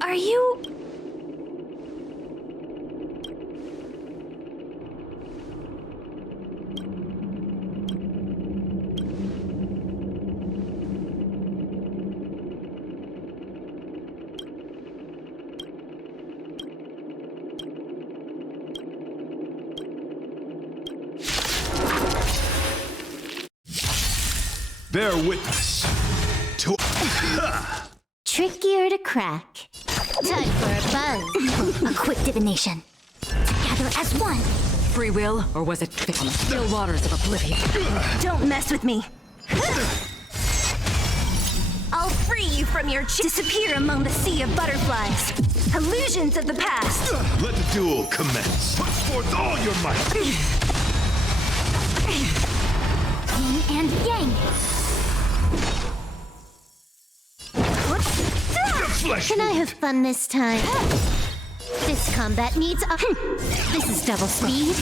Are you... Bear witness to Trickier to crack. Time for a buzz. A quick divination. Together as one. Free will, or was it fate on the still waters of oblivion? Don't mess with me. I'll free you from your disappear among the sea of butterflies. Illusions of the past. let the duel commence. Put forth all your might. Yin and yang. Flesh. Can I have fun this time? This combat needs a... This is double speed.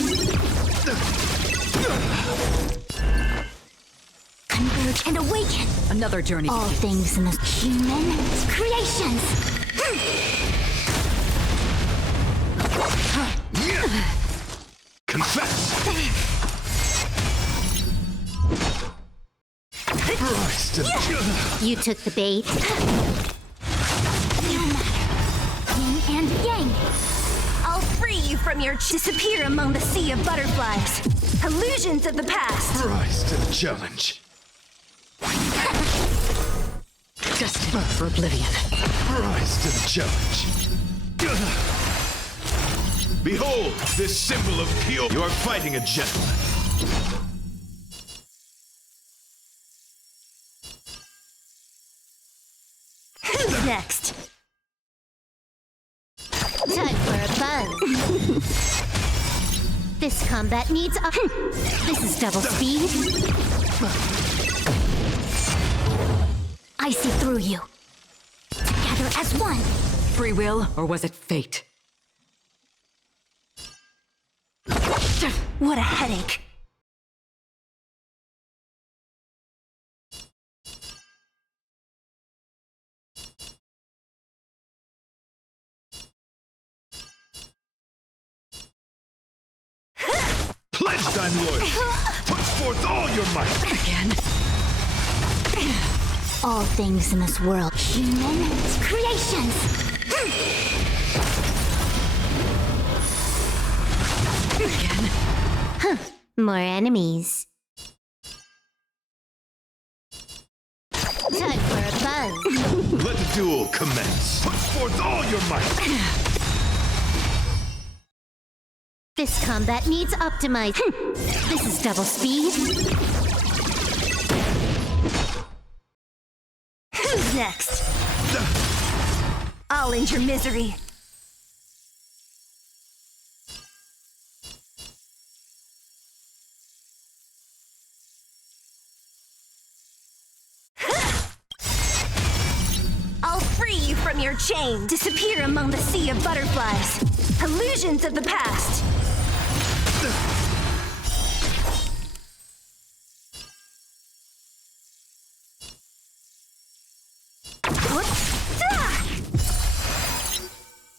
Converge and awaken. Another journey All begins. things in the human creations. Confess. Rise to the... You took the bait. No matter. Yin and yang. I'll free you from your disappear among the sea of butterflies. Illusions of the past. Rise to the challenge. Destined for oblivion. Rise to the challenge. Behold, this symbol of pure... You are fighting a gentleman. Who's next? Time for a buzz. This combat needs a... This is double speed. I see through you. Together as one. Free will, or was it fate? What a headache. Pledge thine loyalty. Put forth all your might. Again? All things in this world. Human creations. Again? More enemies. Time for a buzz. Let the duel commence. Put forth all your might. This combat needs optimized. This is double speed. Who's next? I'll end your misery. I'll free you from your chain. Disappear among the sea of butterflies. Illusions of the past.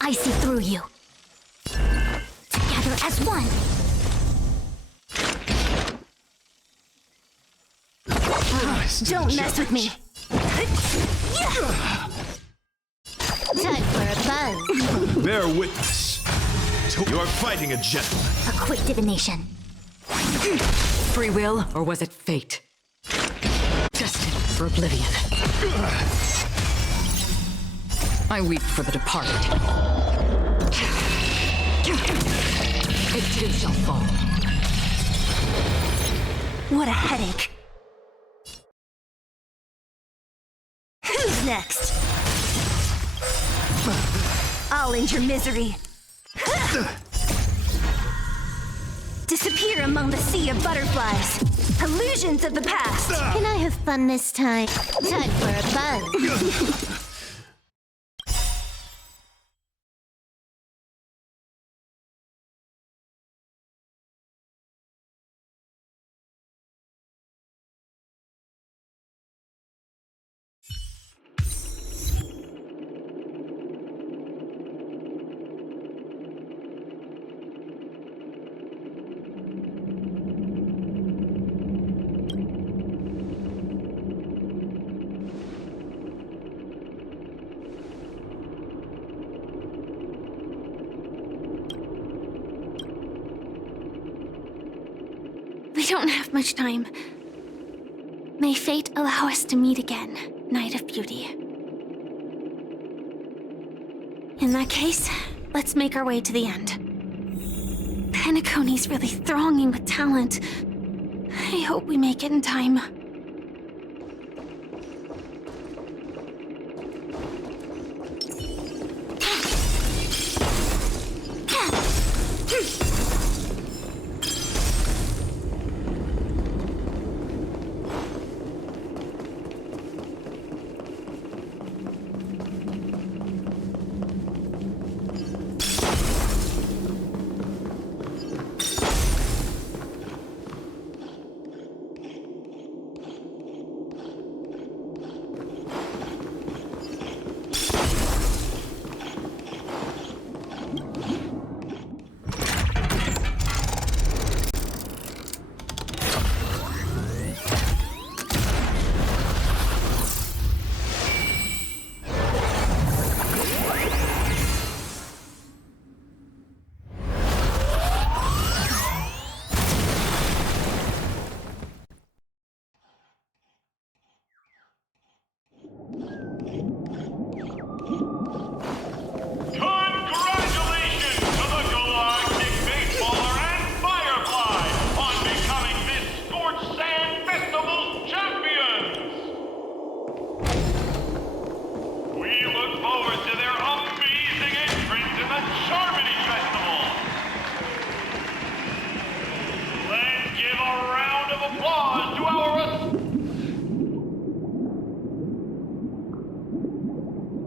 I see through you. Together as one. Rise to Don't the mess with me. Time for a buzz. Bear witness to... You are fighting a gentleman. A quick divination. Free will, or was it fate? Destined for oblivion. I weep for the departed. It too shall fall. What a headache. Who's next? I'll end your misery. Disappear among the sea of butterflies. Illusions of the past. Can I have fun this time? Time for a buzz. don't have much time. May fate allow us to meet again, Knight of Beauty. In that case, let's make our way to the end. Penacony's really thronging with talent. I hope we make it in time.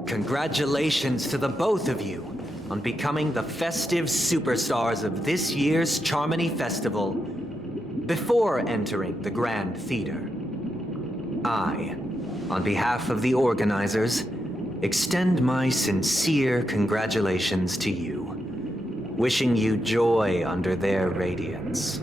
Congratulations to the both of you on becoming the festive superstars of this year's Charmony Festival. Before entering the Grand Theater, I, on behalf of the organizers, extend my sincere congratulations to you, wishing you joy under their radiance.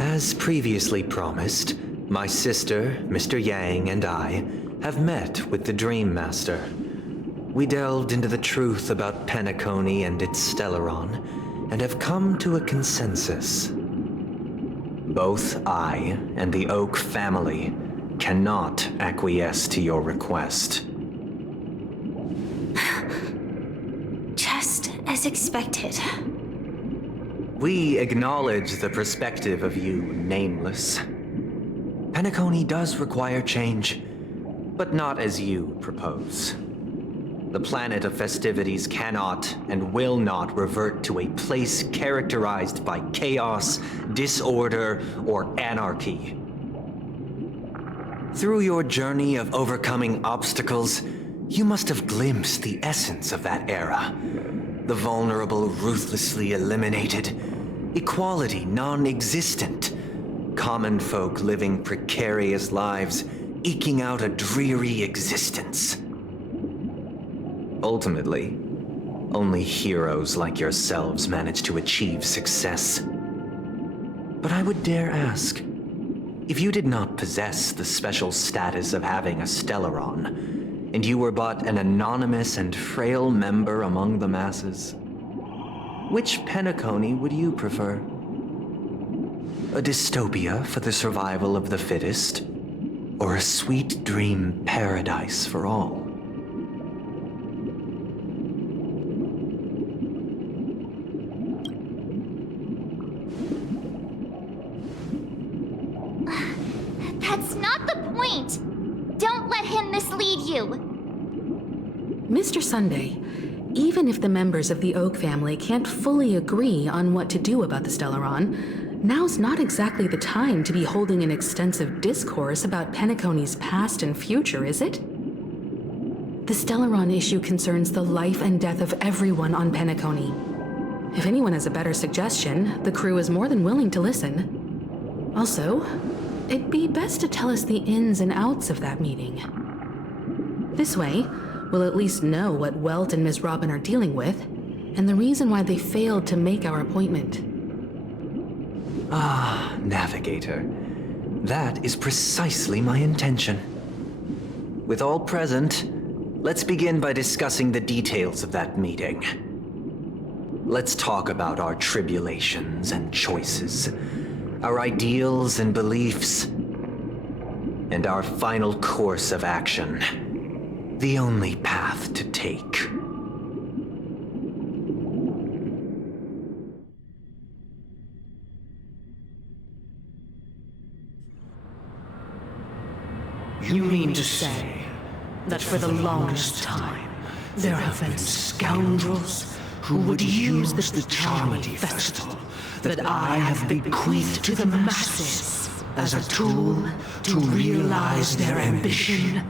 As previously promised, my sister, Mr. Yang, and I have met with the Dream Master. We delved into the truth about Penacony and its Stellaron, and have come to a consensus. Both I and the Oak family cannot acquiesce to your request. Just as expected. We acknowledge the perspective of you, Nameless. Penacony does require change, but not as you propose. The planet of festivities cannot and will not revert to a place characterized by chaos, disorder, or anarchy. Through your journey of overcoming obstacles, you must have glimpsed the essence of that era. The vulnerable ruthlessly eliminated, equality non-existent, common folk living precarious lives, eking out a dreary existence. Ultimately, only heroes like yourselves manage to achieve success. But I would dare ask, if you did not possess the special status of having a Stellaron, and you were but an anonymous and frail member among the masses, which Penacony would you prefer? A dystopia for the survival of the fittest, or a sweet dream paradise for all? That's not the point! Don't let him mislead you! Mr. Sunday, even if the members of the Oak family can't fully agree on what to do about the Stellaron, now's not exactly the time to be holding an extensive discourse about Penacony's past and future, is it? The Stellaron issue concerns the life and death of everyone on Penacony. If anyone has a better suggestion, the crew is more than willing to listen. Also, it'd be best to tell us the ins and outs of that meeting. This way, we'll at least know what Welt and Ms. Robin are dealing with, and the reason why they failed to make our appointment. Ah, Navigator. That is precisely my intention. With all present, Let's begin by discussing the details of that meeting. Let's talk about our tribulations and choices, our ideals and beliefs, and our final course of action. The only path to take. You mean to say that for the longest time, there have been scoundrels who would use the Charmony Festival that I have bequeathed to the masses as a tool to realize their ambition?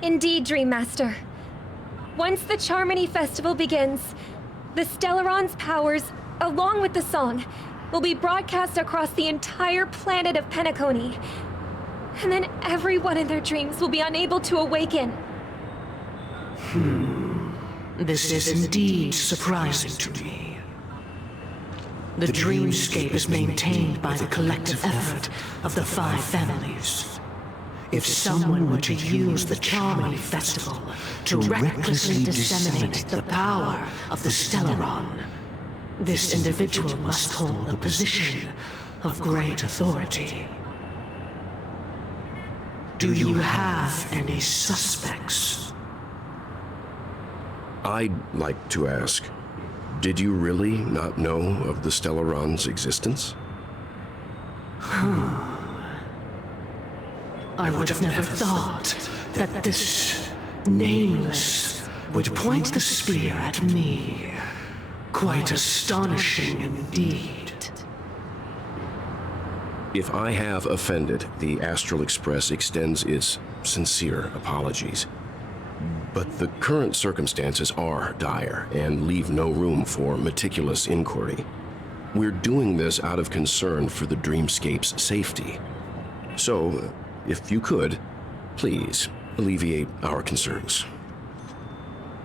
Indeed, Dream Master. Once the Charmony Festival begins, the Stellaron's powers, along with the song, will be broadcast across the entire planet of Penacony. And then everyone in their dreams will be unable to awaken. This is indeed surprising to me. The dreamscape is maintained by the collective effort of the 5 families. If someone were to use the Charmony Festival to recklessly disseminate the power of the Stellaron, this individual must hold a position of great authority. Do you have any suspects? I'd like to ask, did you really not know of the Stellaron's existence? I would have never thought that this nameless would point the spear at me. Quite astonishing indeed. If I have offended, the Astral Express extends its sincere apologies. But the current circumstances are dire and leave no room for meticulous inquiry. We're doing this out of concern for the Dreamscape's safety. So, if you could, please alleviate our concerns.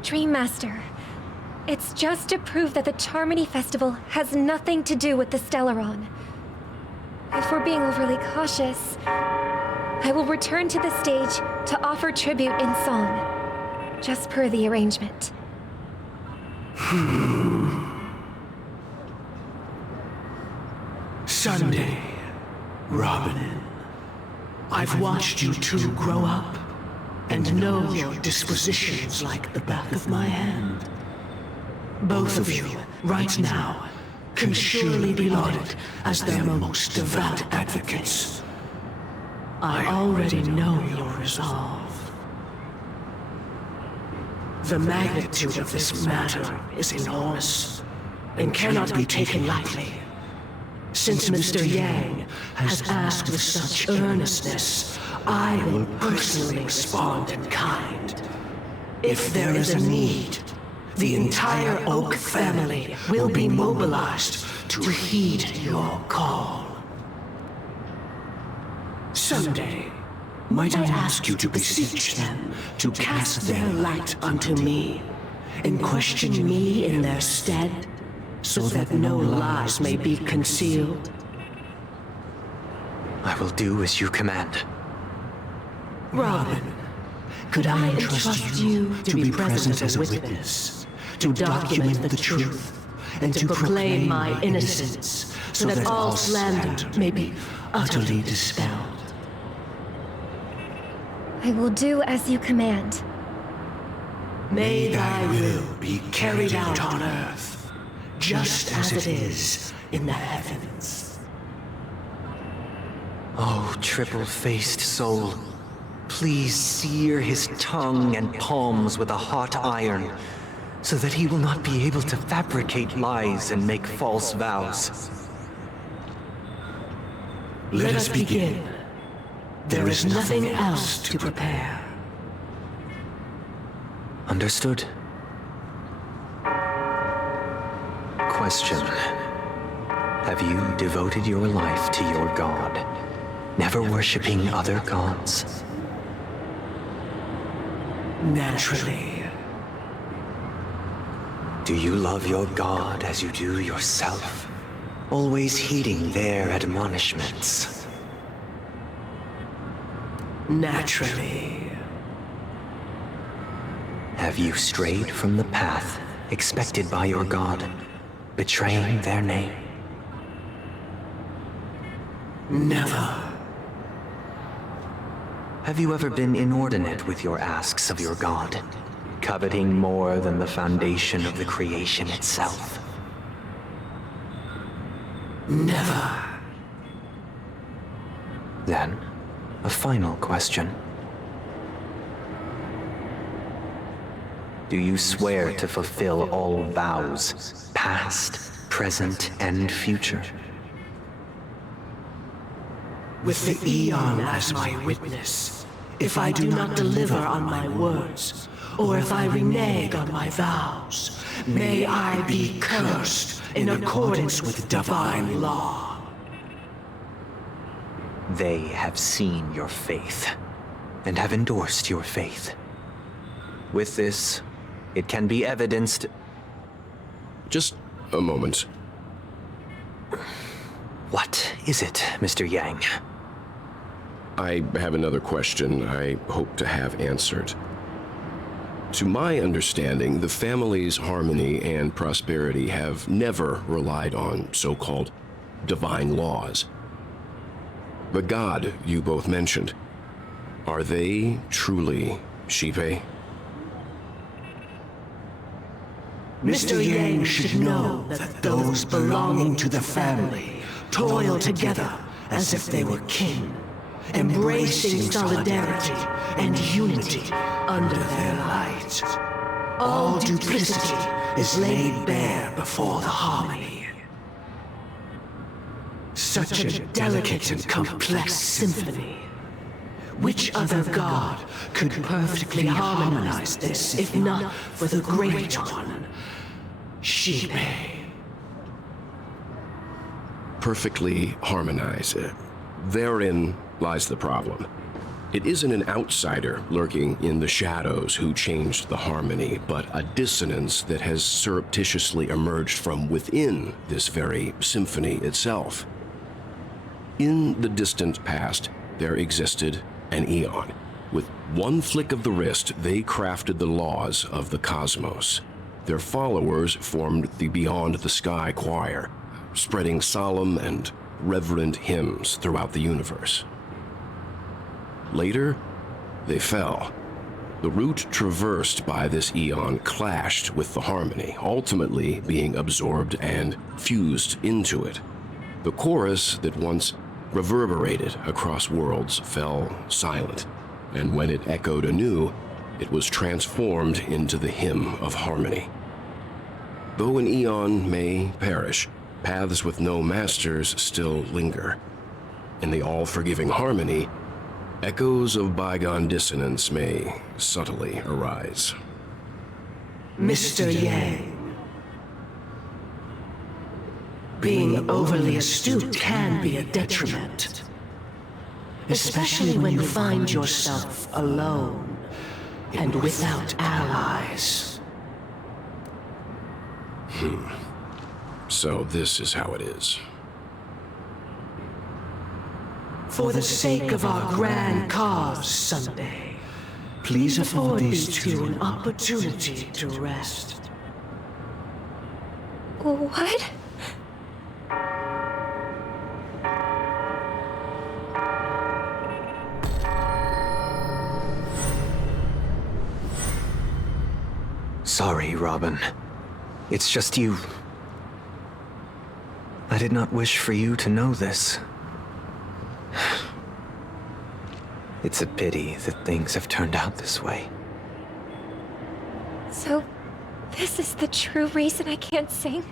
Dream Master, it's just to prove that the Charmony Festival has nothing to do with the Stellaron. If we're being overly cautious, I will return to the stage to offer tribute in song, just per the arrangement. Sunday, Robin, I've watched you two grow up and know your dispositions like the back of my hand. Both of you, right now, can surely be lauded as their most devout advocates. I already know your resolve. The magnitude of this matter is enormous and cannot be taken lightly. Since Mr. Yang has asked with such earnestness, I will personally respond in kind. If there is a need, the entire Oak family will be mobilized to heed your call. Someday, might I ask you to beseech them to cast their light unto me and question me in their stead, so that no lies may be concealed? I will do as you command. Robin, could I entrust you to be present as a witness, to document the truth, and to proclaim my innocence, so that all slander may be utterly dispelled? I will do as you command. May thy will be carried out on earth, just as it is in the heavens. Oh, triple-faced soul, please sear his tongue and palms with a hot iron, so that he will not be able to fabricate lies and make false vows. Let us begin. There is nothing else to prepare. Understood. Question. Have you devoted your life to your god, never worshipping other gods? Naturally. Do you love your god as you do yourself, always heeding their admonishments? Naturally. have you strayed from the path expected by your god, betraying their name? Never. Have you ever been inordinate with your asks of your god, coveting more than the foundation of the creation itself? Never. Then, a final question. Do you swear to fulfill all vows, past, present, and future? With the Eon as my witness, if I do not deliver on my words, or if I renege on my vows, may I be cursed in accordance with divine law. They have seen your faith, and have endorsed your faith. With this, it can be evidenced... Just a moment. What is it, Mr. Yang? I have another question I hope to have answered. To my understanding, the family's harmony and prosperity have never relied on so-called divine laws. The god you both mentioned, are they truly Xipe? Mr. Yang should know that those belonging to the family toil together as if they were kin, embracing solidarity and unity under their light. All duplicity is laid bare before the harmony. Such a delicate and complex symphony. Which other god could perfectly harmonize this, if not for the Great One, Xipe? Perfectly harmonize. Therein lies the problem. It isn't an outsider lurking in the shadows who changed the harmony, but a dissonance that has surreptitiously emerged from within this very symphony itself. In the distant past, there existed an Eon. With one flick of the wrist, they crafted the laws of the cosmos. Their followers formed the Beyond the Sky Choir, spreading solemn and reverent hymns throughout the universe. Later, they fell. The route traversed by this Eon clashed with the harmony, ultimately being absorbed and fused into it. The chorus that once reverberated across worlds fell silent, and when it echoed anew, it was transformed into the hymn of harmony. Though an Eon may perish, paths with no masters still linger. In the all-forgiving harmony, echoes of bygone dissonance may subtly arise. Mr. Yang. Being overly astute can be a detriment. Especially when you find yourself alone and without allies. So this is how it is. For the sake of our grand cause, Sunday, please afford these two an opportunity to rest. What? Sorry, Robin. It's just you. I did not wish for you to know this. It's a pity that things have turned out this way. So, this is the true reason I can't sing?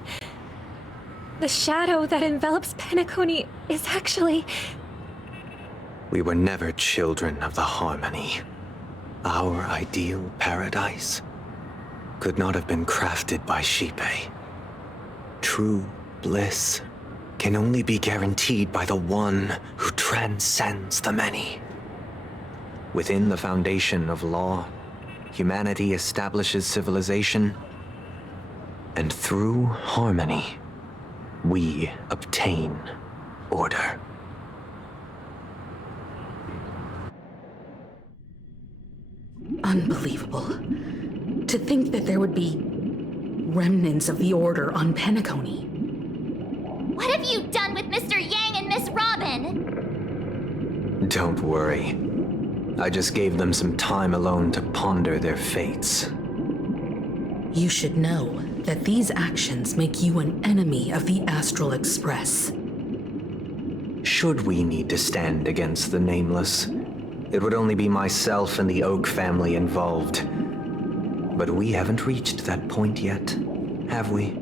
The shadow that envelops Penacony is actually... We were never children of the harmony. Our ideal paradise could not have been crafted by Xipe. True bliss can only be guaranteed by the one who transcends the many. Within the foundation of law, humanity establishes civilization, and through harmony, we obtain order. Unbelievable. To think that there would be remnants of the Order on Penacony. What have you done with Mr. Yang and Miss Robin? Don't worry. I just gave them some time alone to ponder their fates. You should know that these actions make you an enemy of the Astral Express. Should we need to stand against the Nameless, it would only be myself and the Oak family involved. But we haven't reached that point yet, have we?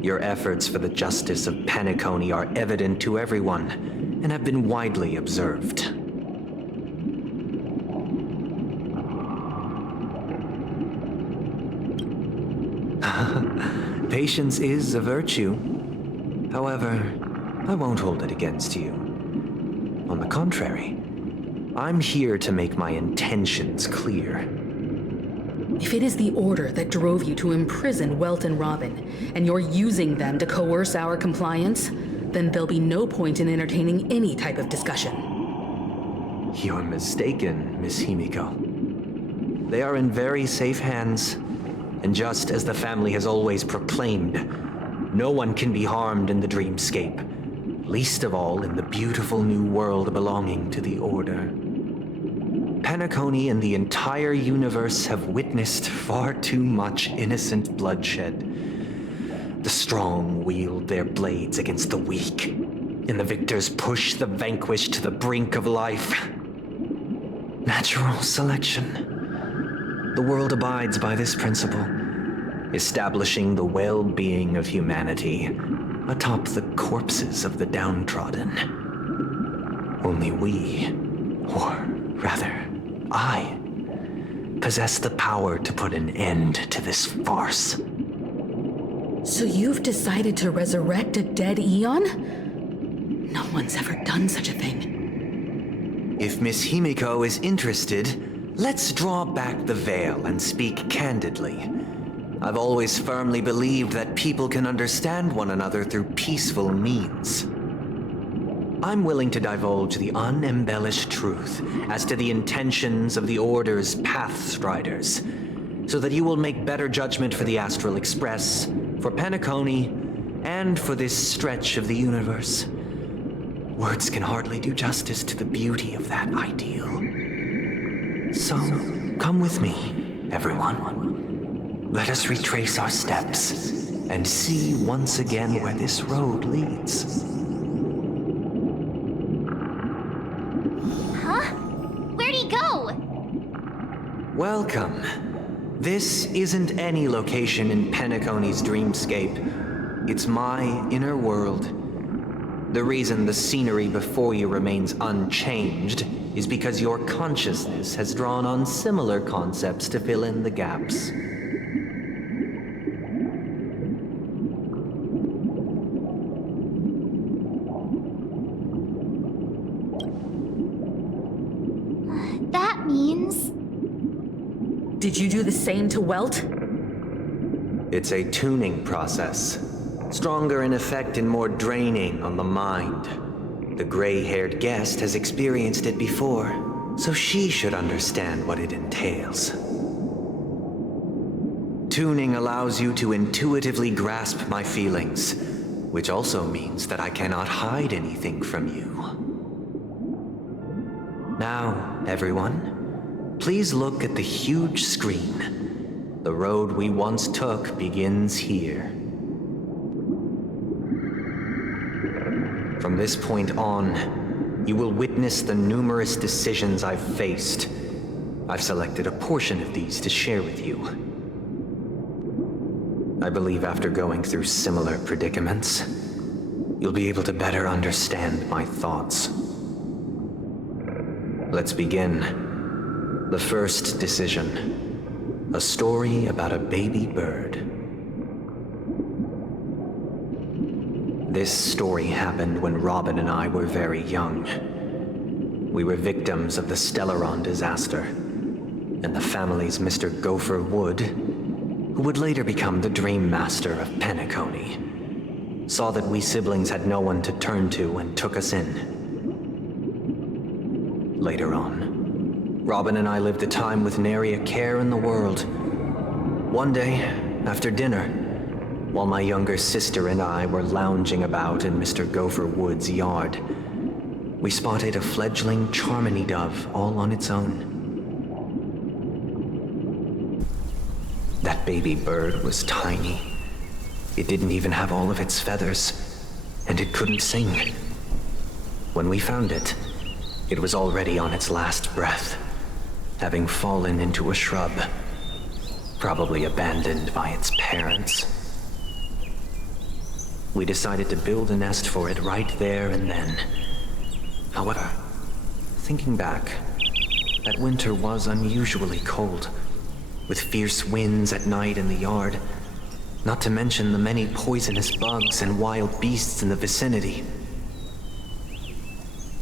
Your efforts for the justice of Penacony are evident to everyone, and have been widely observed. Patience is a virtue. However, I won't hold it against you. On the contrary, I'm here to make my intentions clear. If it is the Order that drove you to imprison Welt and Robin, and you're using them to coerce our compliance, then there'll be no point in entertaining any type of discussion. You're mistaken, Miss Himiko. They are in very safe hands, and just as the family has always proclaimed, no one can be harmed in the dreamscape, least of all in the beautiful new world belonging to the Order. Penacony and the entire universe have witnessed far too much innocent bloodshed. The strong wield their blades against the weak, and the victors push the vanquished to the brink of life. Natural selection. The world abides by this principle, establishing the well-being of humanity atop the corpses of the downtrodden. Only we, or rather, I, possess the power to put an end to this farce. So you've decided to resurrect a dead Eon? No one's ever done such a thing. If Miss Himiko is interested, let's draw back the veil and speak candidly. I've always firmly believed that people can understand one another through peaceful means. I'm willing to divulge the unembellished truth as to the intentions of the Order's Pathstriders, so that you will make better judgment for the Astral Express, for Penacony, and for this stretch of the universe. Words can hardly do justice to the beauty of that ideal. So, come with me, everyone. Let us retrace our steps and see once again where this road leads. Where'd he go? Welcome. This isn't any location in Penacony's dreamscape. It's my inner world. The reason the scenery before you remains unchanged is because your consciousness has drawn on similar concepts to fill in the gaps. That means... Did you do the same to Welt? It's a tuning process. Stronger in effect and more draining on the mind. The gray-haired guest has experienced it before, so she should understand what it entails. Tuning allows you to intuitively grasp my feelings, which also means that I cannot hide anything from you. Now, everyone, please look at the huge screen. The road we once took begins here. From this point on, you will witness the numerous decisions I've faced. I've selected a portion of these to share with you. I believe after going through similar predicaments, you'll be able to better understand my thoughts. Let's begin. The first decision. A story about a baby bird. This story happened when Robin and I were very young. We were victims of the Stellaron disaster, and the family's Mr. Gopher Wood, who would later become the Dream Master of Penacony, saw that we siblings had no one to turn to and took us in. Later on, Robin and I lived a time with nary a care in the world, One day, after dinner, while my younger sister and I were lounging about in Mr. Gopher Wood's yard, we spotted a fledgling Charmony dove all on its own. That baby bird was tiny. It didn't even have all of its feathers, and it couldn't sing. When we found it, it was already on its last breath, having fallen into a shrub, probably abandoned by its parents. We decided to build a nest for it right there and then. However, thinking back, that winter was unusually cold, with fierce winds at night in the yard, not to mention the many poisonous bugs and wild beasts in the vicinity.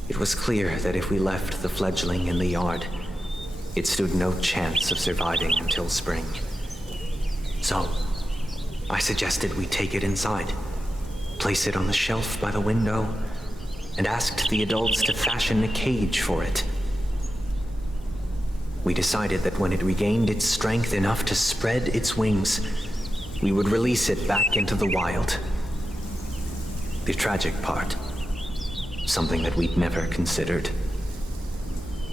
It was clear that if we left the fledgling in the yard, it stood no chance of surviving until spring. So, I suggested we take it inside, place it on the shelf by the window, and asked the adults to fashion a cage for it. We decided that when it regained its strength enough to spread its wings, we would release it back into the wild. The tragic part, something that we'd never considered,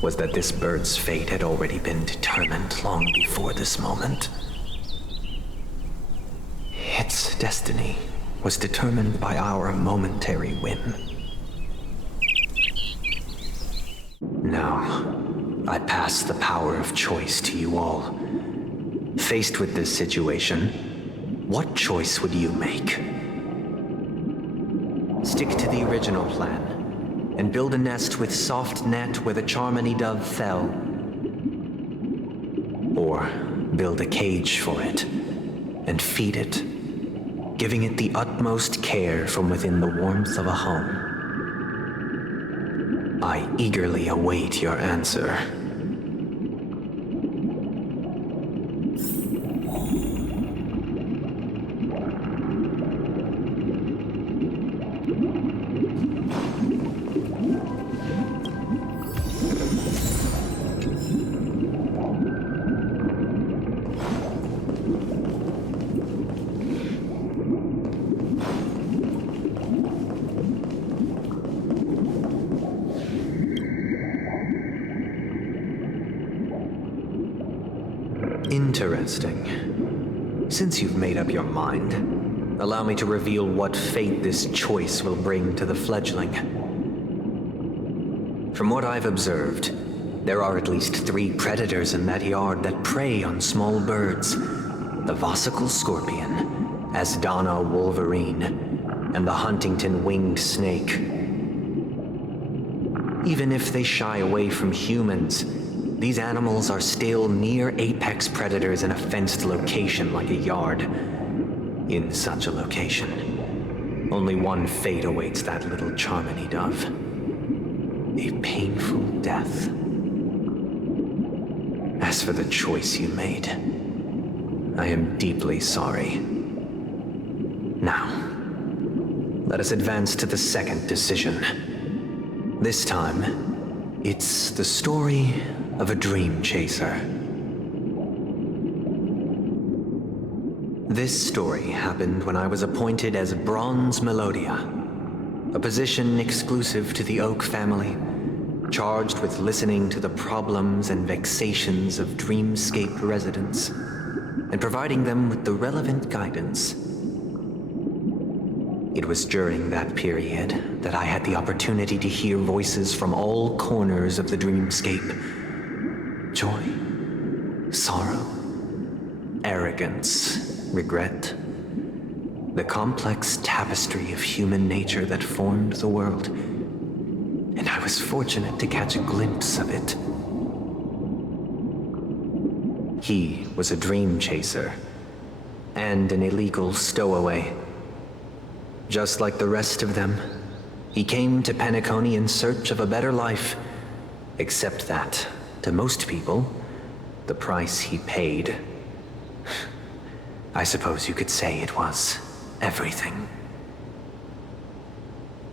was that this bird's fate had already been determined long before this moment. Its destiny was determined by our momentary whim. Now, I pass the power of choice to you all. Faced with this situation, what choice would you make? Stick to the original plan and build a nest with soft net where the Charmony dove fell. Or build a cage for it and feed it, giving it the utmost care from within the warmth of a home. I eagerly await your answer. Interesting. Since you've made up your mind, allow me to reveal what fate this choice will bring to the fledgling. From what I've observed, there are at least 3 predators in that yard that prey on small birds. The Vosicle scorpion, Asdana wolverine, and the Huntington winged snake. Even if they shy away from humans, these animals are still near apex predators in a fenced location like a yard. In such a location, only one fate awaits that little Charmony dove. A painful death. As for the choice you made, I am deeply sorry. Now, let us advance to the second decision. This time, it's the story of a dream chaser. This story happened when I was appointed as Bronze Melodia, a position exclusive to the Oak family, charged with listening to the problems and vexations of dreamscape residents and providing them with the relevant guidance. It was during that period that I had the opportunity to hear voices from all corners of the dreamscape. Joy, sorrow, arrogance, regret. The complex tapestry of human nature that formed the world. And I was fortunate to catch a glimpse of it. He was a dream chaser and an illegal stowaway. Just like the rest of them, he came to Penacony in search of a better life, except that, to most people, the price he paid, I suppose you could say it was everything.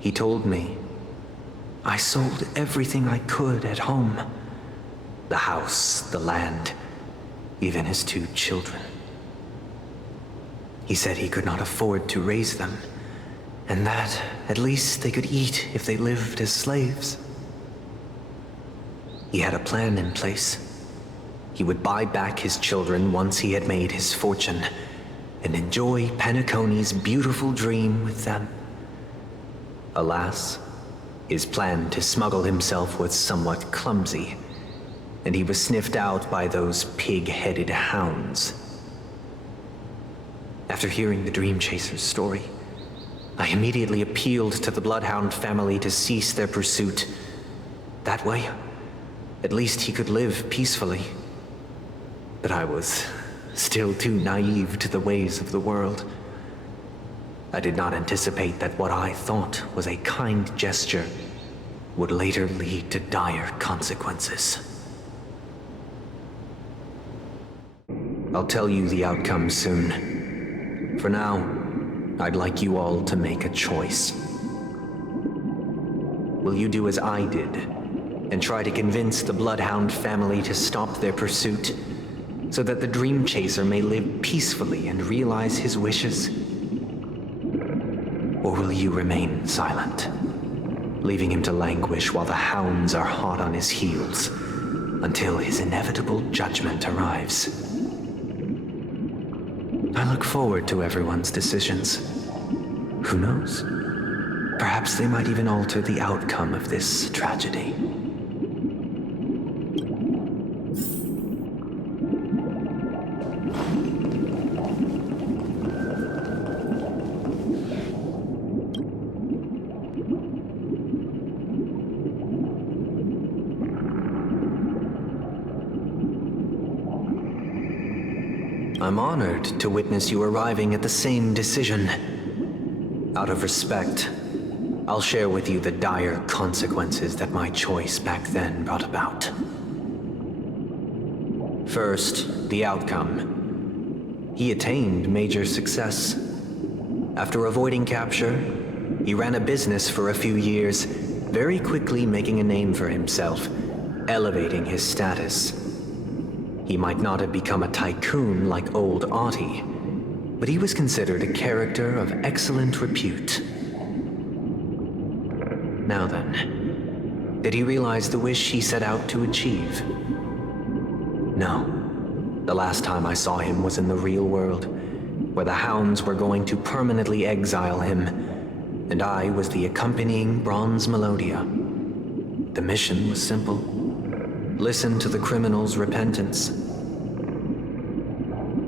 He told me, I sold everything I could at home. The house, the land, even his 2 children. He said he could not afford to raise them, and that at least they could eat if they lived as slaves. He had a plan in place. He would buy back his children once he had made his fortune, and enjoy Penacony's beautiful dream with them. Alas, his plan to smuggle himself was somewhat clumsy, and he was sniffed out by those pig-headed hounds. After hearing the Dream Chaser's story, I immediately appealed to the Bloodhound family to cease their pursuit. That way, at least he could live peacefully. But I was still too naive to the ways of the world. I did not anticipate that what I thought was a kind gesture would later lead to dire consequences. I'll tell you the outcome soon. For now, I'd like you all to make a choice. Will you do as I did and try to convince the Bloodhound family to stop their pursuit so that the Dream Chaser may live peacefully and realize his wishes? Or will you remain silent, leaving him to languish while the hounds are hot on his heels until his inevitable judgment arrives? I look forward to everyone's decisions. Who knows? Perhaps they might even alter the outcome of this tragedy. I'm honored to witness you arriving at the same decision. Out of respect, I'll share with you the dire consequences that my choice back then brought about. First, the outcome. He attained major success. After avoiding capture, he ran a business for a few years, very quickly making a name for himself, elevating his status. He might not have become a tycoon like old Audie, but he was considered a character of excellent repute. Now then, did he realize the wish he set out to achieve? No. The last time I saw him was in the real world, where the hounds were going to permanently exile him, and I was the accompanying Bronze Melodia. The mission was simple. Listen to the criminal's repentance.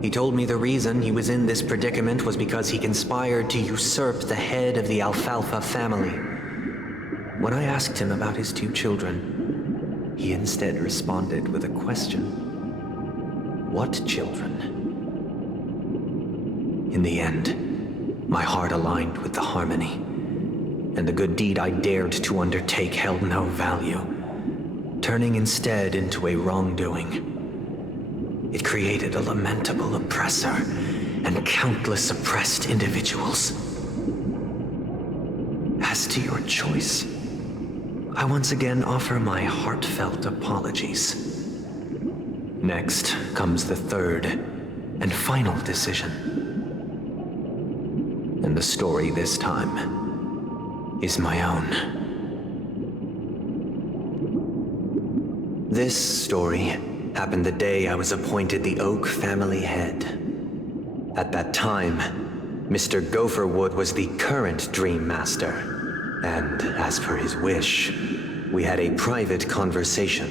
He told me the reason he was in this predicament was because he conspired to usurp the head of the Alfalfa family. When I asked him about his 2 children, he instead responded with a question. What children? In the end, my heart aligned with the harmony, and the good deed I dared to undertake held no value, turning instead into a wrongdoing. It created a lamentable oppressor and countless oppressed individuals. As to your choice, I once again offer my heartfelt apologies. Next comes the third and final decision. And the story this time is my own. This story happened the day I was appointed the Oak family head. At that time, Mr. Gopherwood was the current Dream Master, and as per his wish, we had a private conversation.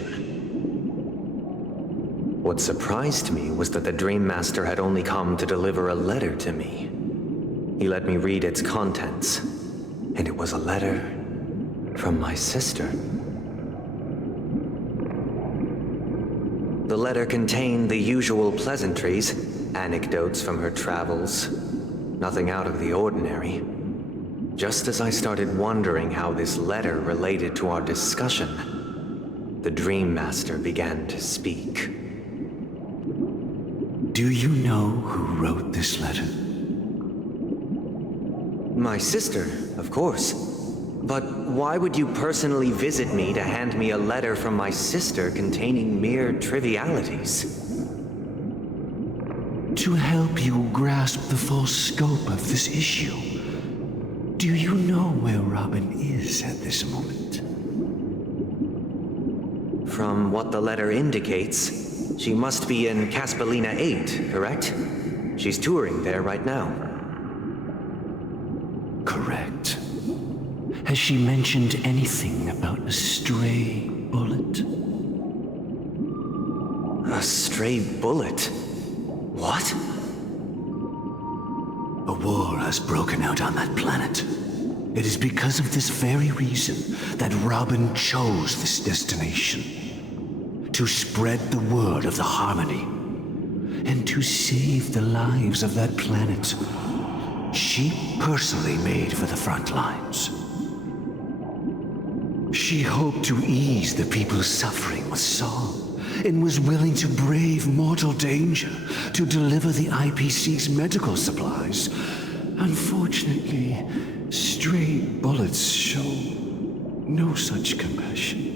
What surprised me was that the Dream Master had only come to deliver a letter to me. He let me read its contents, and it was a letter from my sister. The letter contained the usual pleasantries, anecdotes from her travels, nothing out of the ordinary. Just as I started wondering how this letter related to our discussion, the Dream Master began to speak. Do you know who wrote this letter? My sister, of course. But why would you personally visit me to hand me a letter from my sister containing mere trivialities? To help you grasp the full scope of this issue, do you know where Robin is at this moment? From what the letter indicates, she must be in Caspelina 8, correct? She's touring there right now. Correct. Has she mentioned anything about a stray bullet? A stray bullet? What? A war has broken out on that planet. It is because of this very reason that Robin chose this destination. To spread the word of the Harmony. And to save the lives of that planet. She personally made for the front lines. She hoped to ease the people's suffering with song, and was willing to brave mortal danger to deliver the IPC's medical supplies. Unfortunately, stray bullets show no such compassion.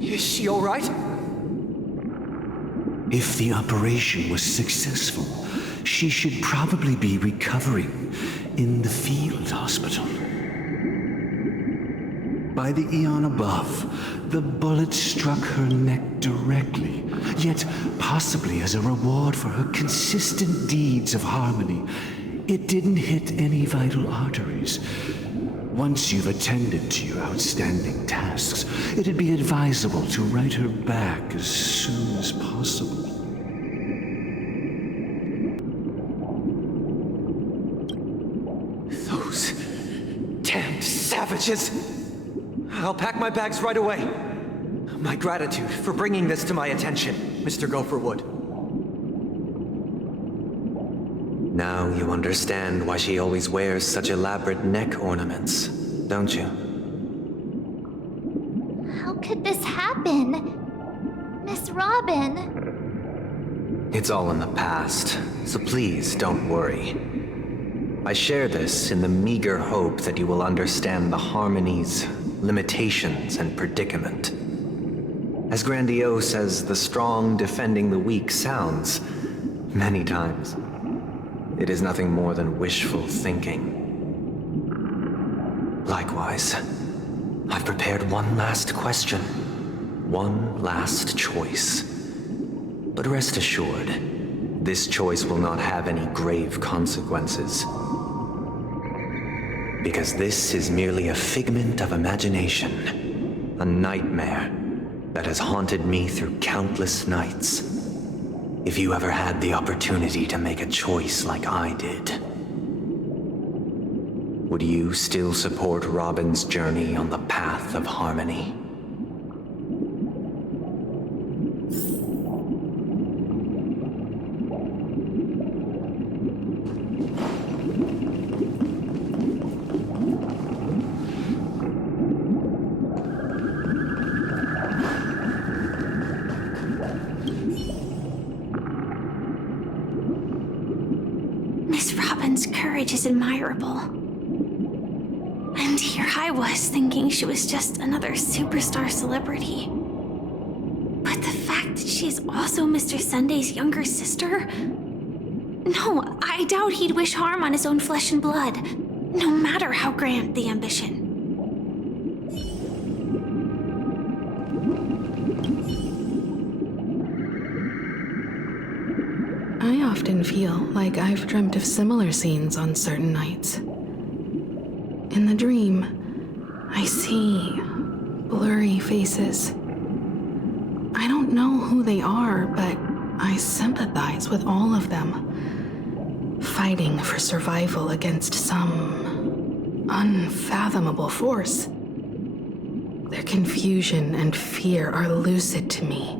Is she all right? If the operation was successful, she should probably be recovering in the field hospital. By the eon above, the bullet struck her neck directly, yet possibly as a reward for her consistent deeds of harmony, it didn't hit any vital arteries. Once you've attended to your outstanding tasks, it'd be advisable to write her back as soon as possible. Those damned savages! I'll pack my bags right away. My gratitude for bringing this to my attention, Mr. Gopherwood. Now you understand why she always wears such elaborate neck ornaments, don't you? How could this happen? Miss Robin. It's all in the past, so please don't worry. I share this in the meager hope that you will understand the Harmony's limitations and predicament. As grandiose as the strong defending the weak sounds, many times, it is nothing more than wishful thinking. Likewise, I've prepared one last question, one last choice. But rest assured, this choice will not have any grave consequences. Because this is merely a figment of imagination, a nightmare that has haunted me through countless nights. If you ever had the opportunity to make a choice like I did, would you still support Robin's journey on the path of harmony? Miss Robin's courage is admirable. And here I was thinking she was just another superstar celebrity. But the fact that she's also Mr. Sunday's younger sister? No, I doubt he'd wish harm on his own flesh and blood, no matter how grand the ambition. I often feel like I've dreamt of similar scenes on certain nights. In the dream, I see blurry faces. I don't know who they are, but I sympathize with all of them, fighting for survival against some unfathomable force. Their confusion and fear are lucid to me,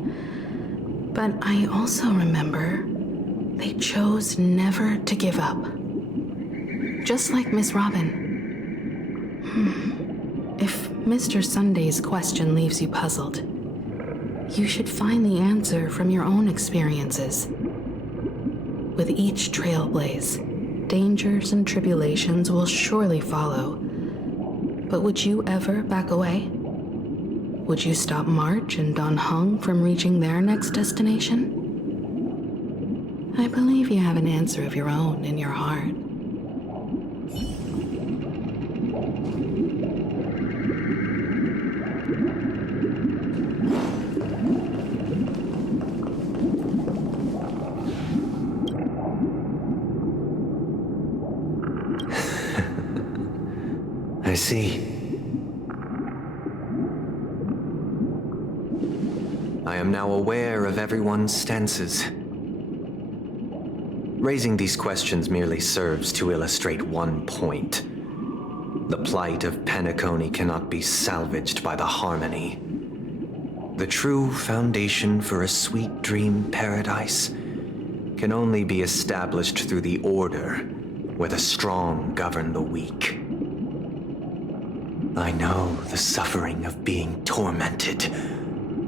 but I also remember they chose never to give up. Just like Miss Robin. If Mr. Sunday's question leaves you puzzled, you should find the answer from your own experiences. With each trailblaze, dangers and tribulations will surely follow. But would you ever back away? Would you stop March and Don Hung from reaching their next destination? I believe you have an answer of your own in your heart. I see. I am now aware of everyone's stances. Raising these questions merely serves to illustrate one point. The plight of Penacony cannot be salvaged by the harmony. The true foundation for a sweet dream paradise can only be established through the order where the strong govern the weak. I know the suffering of being tormented,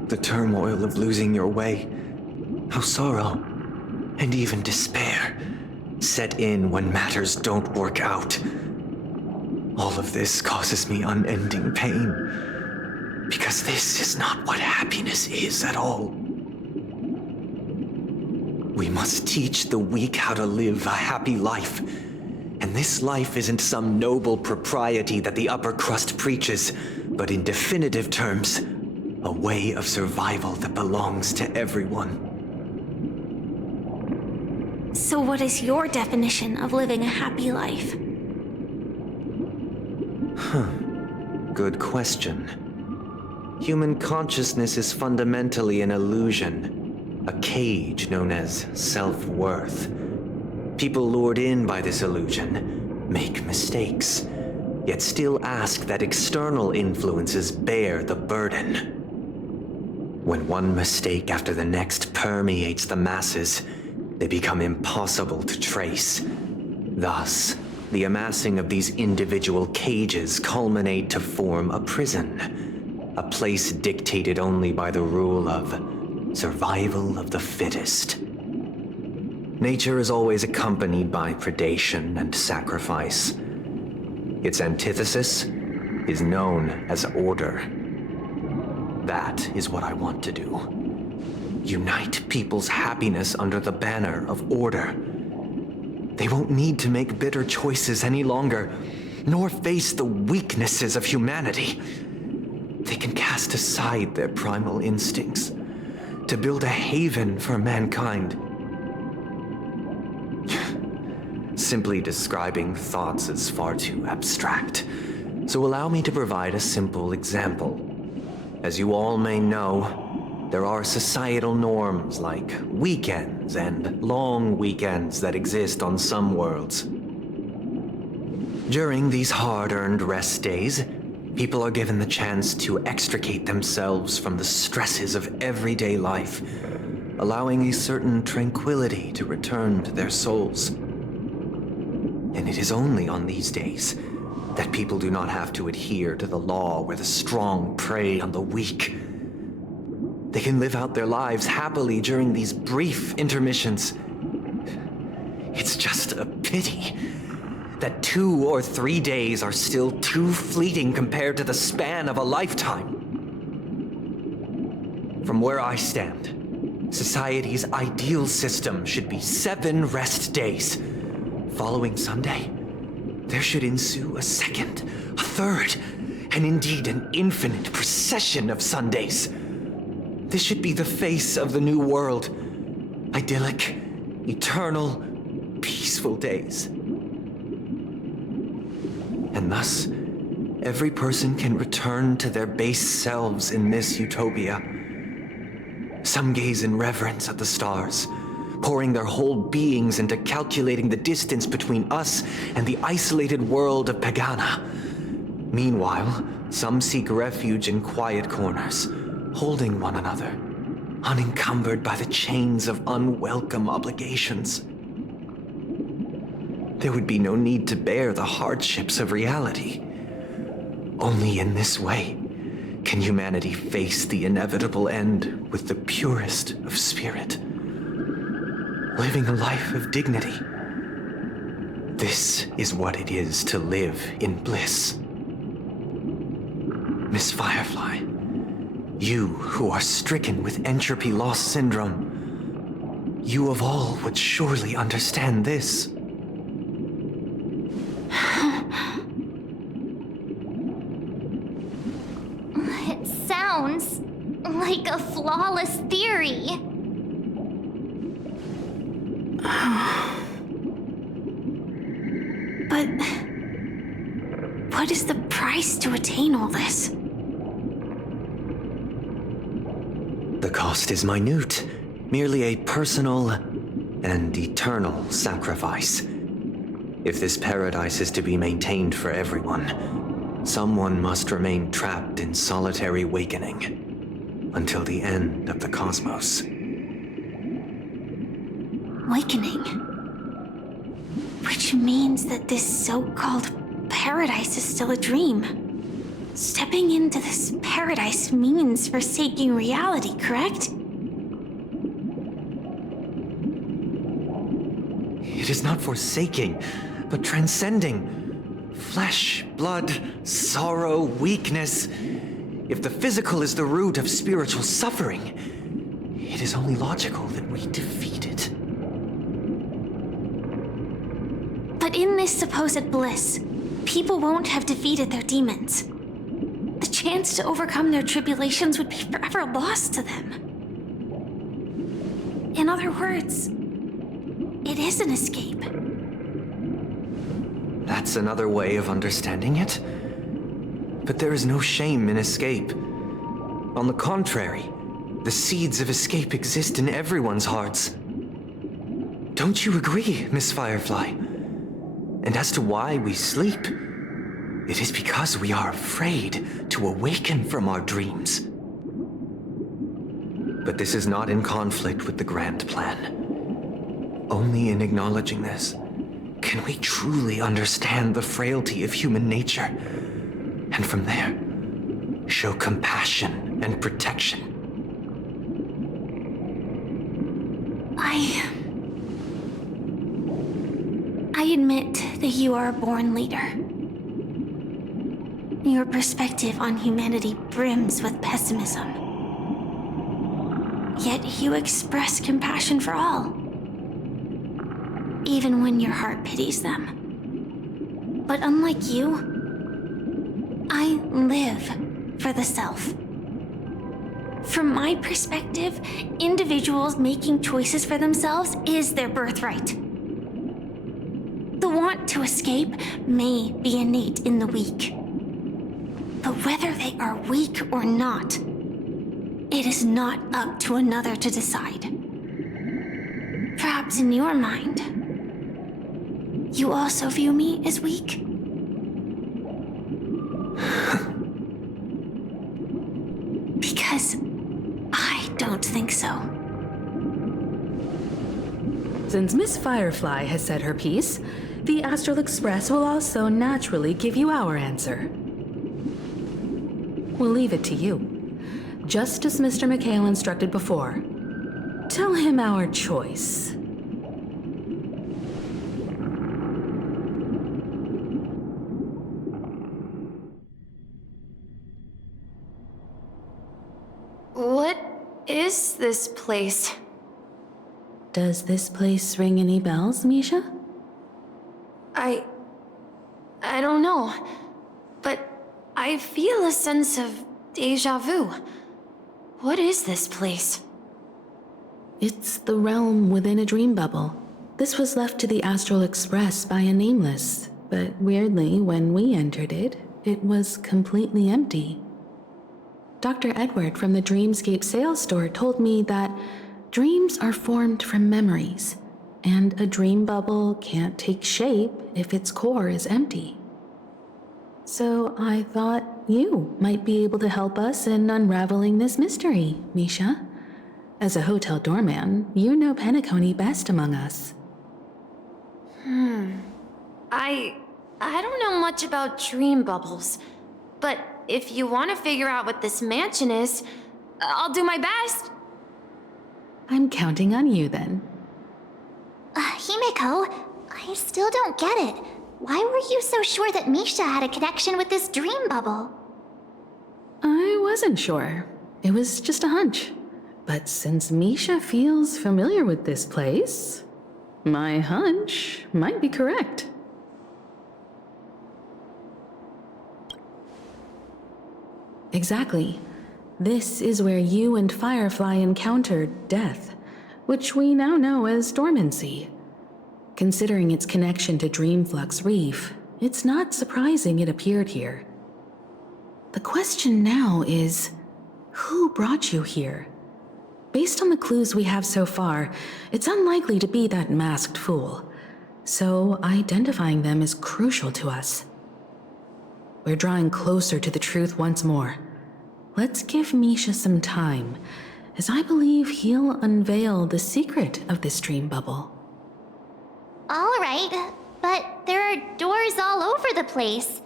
the turmoil of losing your way, how sorrow and even despair set in when matters don't work out. All of this causes me unending pain, because this is not what happiness is at all. We must teach the weak how to live a happy life. And this life isn't some noble propriety that the upper crust preaches, but in definitive terms, a way of survival that belongs to everyone. So what is your definition of living a happy life? Good question. Human consciousness is fundamentally an illusion, a cage known as self-worth. People lured in by this illusion make mistakes, yet still ask that external influences bear the burden. When one mistake after the next permeates the masses, they become impossible to trace. Thus, the amassing of these individual cages culminate to form a prison, a place dictated only by the rule of survival of the fittest. Nature is always accompanied by predation and sacrifice. Its antithesis is known as order. That is what I want to do. Unite people's happiness under the banner of order. They won't need to make bitter choices any longer, nor face the weaknesses of humanity. They can cast aside their primal instincts to build a haven for mankind. Simply describing thoughts is far too abstract, so allow me to provide a simple example. As you all may know, there are societal norms like weekends and long weekends that exist on some worlds. During these hard-earned rest days, people are given the chance to extricate themselves from the stresses of everyday life, allowing a certain tranquility to return to their souls. And it is only on these days that people do not have to adhere to the law where the strong prey on the weak. They can live out their lives happily during these brief intermissions. It's just a pity that 2 or 3 days are still too fleeting compared to the span of a lifetime. From where I stand, society's ideal system should be 7 rest days. Following Sunday, there should ensue a second, a third, and indeed an infinite procession of Sundays. This should be the face of the new world. Idyllic, eternal, peaceful days. And thus, every person can return to their base selves in this utopia. Some gaze in reverence at the stars, pouring their whole beings into calculating the distance between us and the isolated world of Pagana. Meanwhile, some seek refuge in quiet corners, holding one another, unencumbered by the chains of unwelcome obligations. There would be no need to bear the hardships of reality. Only in this way can humanity face the inevitable end with the purest of spirit, living a life of dignity. This is what it is to live in bliss. Miss Firefly, you who are stricken with entropy loss syndrome, You of all would surely understand this. It sounds like a flawless theory. But what is the price to attain all this? The cost is minute, merely a personal and eternal sacrifice. If this paradise is to be maintained for everyone, someone must remain trapped in solitary awakening until the end of the cosmos. Awakening. Which means that this so-called paradise is still a dream. Stepping into this paradise means forsaking reality, correct? It is not forsaking, but transcending. Flesh, blood, sorrow, weakness. If the physical is the root of spiritual suffering, it is only logical that we defeat it. But in this supposed bliss, people won't have defeated their demons. The chance to overcome their tribulations would be forever lost to them. In other words, it is an escape. That's another way of understanding it. But there is no shame in escape. On the contrary, the seeds of escape exist in everyone's hearts. Don't you agree, Miss Firefly? And as to why we sleep, it is because we are afraid to awaken from our dreams. But this is not in conflict with the grand plan. Only in acknowledging this can we truly understand the frailty of human nature, and from there, show compassion and protection. I admit that you are a born leader. Your perspective on humanity brims with pessimism. Yet you express compassion for all, even when your heart pities them. But unlike you, I live for the self. From my perspective, individuals making choices for themselves is their birthright. The want to escape may be innate in the weak. But whether they are weak or not, it is not up to another to decide. Perhaps in your mind, you also view me as weak? Because I don't think so. Since Miss Firefly has said her piece, the Astral Express will also naturally give you our answer. We'll leave it to you. Just as Mr. McHale instructed before. Tell him our choice. What is this place? Does this place ring any bells, Misha? I don't know, but I feel a sense of déjà vu. What is this place? It's the realm within a dream bubble. This was left to the Astral Express by a nameless, but weirdly, when we entered it, it was completely empty. Dr. Edward from the Dreamscape sales store told me that dreams are formed from memories, and a dream bubble can't take shape if its core is empty. So I thought you might be able to help us in unraveling this mystery, Misha. As a hotel doorman, you know Penacony best among us. I don't know much about dream bubbles, but if you want to figure out what this mansion is, I'll do my best. I'm counting on you then. Himeko, I still don't get it. Why were you so sure that Misha had a connection with this dream bubble? I wasn't sure. It was just a hunch. But since Misha feels familiar with this place, my hunch might be correct. Exactly. This is where you and Firefly encountered death, which we now know as dormancy. Considering its connection to Dreamflux Reef, it's not surprising it appeared here. The question now is, who brought you here? Based on the clues we have so far, it's unlikely to be that masked fool, so identifying them is crucial to us. We're drawing closer to the truth once more. Let's give Misha some time, as I believe he'll unveil the secret of this dream bubble. All right, but there are doors all over the place.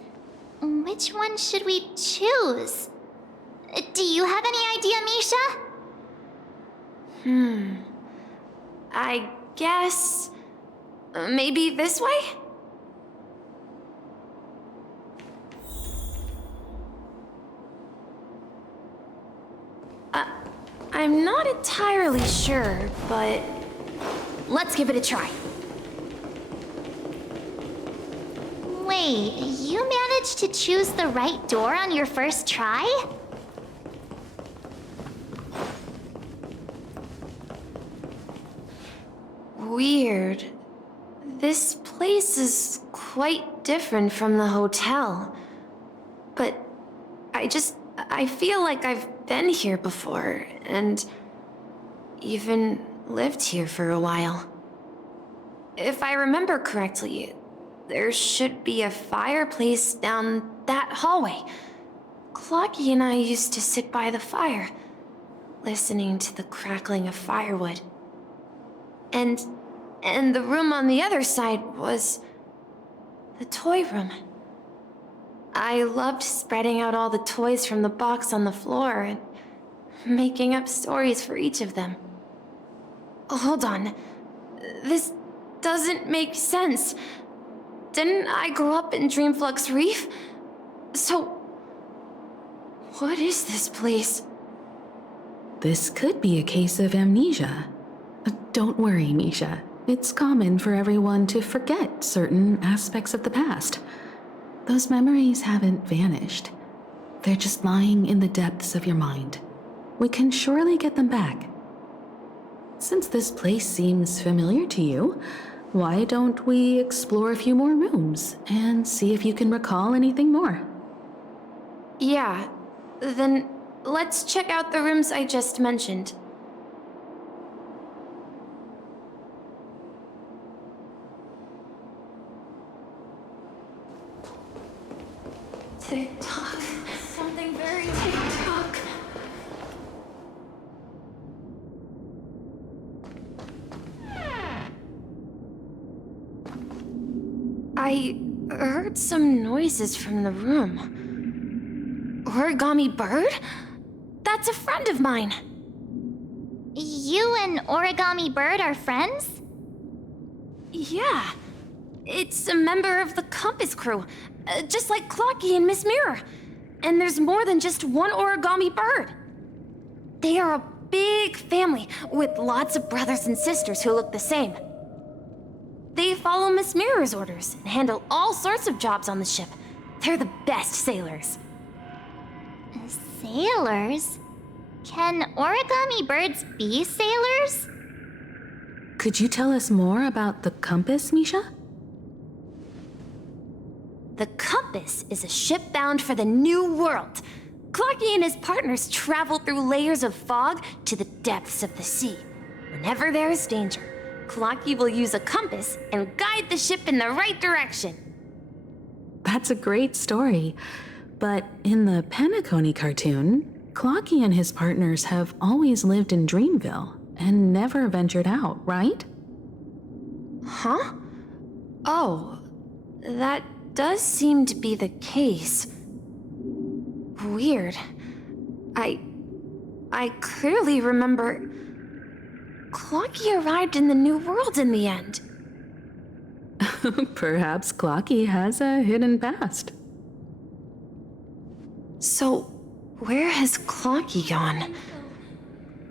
Which one should we choose? Do you have any idea, Misha? I guess... maybe this way? I'm not entirely sure, but... let's give it a try. Wait, you managed to choose the right door on your first try? Weird. This place is quite different from the hotel. But I feel like I've been here before, and even lived here for a while. If I remember correctly, there should be a fireplace down that hallway. Clocky and I used to sit by the fire, listening to the crackling of firewood. And the room on the other side was the toy room. I loved spreading out all the toys from the box on the floor and making up stories for each of them. Hold on. This doesn't make sense. Didn't I grow up in Dreamflux Reef? So, what is this place? This could be a case of amnesia. Don't worry, Misha. It's common for everyone to forget certain aspects of the past. Those memories haven't vanished. They're just lying in the depths of your mind. We can surely get them back. Since this place seems familiar to you, why don't we explore a few more rooms and see if you can recall anything more? Yeah, then let's check out the rooms I just mentioned. Tick-tock. Something very tick-tock. I heard some noises from the room. Origami Bird? That's a friend of mine. You and Origami Bird are friends? Yeah. It's a member of the Compass crew, just like Clocky and Miss Mirror. And there's more than just one Origami Bird. They are a big family with lots of brothers and sisters who look the same. They follow Miss Mirror's orders and handle all sorts of jobs on the ship. They're the best sailors. Sailors? Can Origami Birds be sailors? Could you tell us more about the Compass, Misha? The Compass is a ship bound for the New World. Clocky and his partners travel through layers of fog to the depths of the sea. Whenever there is danger, Clocky will use a compass and guide the ship in the right direction. That's a great story. But in the Penacony cartoon, Clocky and his partners have always lived in Dreamville and never ventured out, right? Huh? Oh, that does seem to be the case. Weird. I clearly remember... Clocky arrived in the New World in the end. Perhaps Clocky has a hidden past. So, where has Clocky gone?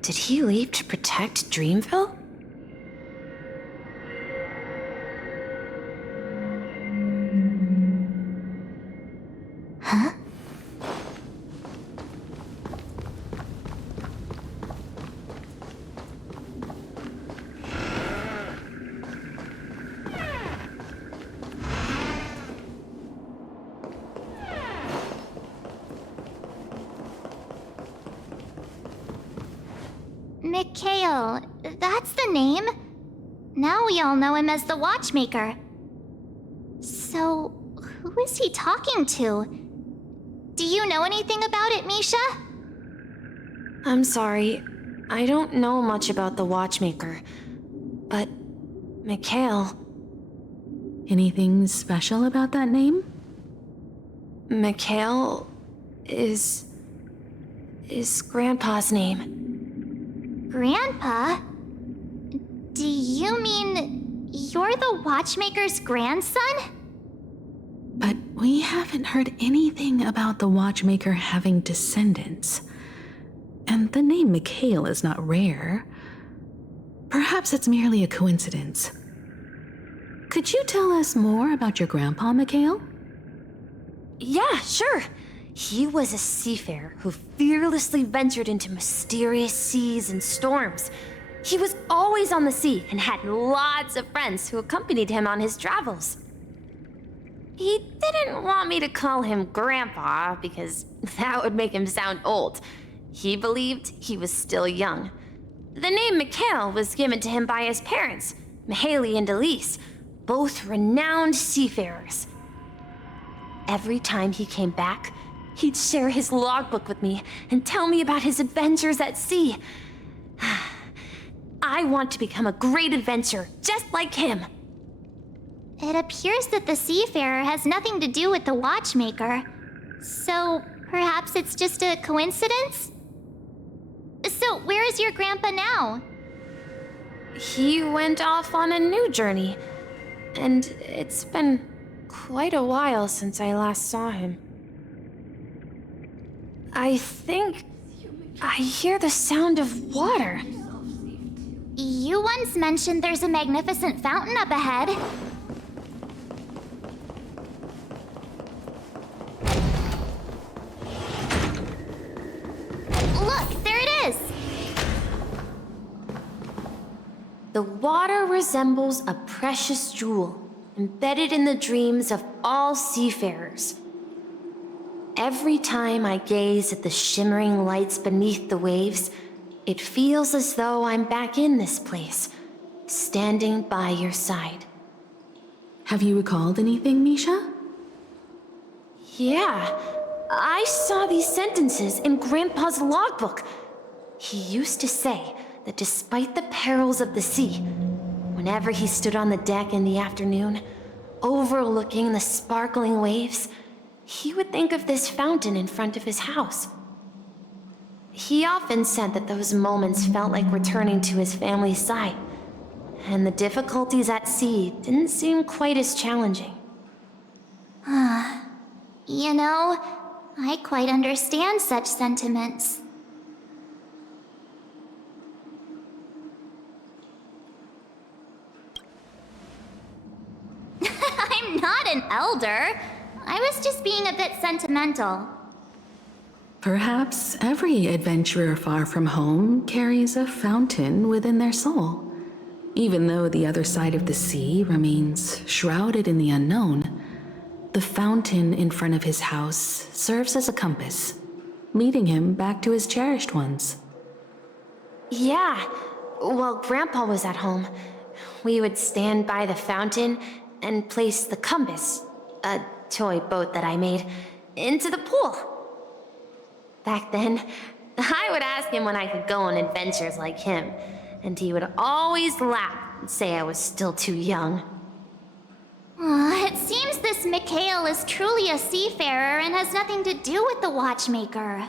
Did he leave to protect Dreamville? Huh? Mikhail, that's the name. Now we all know him as the Watchmaker. So, who is he talking to? Do you know anything about it, Misha? I'm sorry. I don't know much about the Watchmaker. But, Mikhail... Anything special about that name? Mikhail is Grandpa's name. Grandpa? Do you mean you're the Watchmaker's grandson? But we haven't heard anything about the Watchmaker having descendants. And the name Mikhail is not rare. Perhaps it's merely a coincidence. Could you tell us more about your grandpa, Mikhail? Yeah, sure. He was a seafarer who fearlessly ventured into mysterious seas and storms. He was always on the sea and had lots of friends who accompanied him on his travels. He didn't want me to call him Grandpa because that would make him sound old. He believed he was still young. The name Mikhail was given to him by his parents, Mihaly and Elise, both renowned seafarers. Every time he came back, he'd share his logbook with me and tell me about his adventures at sea. I want to become a great adventurer, just like him. It appears that the seafarer has nothing to do with the Watchmaker. So, perhaps it's just a coincidence? So, where is your grandpa now? He went off on a new journey, and it's been quite a while since I last saw him. I think I hear the sound of water. You once mentioned there's a magnificent fountain up ahead. Look, there it is! The water resembles a precious jewel, embedded in the dreams of all seafarers. Every time I gaze at the shimmering lights beneath the waves, it feels as though I'm back in this place, standing by your side. Have you recalled anything, Misha? Yeah, I saw these sentences in Grandpa's logbook. He used to say that despite the perils of the sea, whenever he stood on the deck in the afternoon, overlooking the sparkling waves, he would think of this fountain in front of his house. He often said that those moments felt like returning to his family's side, and the difficulties at sea didn't seem quite as challenging. You know, I quite understand such sentiments. I'm not an elder. I was just being a bit sentimental. Perhaps every adventurer far from home carries a fountain within their soul. Even though the other side of the sea remains shrouded in the unknown, the fountain in front of his house serves as a compass, leading him back to his cherished ones. Yeah, while Grandpa was at home, we would stand by the fountain and place the compass, a toy boat that I made, into the pool. Back then, I would ask him when I could go on adventures like him, and he would always laugh and say I was still too young. It seems this Mikhail is truly a seafarer and has nothing to do with the Watchmaker.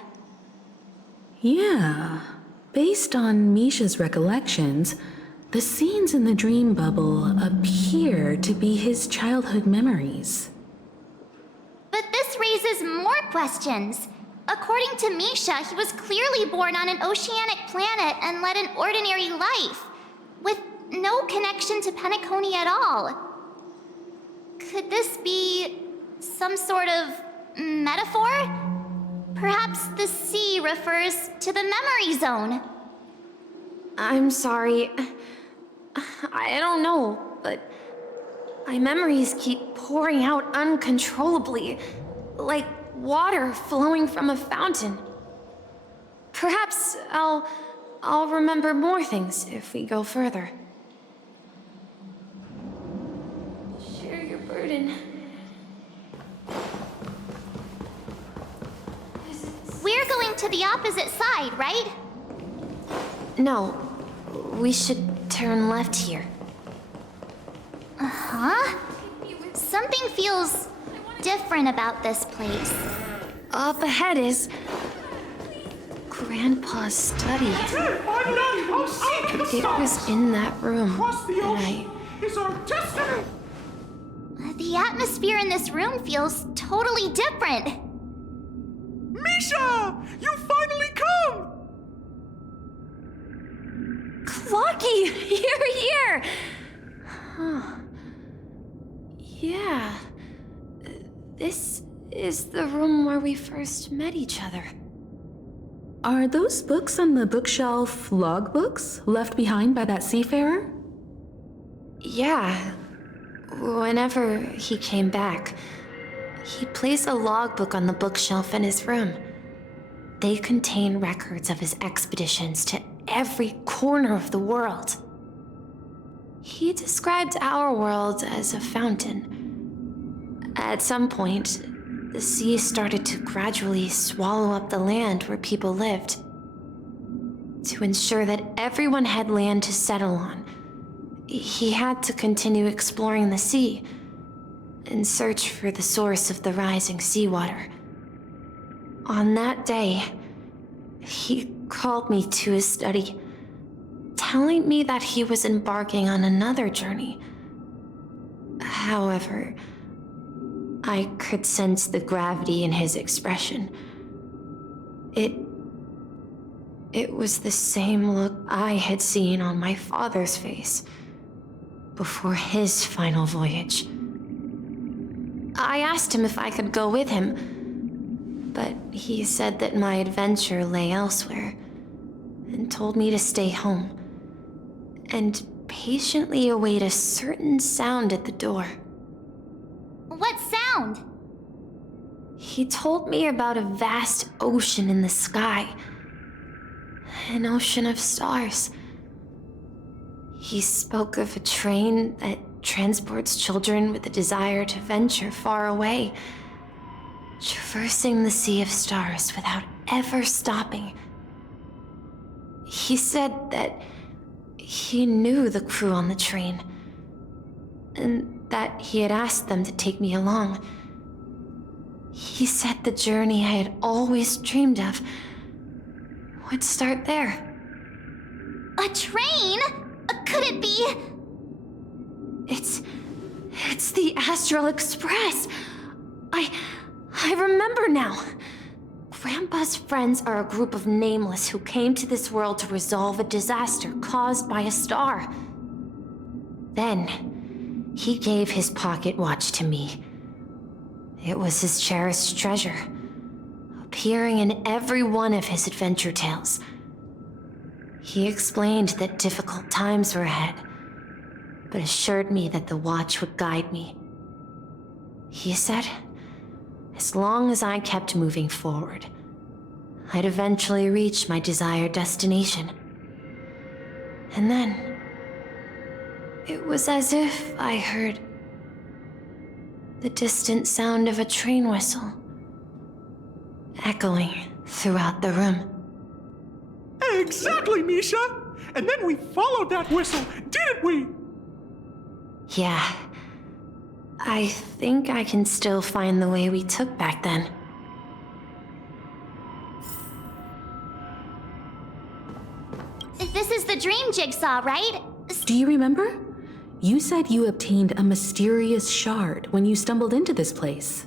Yeah. Based on Misha's recollections, the scenes in the dream bubble appear to be his childhood memories. But this raises more questions. According to Misha, he was clearly born on an oceanic planet and led an ordinary life, with no connection to Penacony at all. Could this be some sort of metaphor? Perhaps the sea refers to the memory zone. I'm sorry. I don't know, but my memories keep pouring out uncontrollably, like water flowing from a fountain. Perhaps I'll remember more things if we go further. Share your burden. We're going to the opposite side, right? No, we should turn left here. Huh? Something feels different about this place. Up ahead is Grandpa's study. It was in that room, and The atmosphere in this room feels totally different. Misha! You finally come! Clocky, you're here! Huh. Yeah. This is the room where we first met each other. Are those books on the bookshelf logbooks left behind by that seafarer? Yeah. Whenever he came back, he placed a logbook on the bookshelf in his room. They contain records of his expeditions to every corner of the world. He described our world as a fountain. At some point, the sea started to gradually swallow up the land where people lived. To ensure that everyone had land to settle on, he had to continue exploring the sea and search for the source of the rising seawater. On that day, he called me to his study, telling me that he was embarking on another journey. However, I could sense the gravity in his expression. It was the same look I had seen on my father's face before his final voyage. I asked him if I could go with him, but he said that my adventure lay elsewhere and told me to stay home and patiently await a certain sound at the door. What sound? He told me about a vast ocean in the sky, an ocean of stars. He spoke of a train that transports children with a desire to venture far away, traversing the sea of stars without ever stopping. He said that he knew the crew on the train, and that he had asked them to take me along. He said the journey I had always dreamed of would start there. A train? Could it be? It's the Astral Express. I remember now. Grandpa's friends are a group of nameless who came to this world to resolve a disaster caused by a star. Then, he gave his pocket watch to me. It was his cherished treasure, appearing in every one of his adventure tales. He explained that difficult times were ahead, but assured me that the watch would guide me. He said, as long as I kept moving forward, I'd eventually reach my desired destination. And then, it was as if I heard the distant sound of a train whistle echoing throughout the room. Exactly, Misha! And then we followed that whistle, didn't we? Yeah. I think I can still find the way we took back then. This is the dream jigsaw, right? Do you remember? You said you obtained a mysterious shard when you stumbled into this place.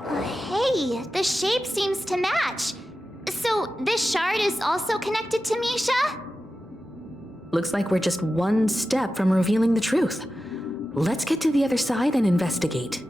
Hey, Hey, the shape seems to match. So this shard is also connected to Misha? Looks like we're just one step from revealing the truth. Let's get to the other side and investigate.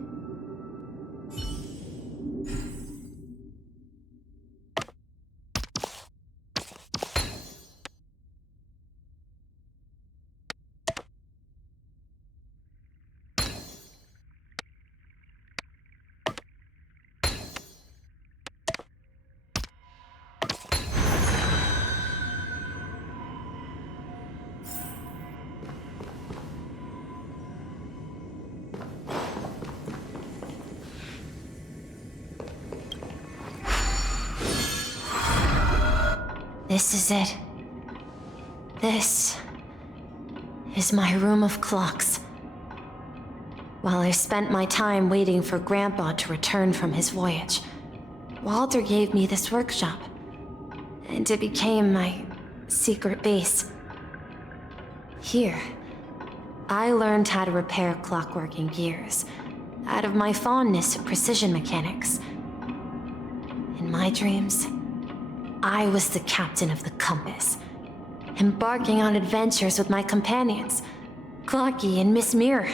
This is it. This is my room of clocks. While I spent my time waiting for Grandpa to return from his voyage, Walter gave me this workshop, and it became my secret base. Here, I learned how to repair clockwork and gears out of my fondness of precision mechanics. In my dreams, I was the captain of the compass, embarking on adventures with my companions, Clocky and Miss Mirror,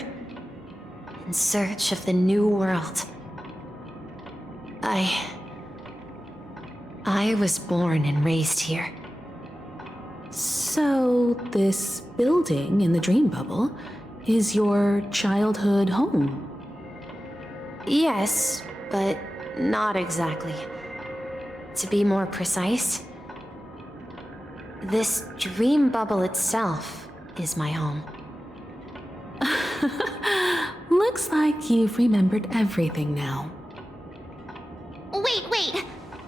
in search of the new world. I was born and raised here. So, this building in the dream bubble is your childhood home? Yes, but not exactly. To be more precise, this dream bubble itself is my home. Looks like you've remembered everything now. Wait.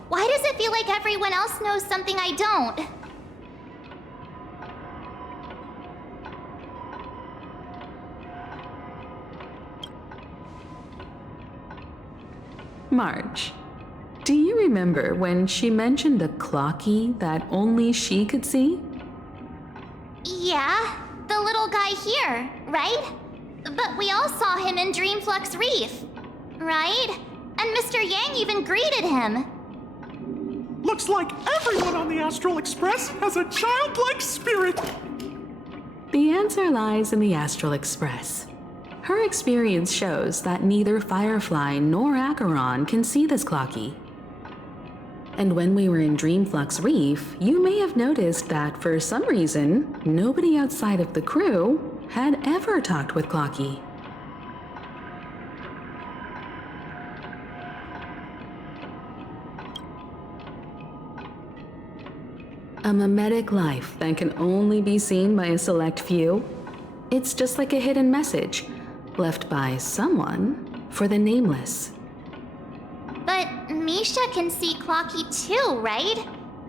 Why does it feel like everyone else knows something I don't? Marge, do you remember when she mentioned a clocky that only she could see? Yeah, the little guy here, right? But we all saw him in Dreamflux Reef, right? And Mr. Yang even greeted him. Looks like everyone on the Astral Express has a childlike spirit. The answer lies in the Astral Express. Her experience shows that neither Firefly nor Acheron can see this clocky. And when we were in Dreamflux Reef, you may have noticed that for some reason, nobody outside of the crew had ever talked with Clocky. A mimetic life that can only be seen by a select few? It's just like a hidden message, left by someone for the nameless. But Misha can see Clocky too, right?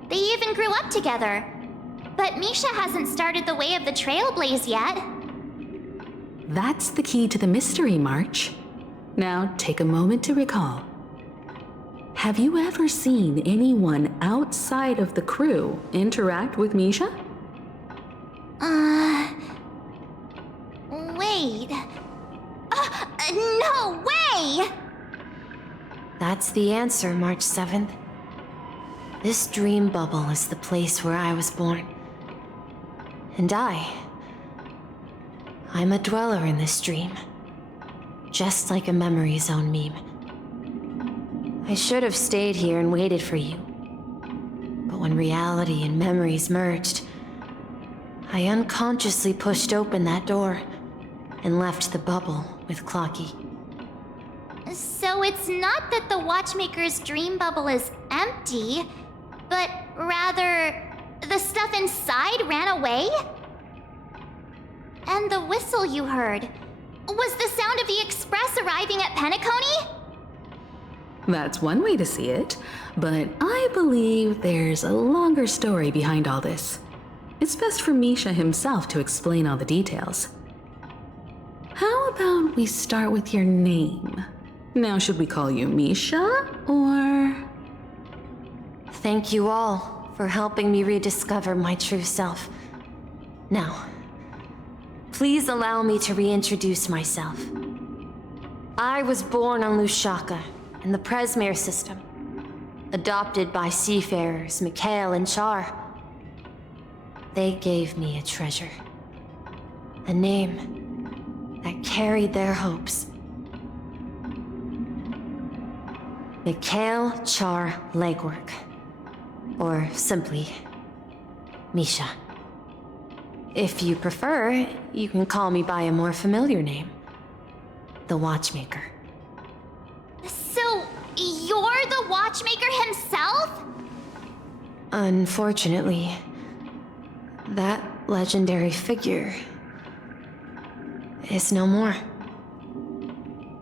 They even grew up together. But Misha hasn't started the way of the Trailblaze yet. That's the key to the mystery, March. Now take a moment to recall. Have you ever seen anyone outside of the crew interact with Misha? Wait. No way! That's the answer, March 7th. This dream bubble is the place where I was born. And I'm a dweller in this dream. Just like a memory zone meme. I should have stayed here and waited for you. But when reality and memories merged, I unconsciously pushed open that door and left the bubble with Clocky. So it's not that the Watchmaker's dream bubble is empty, but rather the stuff inside ran away? And the whistle you heard, was the sound of the Express arriving at Penacony? That's one way to see it, but I believe there's a longer story behind all this. It's best for Misha himself to explain all the details. How about we start with your name? Now, should we call you Misha, or...? Thank you all for helping me rediscover my true self. Now, please allow me to reintroduce myself. I was born on Lushaka in the Presmere system, adopted by seafarers Mikhail and Char. They gave me a treasure, a name that carried their hopes. Mikhail Char Legwork, or simply, Misha. If you prefer, you can call me by a more familiar name, the Watchmaker. So, you're the Watchmaker himself? Unfortunately, that legendary figure is no more.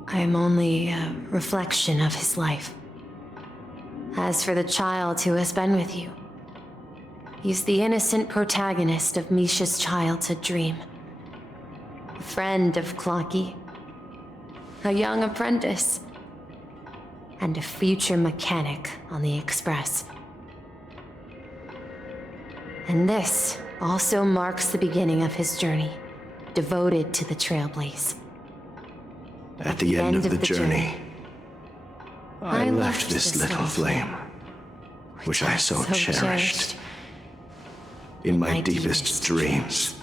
I am only a reflection of his life. As for the child who has been with you, he's the innocent protagonist of Misha's childhood dream. A friend of Clocky, a young apprentice, and a future mechanic on the Express. And this also marks the beginning of his journey, devoted to the Trailblaze. At the end of the journey, I left this little flame, which I so cherished, in my deepest dreams,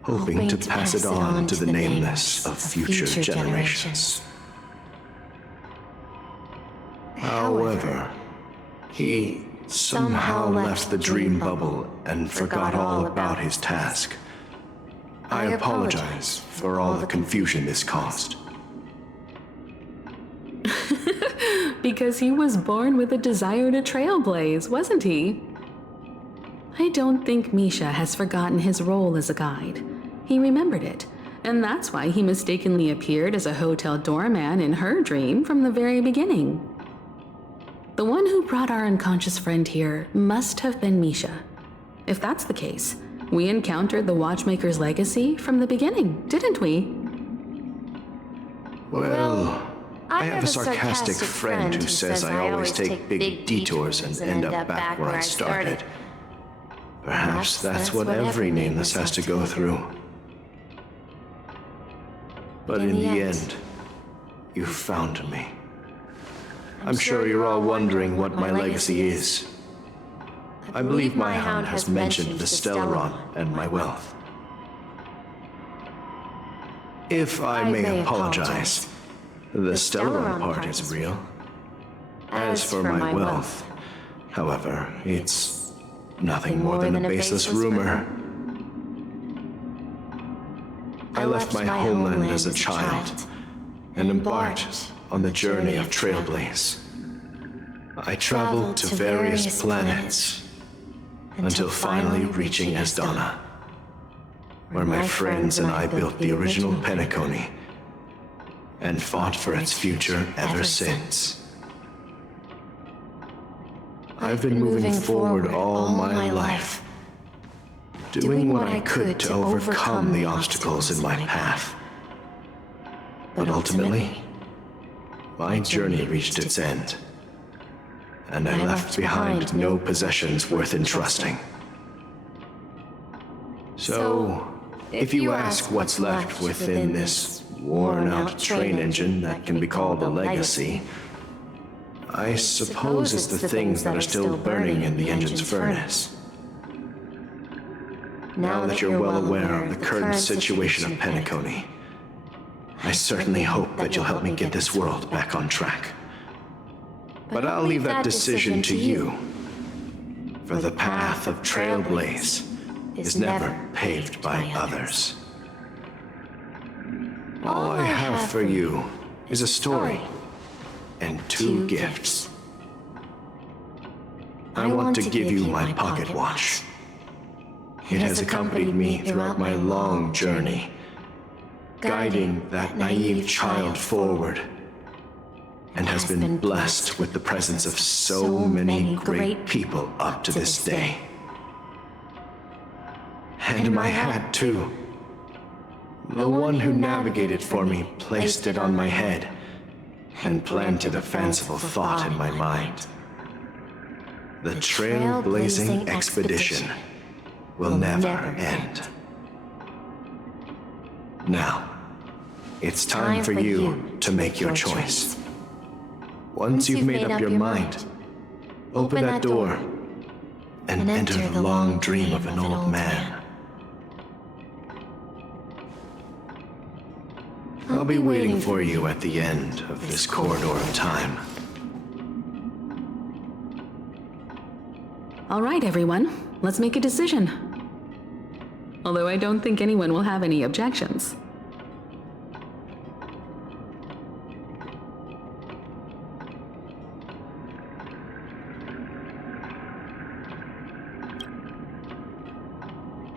hoping to pass it on to the nameless of future generations. However, he somehow left the dream bubble and forgot all about his task. I apologize for all the confusion this caused. Because he was born with a desire to trailblaze, wasn't he? I don't think Misha has forgotten his role as a guide. He remembered it, and that's why he mistakenly appeared as a hotel doorman in her dream from the very beginning. The one who brought our unconscious friend here must have been Misha. If that's the case, we encountered the Watchmaker's legacy from the beginning, didn't we? Well, I have a sarcastic friend who says I always take big detours and end up back where I started. Perhaps that's what every nameless has to go through. But in the end, you found me. I'm sure you're all wondering what my legacy is. I believe my hound has mentioned the Stellaron and my wealth. If I may apologize, the Stellaron part is real. As for my wealth, however, it's nothing more than a baseless rumor. I left my homeland as a child and embarked on the journey of Trailblaze. I traveled to various planets until finally reaching Esdana, where my friends and I built the original Penacony and fought for its future ever since. I've been moving forward all my life, doing what I could to overcome the obstacles in my path. But ultimately, my journey reached its end, and I left behind no possessions worth entrusting. So, if you ask what's left within this worn-out train engine that can be called a legacy, I suppose it's the things that are still burning in the engine's furnace. Now that you're well aware of the current situation of Penacony, I certainly hope that you'll help me get this world back on track. But I'll leave that decision to you, for the path of Trailblaze is never paved by others. All I have for you is a story and two gifts. I want to give you my pocket watch. It has accompanied me throughout my long journey, guiding that naive child forward, and has been blessed with the presence of so many great people up to this day. And my hat, too. The one who navigated for me placed it on my head and planted a fanciful thought in my mind. The trailblazing expedition will never end. Now, it's time for you to make your choice. Once you've made up your mind, open that door and enter the long dream of an old man. I'll be waiting for you at the end of this corridor of time. All right, everyone, let's make a decision. Although I don't think anyone will have any objections.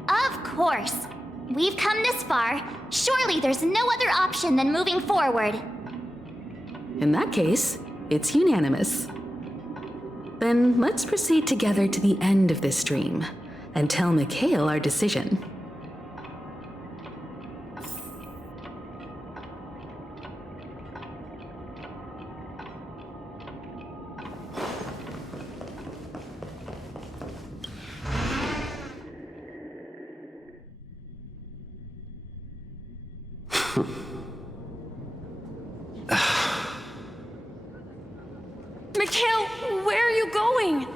Of course. We've come this far. Surely there's no other option than moving forward. In that case, it's unanimous. Then let's proceed together to the end of this dream and tell Mikhail our decision. Mikhail, where are you going?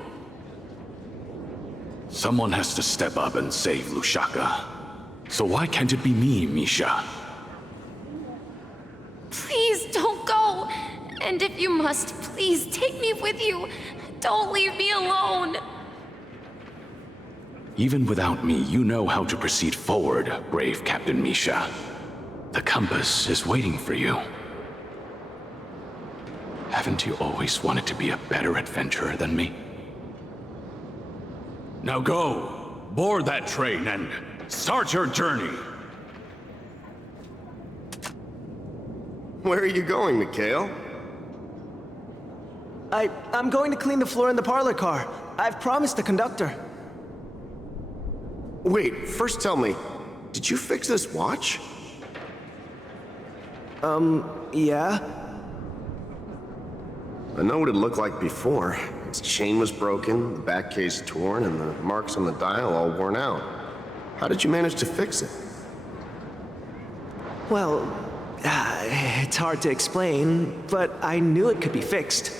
Someone has to step up and save Lushaka. So why can't it be me, Misha? Please don't go. And if you must, please take me with you. Don't leave me alone. Even without me, you know how to proceed forward, brave Captain Misha. The compass is waiting for you. Haven't you always wanted to be a better adventurer than me? Now go, board that train and start your journey. Where are you going, Mikhail? I'm going to clean the floor in the parlor car. I've promised the conductor. Wait, first tell me, did you fix this watch? Yeah? I know what it looked like before. Its chain was broken, the back case torn, and the marks on the dial all worn out. How did you manage to fix it? Well, it's hard to explain, but I knew it could be fixed.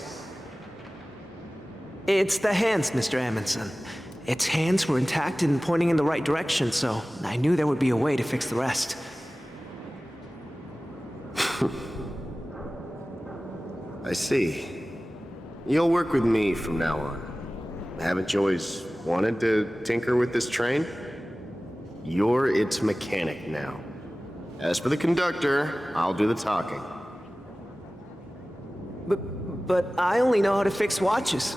It's the hands, Mr. Amundsen. Its hands were intact and pointing in the right direction, so I knew there would be a way to fix the rest. I see. You'll work with me from now on. Haven't you always wanted to tinker with this train? You're its mechanic now. As for the conductor, I'll do the talking. But I only know how to fix watches.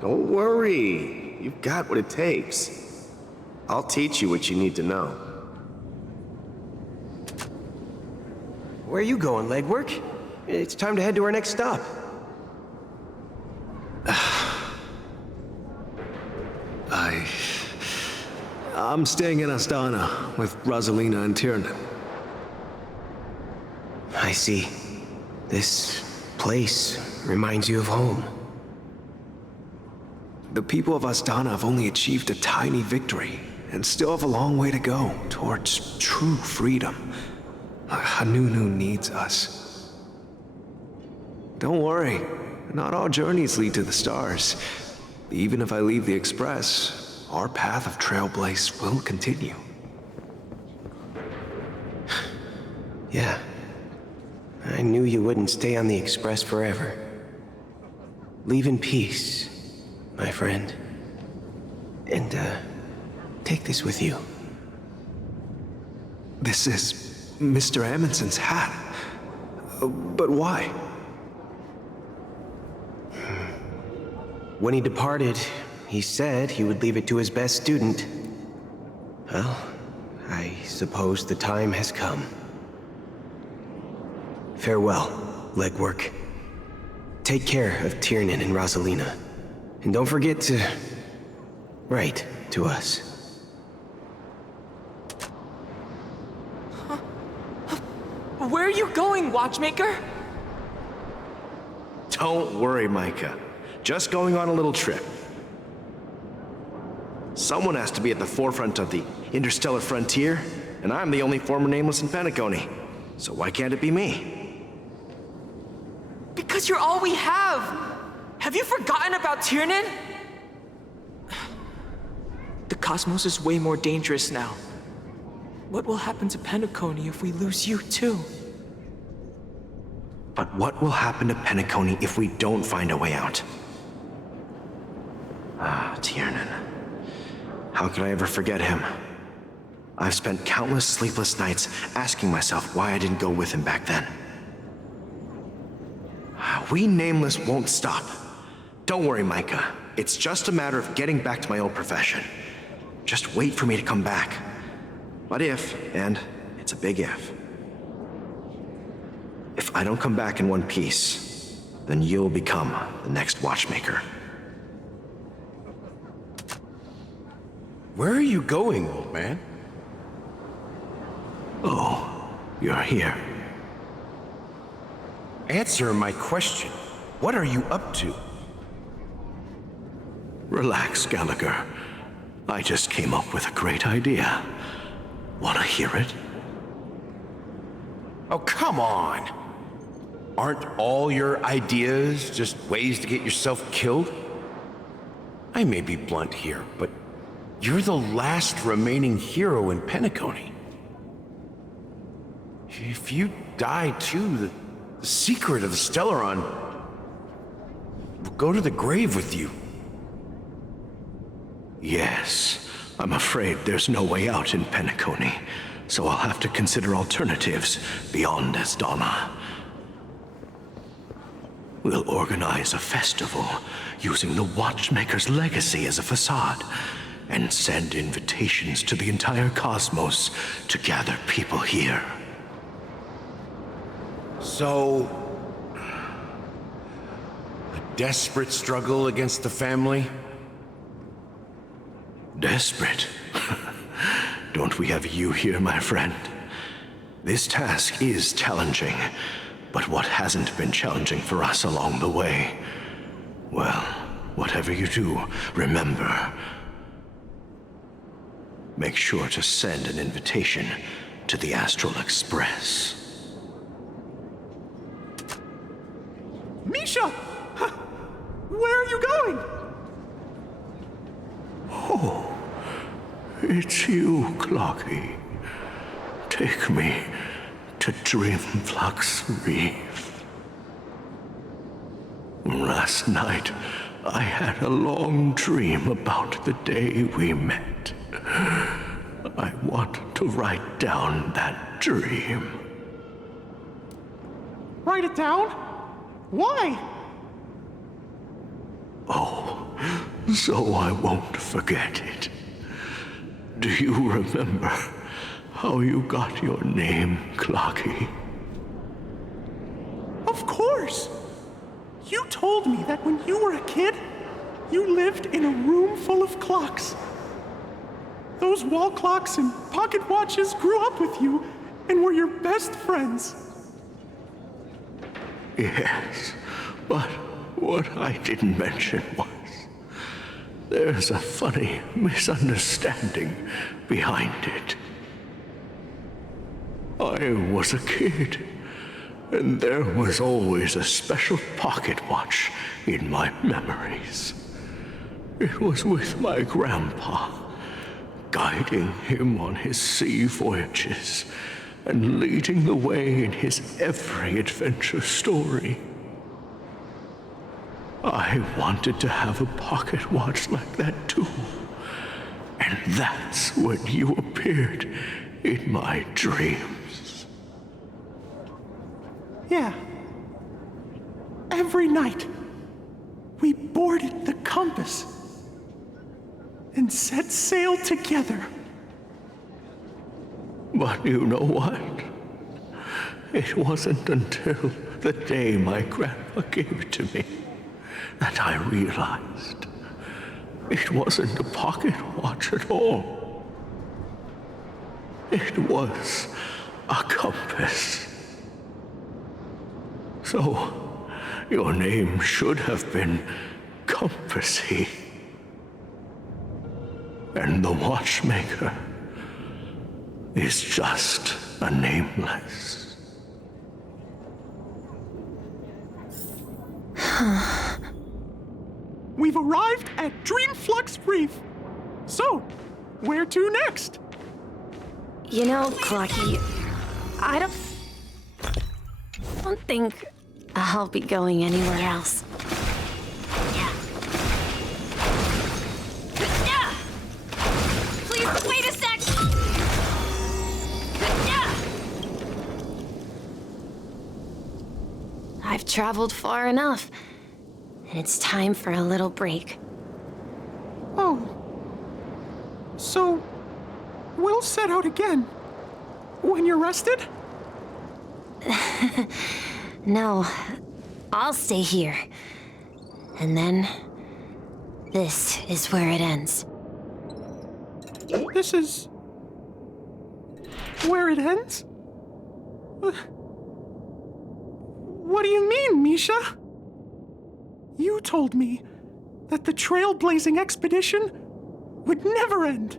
Don't worry. You've got what it takes. I'll teach you what you need to know. Where are you going, legwork? It's time to head to our next stop. I'm staying in Astana with Rosalina and Tiernan. I see. This place reminds you of home. The people of Astana have only achieved a tiny victory and still have a long way to go towards true freedom. Hanunu needs us. Don't worry, not all journeys lead to the stars. Even if I leave the Express, our path of trailblaze will continue. Yeah. I knew you wouldn't stay on the Express forever. Leave in peace, my friend. And, take this with you. This is Mr. Amundsen's hat. But why? When he departed, he said he would leave it to his best student. Well, I suppose the time has come. Farewell, legwork. Take care of Tiernan and Rosalina. And don't forget to write to us. Where are you going, Watchmaker? Don't worry, Micah. Just going on a little trip. Someone has to be at the forefront of the interstellar frontier, and I'm the only former Nameless in Pentacony. So why can't it be me? Because you're all we have! Have you forgotten about Tiernan? The cosmos is way more dangerous now. What will happen to Penacony if we lose you too? But what will happen to Penacony if we don't find a way out? Ah, Tiernan. How could I ever forget him? I've spent countless sleepless nights asking myself why I didn't go with him back then. We Nameless won't stop. Don't worry, Micah. It's just a matter of getting back to my old profession. Just wait for me to come back. But if, and it's a big if I don't come back in one piece, then you'll become the next Watchmaker. Where are you going, old man? Oh, you're here. Answer my question. What are you up to? Relax, Gallagher. I just came up with a great idea. Wanna hear it? Oh, come on! Aren't all your ideas just ways to get yourself killed? I may be blunt here, but you're the last remaining hero in Penacony. If you die too, the secret of the Stellaron will go to the grave with you. Yes, I'm afraid there's no way out in Penacony, so I'll have to consider alternatives beyond Esdonna. We'll organize a festival using the Watchmaker's legacy as a facade, and send invitations to the entire cosmos to gather people here. So, a desperate struggle against the family? Desperate? Don't we have you here, my friend? This task is challenging, but what hasn't been challenging for us along the way? Well, whatever you do, remember, make sure to send an invitation to the Astral Express. Misha! Where are you going? Oh, it's you, Clocky. Take me to Dreamflux Reef. Last night, I had a long dream about the day we met. I want to write down that dream. Write it down? Why? Oh, so I won't forget it. Do you remember how you got your name, Clocky? Of course! You told me that when you were a kid, you lived in a room full of clocks. Those wall clocks and pocket watches grew up with you and were your best friends. Yes, but what I didn't mention was there's a funny misunderstanding behind it. I was a kid, and there was always a special pocket watch in my memories. It was with my grandpa, guiding him on his sea voyages and leading the way in his every adventure story. I wanted to have a pocket watch like that too. And that's when you appeared in my dreams. Yeah. Every night, we boarded the compass and set sail together. But you know what? It wasn't until the day my grandpa gave it to me that I realized it wasn't a pocket watch at all. It was a compass. So, your name should have been Compassy. And the Watchmaker is just a nameless. We've arrived at Dreamflux Reef. So, where to next? You know, Clocky, I don't think I'll be going anywhere else. Please, wait a sec! I've traveled far enough, and it's time for a little break. Oh. So, we'll set out again. When you're rested? No, I'll stay here. And then, this is where it ends. This is... where it ends? What do you mean, Misha? You told me that the trailblazing expedition would never end.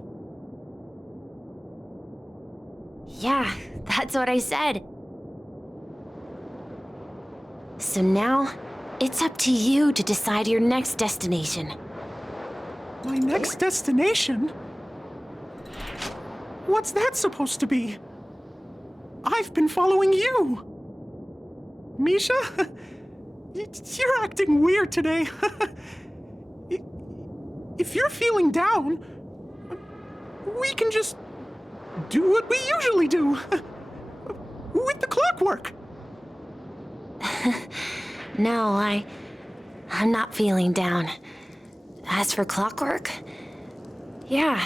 Yeah, that's what I said. So now, it's up to you to decide your next destination. My next destination? What's that supposed to be? I've been following you. Misha? You're acting weird today. If you're feeling down, we can just do what we usually do. With the clockwork. No, I'm not feeling down. As for clockwork, yeah,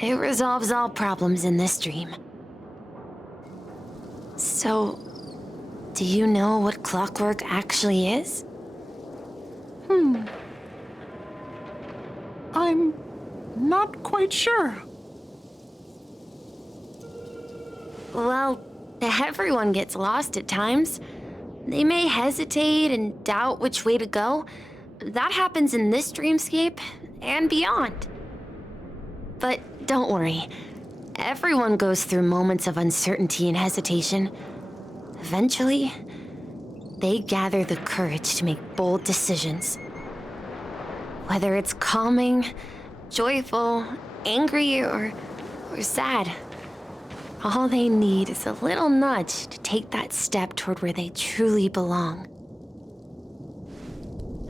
it resolves all problems in this dream. So, do you know what clockwork actually is? I'm not quite sure. Well, everyone gets lost at times. They may hesitate and doubt which way to go. That happens in this dreamscape and beyond. But don't worry. Everyone goes through moments of uncertainty and hesitation. Eventually, they gather the courage to make bold decisions. Whether it's calming, joyful, angry, or sad, all they need is a little nudge to take that step toward where they truly belong.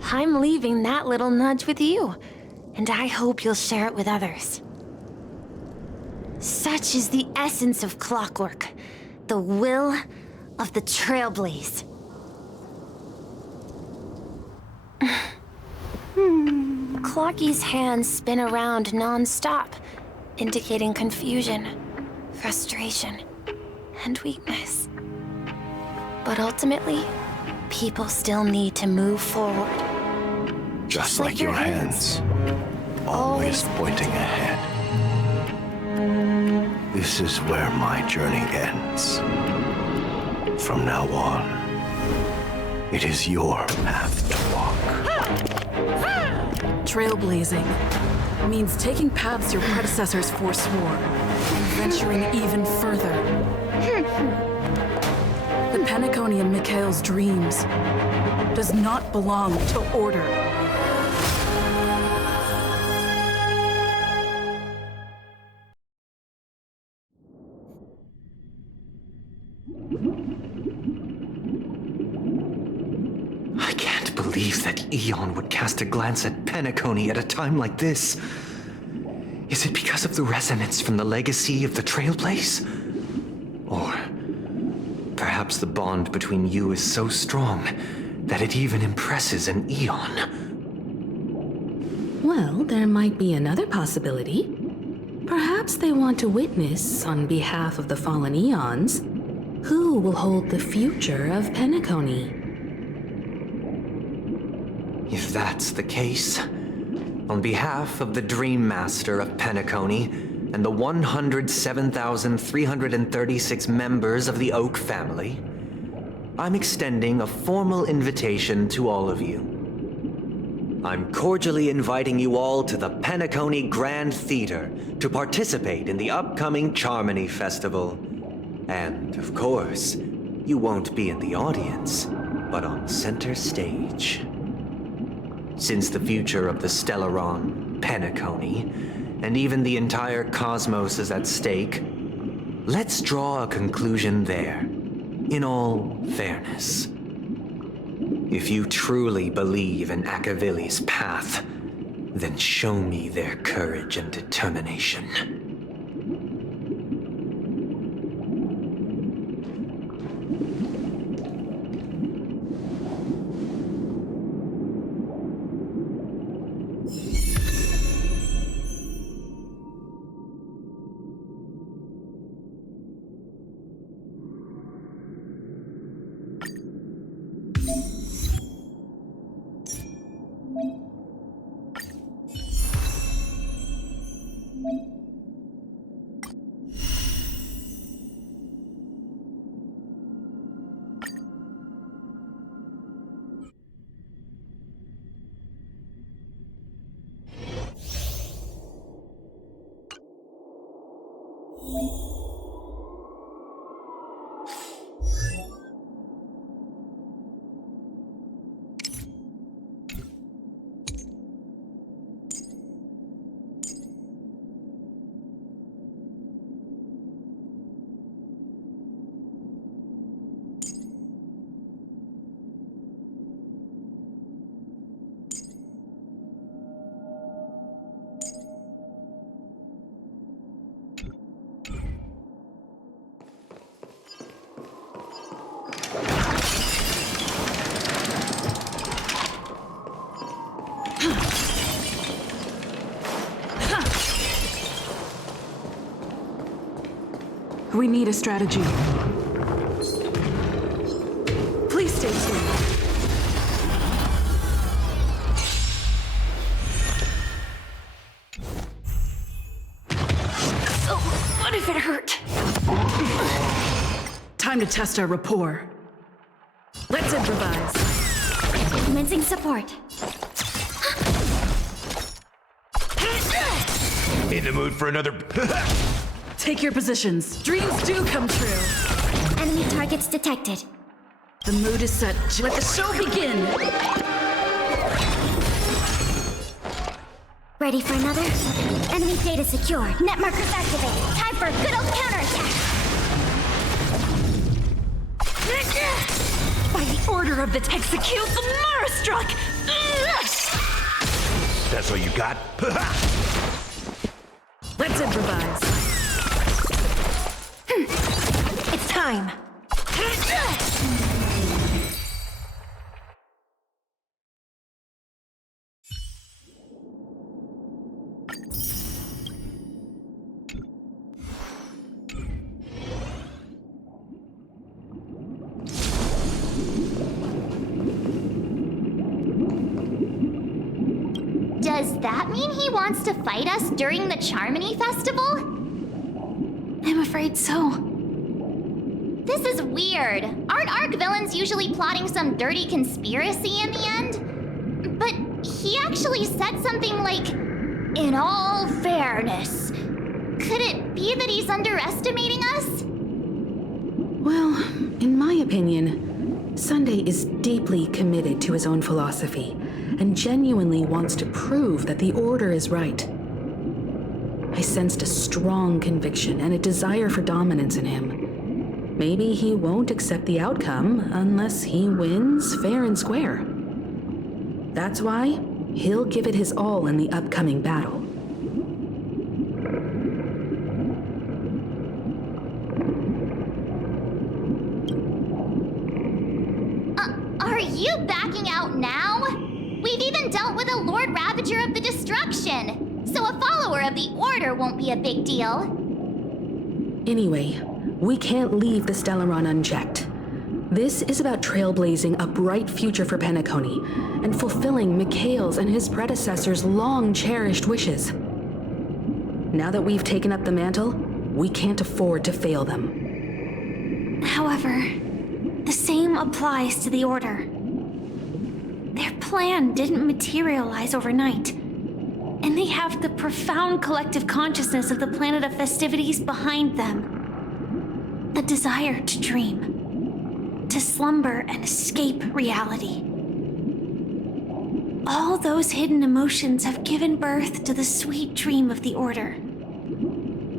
I'm leaving that little nudge with you, and I hope you'll share it with others. Such is the essence of clockwork, the will of the Trailblaze. Clocky's hands spin around non-stop, indicating confusion, frustration, and weakness. But ultimately, people still need to move forward. Just like your hands, always pointing ahead. This is where my journey ends. From now on, it is your path to walk. Trailblazing means taking paths your predecessors forswore and venturing even further. The Penacony in Mikhail's dreams does not belong to order. I can't believe that Eon would cast a glance at Penacony at a time like this. Is it because of the resonance from the legacy of the Trailblaze? Or perhaps the bond between you is so strong that it even impresses an Eon? Well, there might be another possibility. Perhaps they want to witness, on behalf of the fallen Eons, who will hold the future of Penacony. If that's the case, on behalf of the Dream Master of Penacony and the 107,336 members of the Oak family, I'm extending a formal invitation to all of you. I'm cordially inviting you all to the Penacony Grand Theater to participate in the upcoming Charmony Festival. And, of course, You won't be in the audience, but on center stage. Since the future of the Stellaron, Penacony, and even the entire cosmos is at stake, let's draw a conclusion there, in all fairness. If you truly believe in Akavili's path, then show me their courage and determination. We need a strategy. Please stay tuned. Oh, what if it hurt? Time to test our rapport. Let's improvise. Commencing support. In the mood for another... Take your positions. Dreams do come true. Enemy targets detected. The mood is set. Let the show begin. Ready for another? Enemy data secure. Net markers activated. Time for a good old counterattack. By the order of the Texecute, the Mara struck! That's all you got? Let's improvise. It's time! Does that mean he wants to fight us during the Charmony Festival? I'm afraid so. This is weird. Aren't Arc villains usually plotting some dirty conspiracy in the end? But he actually said something like, "In all fairness." Could it be that he's underestimating us? Well, in my opinion, Sunday is deeply committed to his own philosophy and genuinely wants to prove that the Order is right. I sensed a strong conviction and a desire for dominance in him. Maybe he won't accept the outcome unless he wins fair and square. That's why he'll give it his all in the upcoming battle. Are you backing out now? We've even dealt with a Lord Ravager of the Destruction, so a follower of the Order won't be a big deal. Anyway, we can't leave the Stellaron unchecked. This is about trailblazing a bright future for Penacony and fulfilling Mikhail's and his predecessors' long-cherished wishes. Now that we've taken up the mantle, we can't afford to fail them. However, the same applies to the Order. Their plan didn't materialize overnight, and they have the profound collective consciousness of the planet of festivities behind them. The desire to dream. to slumber and escape reality. All those hidden emotions have given birth to the sweet dream of the Order.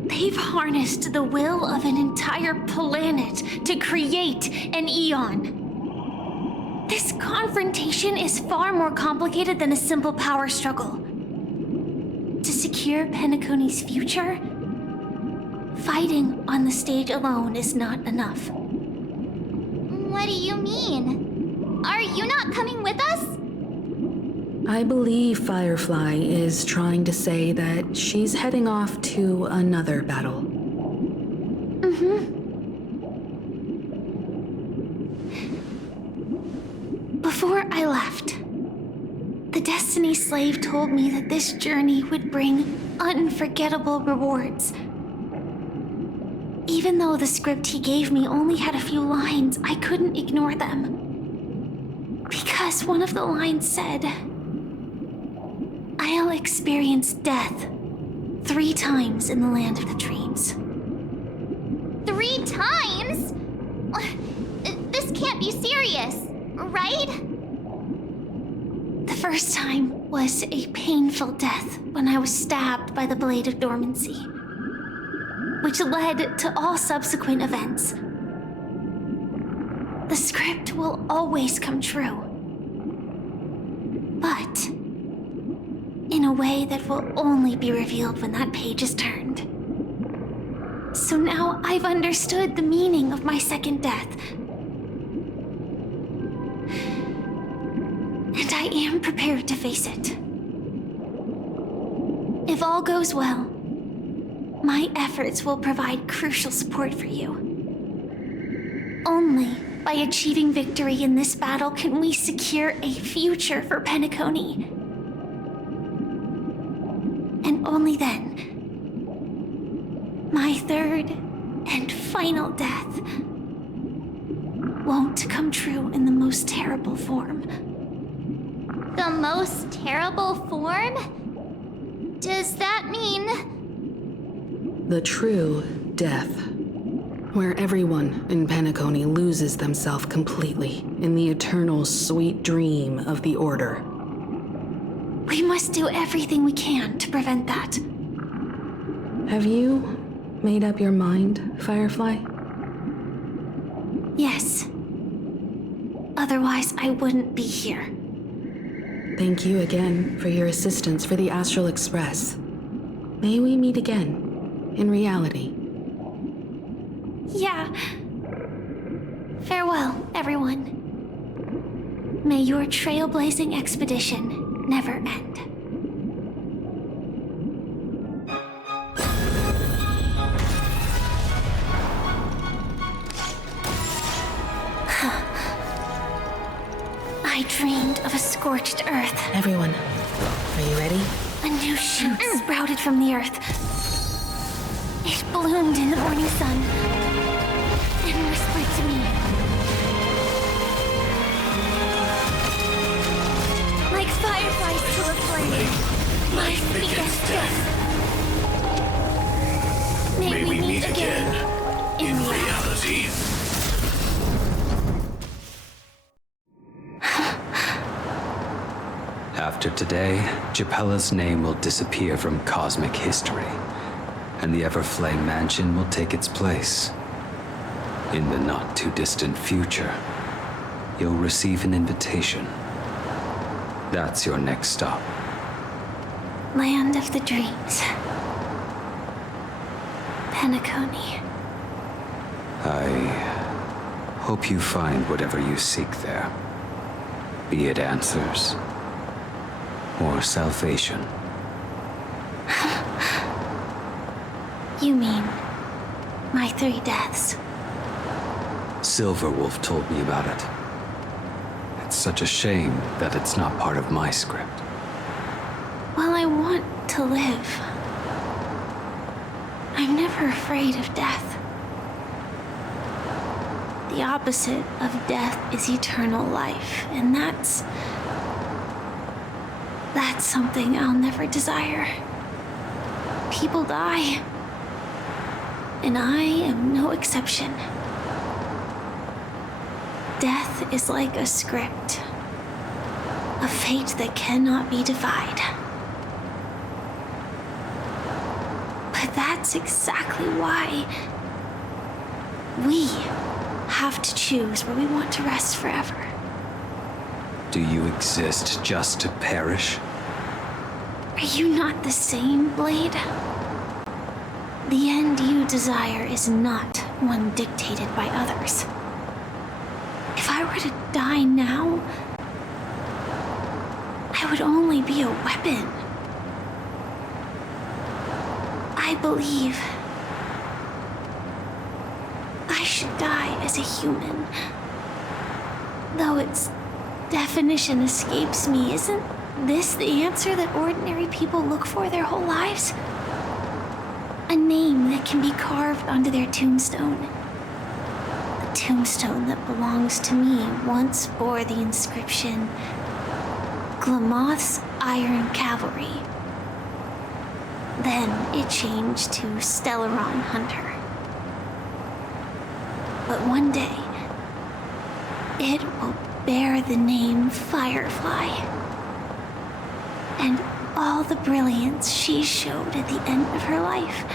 They've harnessed the will of an entire planet to create an Eon. This confrontation is far more complicated than a simple power struggle. To secure Penacony's future, fighting on the stage alone is not enough. What do you mean? Are you not coming with us? I believe Firefly is trying to say that she's heading off to another battle. Before I left, the Destiny Slave told me that this journey would bring unforgettable rewards. Even though the script he gave me only had a few lines, I couldn't ignore them. Because one of the lines said, "I'll experience death 3 times in the land of the dreams." 3 times? This can't be serious, right? The first time was a painful death when I was stabbed by the Blade of Dormancy, which led to all subsequent events. The script will always come true, but in a way that will only be revealed when that page is turned. So now I've understood the meaning of my second death. And I am prepared to face it. If all goes well, my efforts will provide crucial support for you. Only by achieving victory in this battle can we secure a future for Penacony. And only then, my third and final death won't come true in the most terrible form. The most terrible form? Does that mean... The true death, where everyone in Penacony loses themselves completely in the eternal sweet dream of the Order. We must do everything we can to prevent that. Have you made up your mind, Firefly? Yes. Otherwise, I wouldn't be here. Thank you again for your assistance for the Astral Express. May we meet again, in reality. Yeah. Farewell, everyone. May your trailblazing expedition never end. I dreamed of a scorched earth. Everyone, are you ready? A new shoot sprouted from the earth. It bloomed in the morning sun and whispered to me. Like fireflies to a flame, my biggest death. May we meet again in reality. After today, Japella's name will disappear from cosmic history, and the Everflame Mansion will take its place. In the not-too-distant future, you'll receive an invitation. That's your next stop. Land of the dreams. Penacony. I hope you find whatever you seek there. Be it answers or salvation. You mean my 3 deaths? Silverwolf told me about it. It's such a shame that it's not part of my script. Well, I want to live. I'm never afraid of death. The opposite of death is eternal life, and that's something I'll never desire. People die, and I am no exception. Death is like a script, a fate that cannot be defied. But that's exactly why we have to choose where we want to rest forever. Do you exist just to perish? Are you not the same, Blade? The end you desire is not one dictated by others. If I were to die now, I would only be a weapon. I believe I should die as a human. Though its definition escapes me, isn't this the answer that ordinary people look for their whole lives? A name that can be carved onto their tombstone. The tombstone that belongs to me once bore the inscription, Glamoth's Iron Cavalry. Then it changed to Stellaron Hunter. But one day, it will bear the name Firefly. And all the brilliance she showed at the end of her life.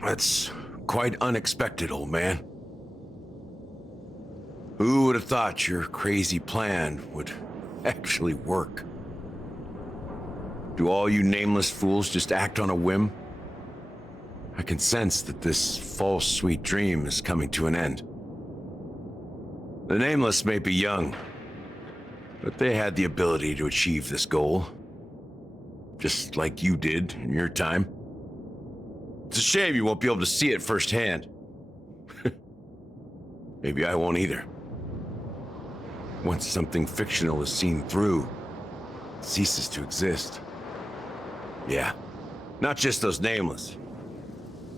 That's quite unexpected, old man. Who would have thought your crazy plan would actually work? Do all you nameless fools just act on a whim? I can sense that this false sweet dream is coming to an end. The Nameless may be young, but they had the ability to achieve this goal. Just like you did in your time. It's a shame you won't be able to see it firsthand. Maybe I won't either. Once something fictional is seen through, it ceases to exist. Yeah, not just those Nameless.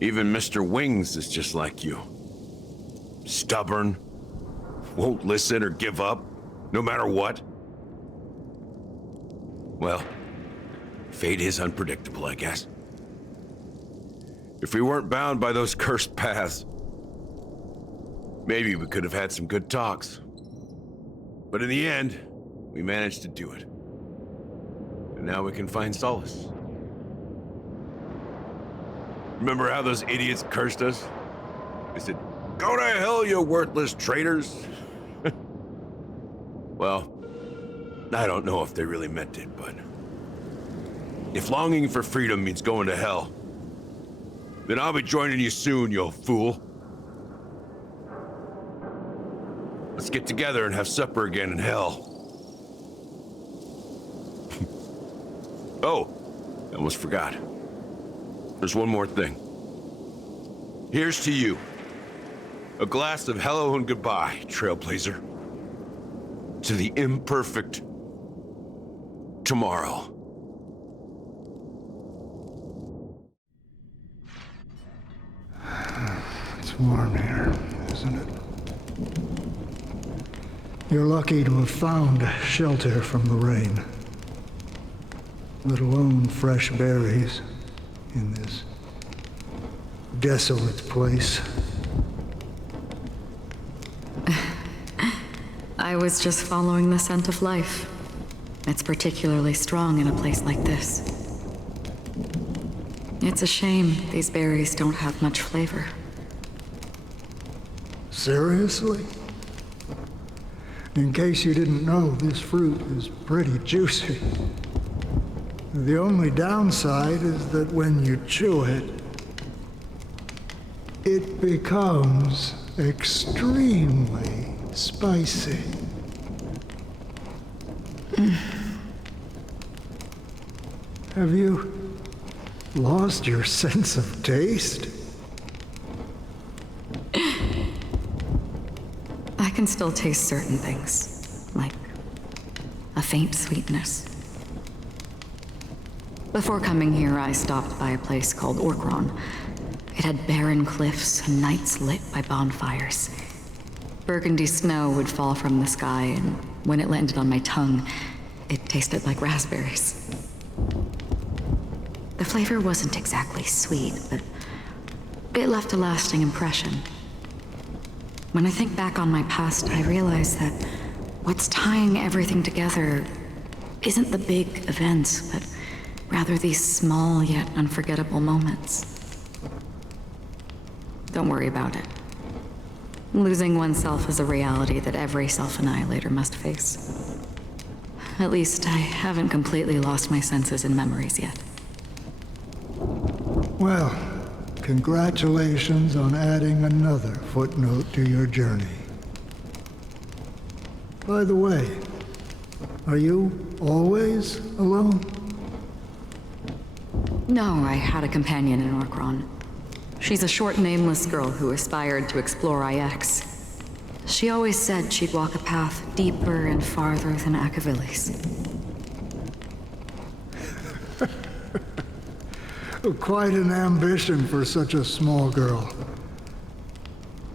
Even Mr. Wings is just like you. Stubborn, won't listen or give up, no matter what. Well, fate is unpredictable, I guess. If we weren't bound by those cursed paths, maybe we could have had some good talks. But in the end, we managed to do it. And now we can find solace. Remember how those idiots cursed us? They said, "Go to hell, you worthless traitors." Well, I don't know if they really meant it, but if longing for freedom means going to hell, then I'll be joining you soon, you old fool. Let's get together and have supper again in hell. Oh, I almost forgot. There's one more thing. Here's to you. A glass of hello and goodbye, Trailblazer. To the imperfect tomorrow. It's warm here, isn't it? You're lucky to have found shelter from the rain. Let alone fresh berries in this desolate place. I was just following the scent of life. It's particularly strong in a place like this. It's a shame these berries don't have much flavor. Seriously? In case you didn't know, this fruit is pretty juicy. The only downside is that when you chew it, it becomes extremely spicy. Have you lost your sense of taste? I can still taste certain things, like a faint sweetness. Before coming here, I stopped by a place called Orkron. It had barren cliffs and nights lit by bonfires. Burgundy snow would fall from the sky, and when it landed on my tongue, it tasted like raspberries. The flavor wasn't exactly sweet, but it left a lasting impression. When I think back on my past, I realize that what's tying everything together isn't the big events, but rather these small yet unforgettable moments. Don't worry about it. Losing oneself is a reality that every self-annihilator must face. At least I haven't completely lost my senses and memories yet. Well, congratulations on adding another footnote to your journey. By the way, are you always alone? No, I had a companion in Orkron. She's a short, nameless girl who aspired to explore IX. She always said she'd walk a path deeper and farther than Akavilis. Quite an ambition for such a small girl.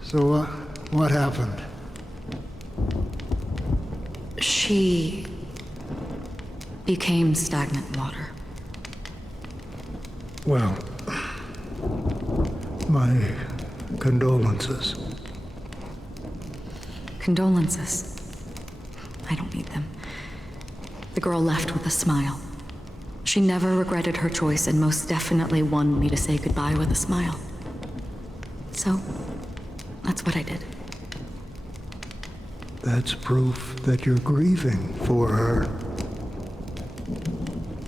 So, what happened? She became stagnant water. Well, my condolences. Condolences. I don't need them. The girl left with a smile. She never regretted her choice and most definitely wanted me to say goodbye with a smile. So, that's what I did. That's proof that you're grieving for her.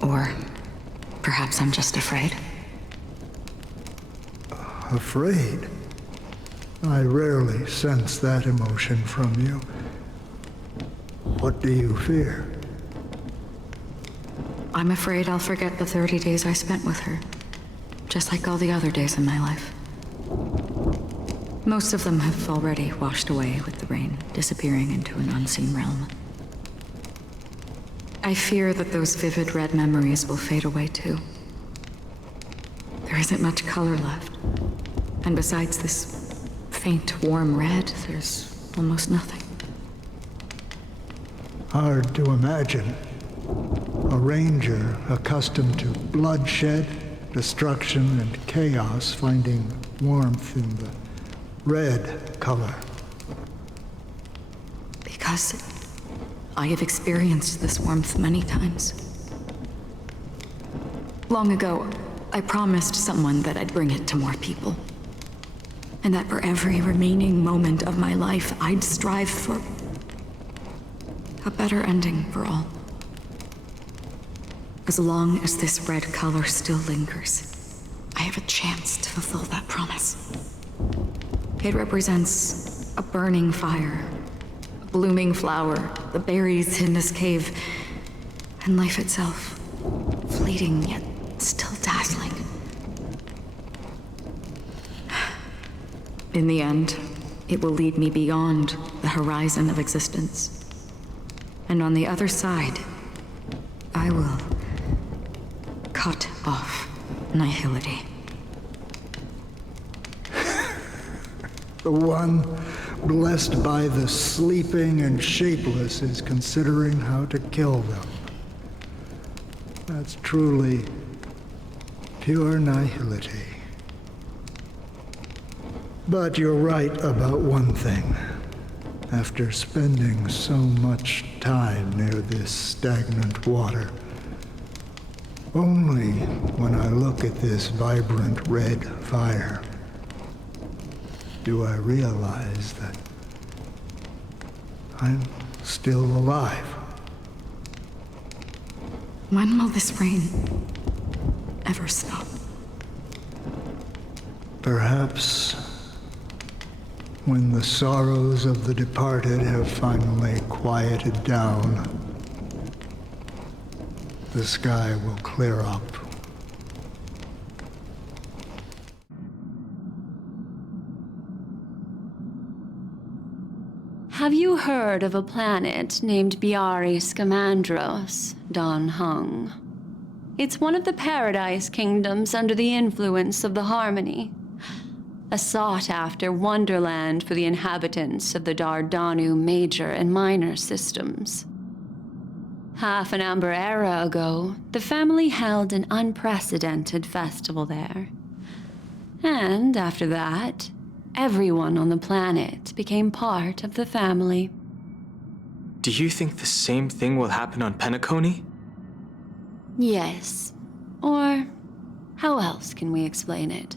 Or perhaps I'm just afraid. Afraid? I rarely sense that emotion from you. What do you fear? I'm afraid I'll forget the 30 days I spent with her, just like all the other days in my life. Most of them have already washed away with the rain, disappearing into an unseen realm. I fear that those vivid red memories will fade away too. There isn't much color left, and besides this faint, warm red, there's almost nothing. Hard to imagine. A ranger accustomed to bloodshed, destruction, and chaos finding warmth in the red color. Because I have experienced this warmth many times. Long ago, I promised someone that I'd bring it to more people. And that for every remaining moment of my life, I'd strive for a better ending for all. As long as this red color still lingers, I have a chance to fulfill that promise. It represents a burning fire, a blooming flower, the berries in this cave, and life itself, fleeting yet still dazzling. In the end, it will lead me beyond the horizon of existence. And on the other side, I will cut off nihility. The one blessed by the sleeping and shapeless is considering how to kill them. That's truly pure nihility. But you're right about one thing. After spending so much time near this stagnant water, only when I look at this vibrant red fire do I realize that I'm still alive. When will this rain ever stop? Perhaps when the sorrows of the departed have finally quieted down, the sky will clear up. Have you heard of a planet named Biari Scamandros, Don Hung? It's one of the Paradise Kingdoms under the influence of the Harmony. A sought-after wonderland for the inhabitants of the Dardanu major and minor systems. Half an Amber era ago, the family held an unprecedented festival there. And after that, everyone on the planet became part of the family. Do you think the same thing will happen on Penacony? Yes. Or how else can we explain it?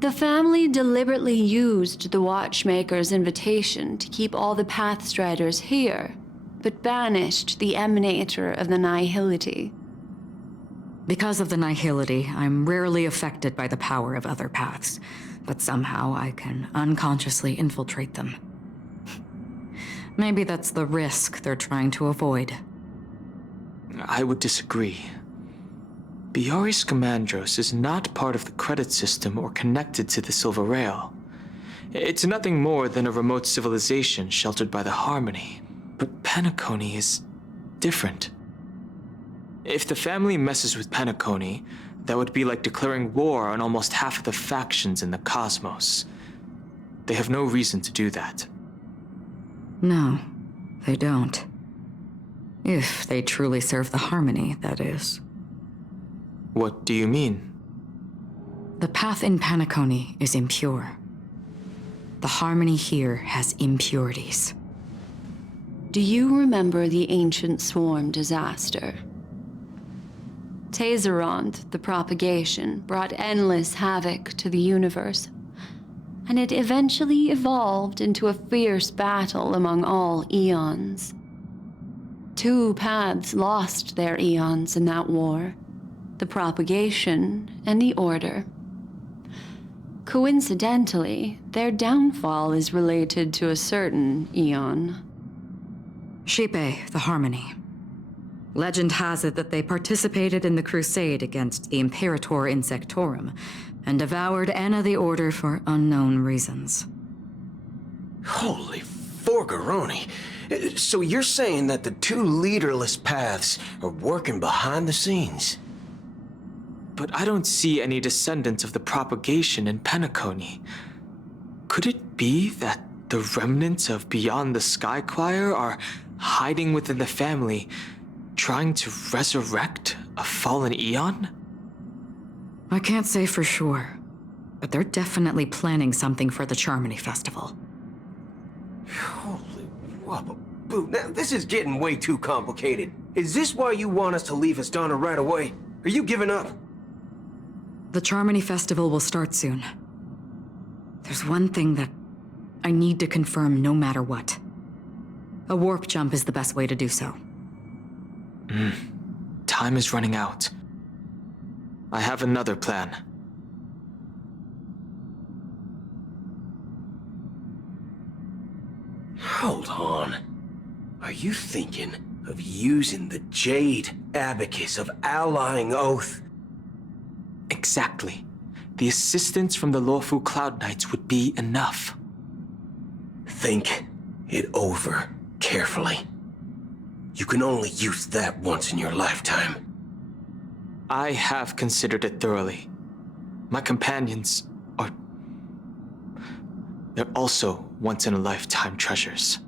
The family deliberately used the Watchmaker's invitation to keep all the Pathstriders here, but banished the Emanator of the Nihility. Because of the Nihility, I'm rarely affected by the power of other paths, but somehow I can unconsciously infiltrate them. Maybe that's the risk they're trying to avoid. I would disagree. Biari Scamandros is not part of the credit system or connected to the Silver Rail. It's nothing more than a remote civilization sheltered by the Harmony. But Penacony is different. If the family messes with Penacony, that would be like declaring war on almost half of the factions in the cosmos. They have no reason to do that. No, they don't. If they truly serve the Harmony, that is. What do you mean? The path in Penacony is impure. The Harmony here has impurities. Do you remember the Ancient Swarm disaster? Tazerond, the propagation, brought endless havoc to the universe, and it eventually evolved into a fierce battle among all eons. 2 paths lost their eons in that war, the propagation and the order. Coincidentally, their downfall is related to a certain eon. Shipe, the Harmony. Legend has it that they participated in the crusade against the Imperator Insectorum and devoured Anna the Order for unknown reasons. Holy forgaroni. So you're saying that the 2 leaderless paths are working behind the scenes? But I don't see any descendants of the propagation in Penacony. Could it be that the remnants of Beyond the Sky Choir are hiding within the family, trying to resurrect a fallen eon? I can't say for sure, but they're definitely planning something for the Charmony Festival. Holy wabba-boo. Now, this is getting way too complicated. Is this why you want us to leave Astana right away? Are you giving up? The Charmony Festival will start soon. There's one thing that I need to confirm no matter what. A warp jump is the best way to do so. Time is running out. I have another plan. Hold on. Are you thinking of using the Jade Abacus of Allying Oath? Exactly. The assistance from the Lawful Cloud Knights would be enough. Think it over carefully. You can only use that once in your lifetime. I have considered it thoroughly. My companions are... they're also once-in-a-lifetime treasures.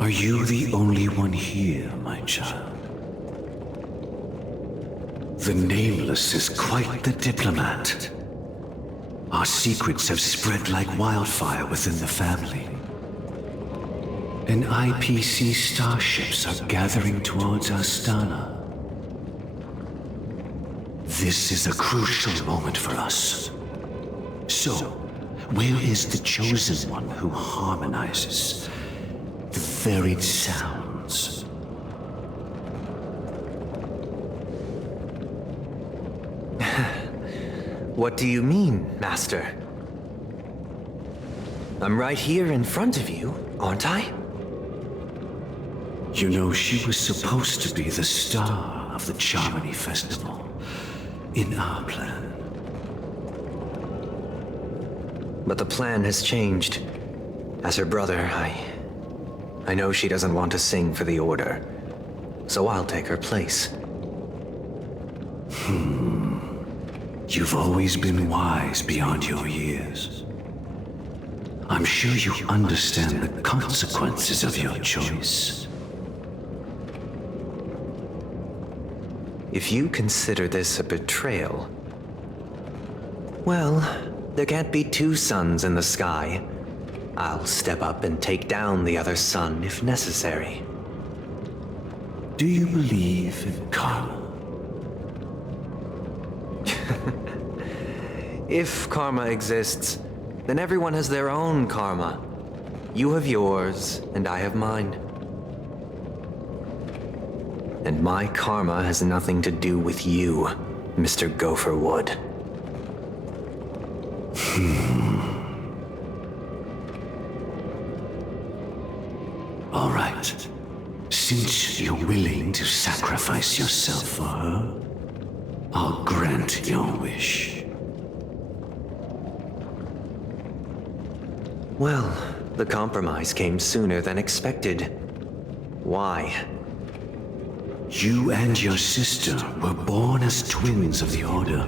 Are you the only one here, my child? The Nameless is quite the diplomat. Our secrets have spread like wildfire within the family. And IPC starships are gathering towards Astana. This is a crucial moment for us. So, where is the Chosen One who harmonizes the varied sounds? What do you mean, Master? I'm right here in front of you, aren't I? You know, she was supposed to be the star of the Charmony Festival in our plan. But the plan has changed. As her brother, I know she doesn't want to sing for the Order, so I'll take her place. You've always been wise beyond your years. I'm sure you understand the consequences of your choice. If you consider this a betrayal, well, there can't be two suns in the sky. I'll step up and take down the other sun if necessary. Do you believe in karma? If karma exists, then everyone has their own karma. You have yours, and I have mine. And my karma has nothing to do with you, Mr. Gopherwood. All right. Since you're willing to sacrifice yourself for her, I'll grant your wish. Well, the compromise came sooner than expected. Why? You and your sister were born as twins of the Order.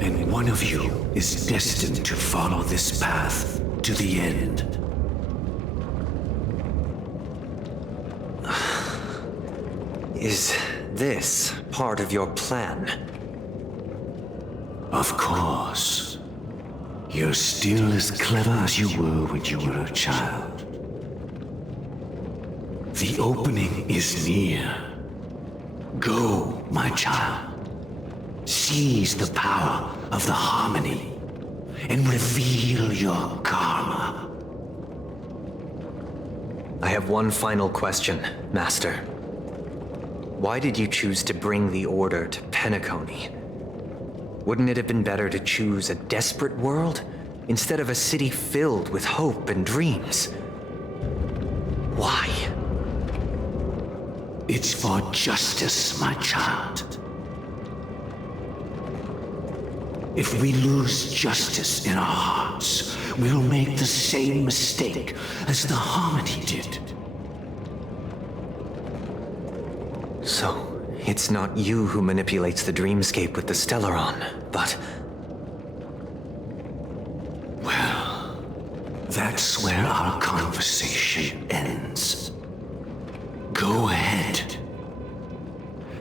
And one of you is destined to follow this path to the end. Is this part of your plan? Of course. You're still as clever as you were when you were a child. The opening is near. Go, my child. Seize the power of the harmony and reveal your karma. I have one final question, Master. Why did you choose to bring the Order to Penacony? Wouldn't it have been better to choose a desperate world instead of a city filled with hope and dreams? Why? It's for justice, my child. If we lose justice in our hearts, we'll make the same mistake as the Harmony did. So, it's not you who manipulates the dreamscape with the Stellaron, but... Well, that's where our conversation ends. Go ahead.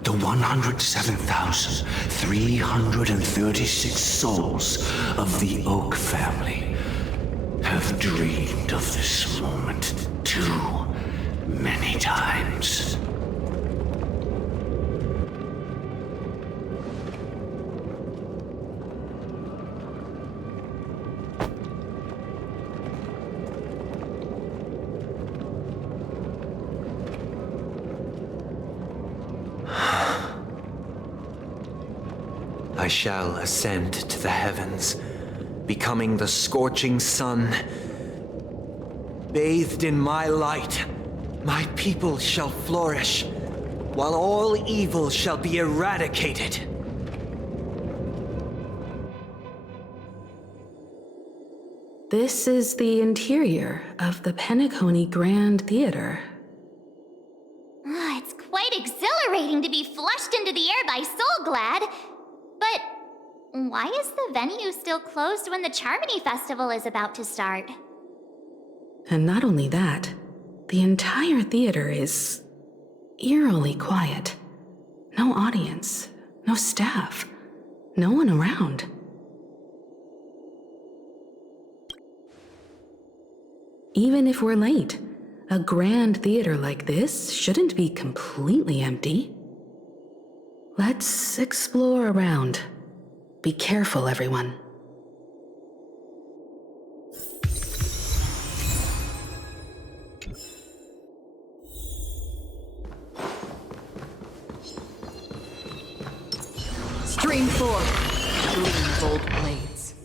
The 107,336 souls of the Oak family have dreamed of this moment too many times. I shall ascend to the heavens, becoming the scorching sun. Bathed in my light, my people shall flourish, while all evil shall be eradicated. This is the interior of the Penacony Grand Theater. It's quite exhilarating to be flushed into the air by Soulglad. But why is the venue still closed when the Charmony Festival is about to start? And not only that, the entire theater is eerily quiet. No audience, no staff, no one around. Even if we're late, a grand theater like this shouldn't be completely empty. Let's explore around. Be careful, everyone. Stream forth, gleam bold blades.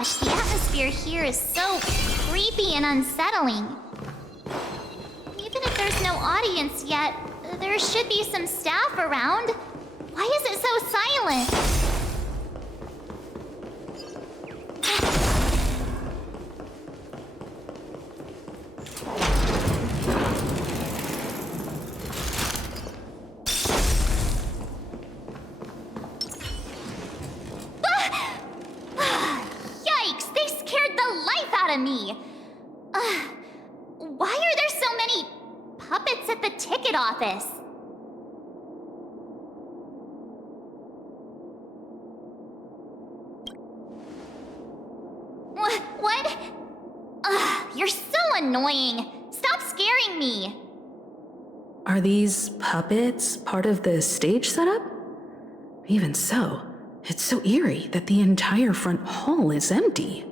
Gosh, the atmosphere here is so creepy and unsettling. Even if there's no audience yet, there should be some staff around. Why is it so silent? Yikes! They scared the life out of me! Why are there so many puppets at the ticket office? What? You're so annoying. Stop scaring me. Are these puppets part of the stage setup? Even so, it's so eerie that the entire front hall is empty.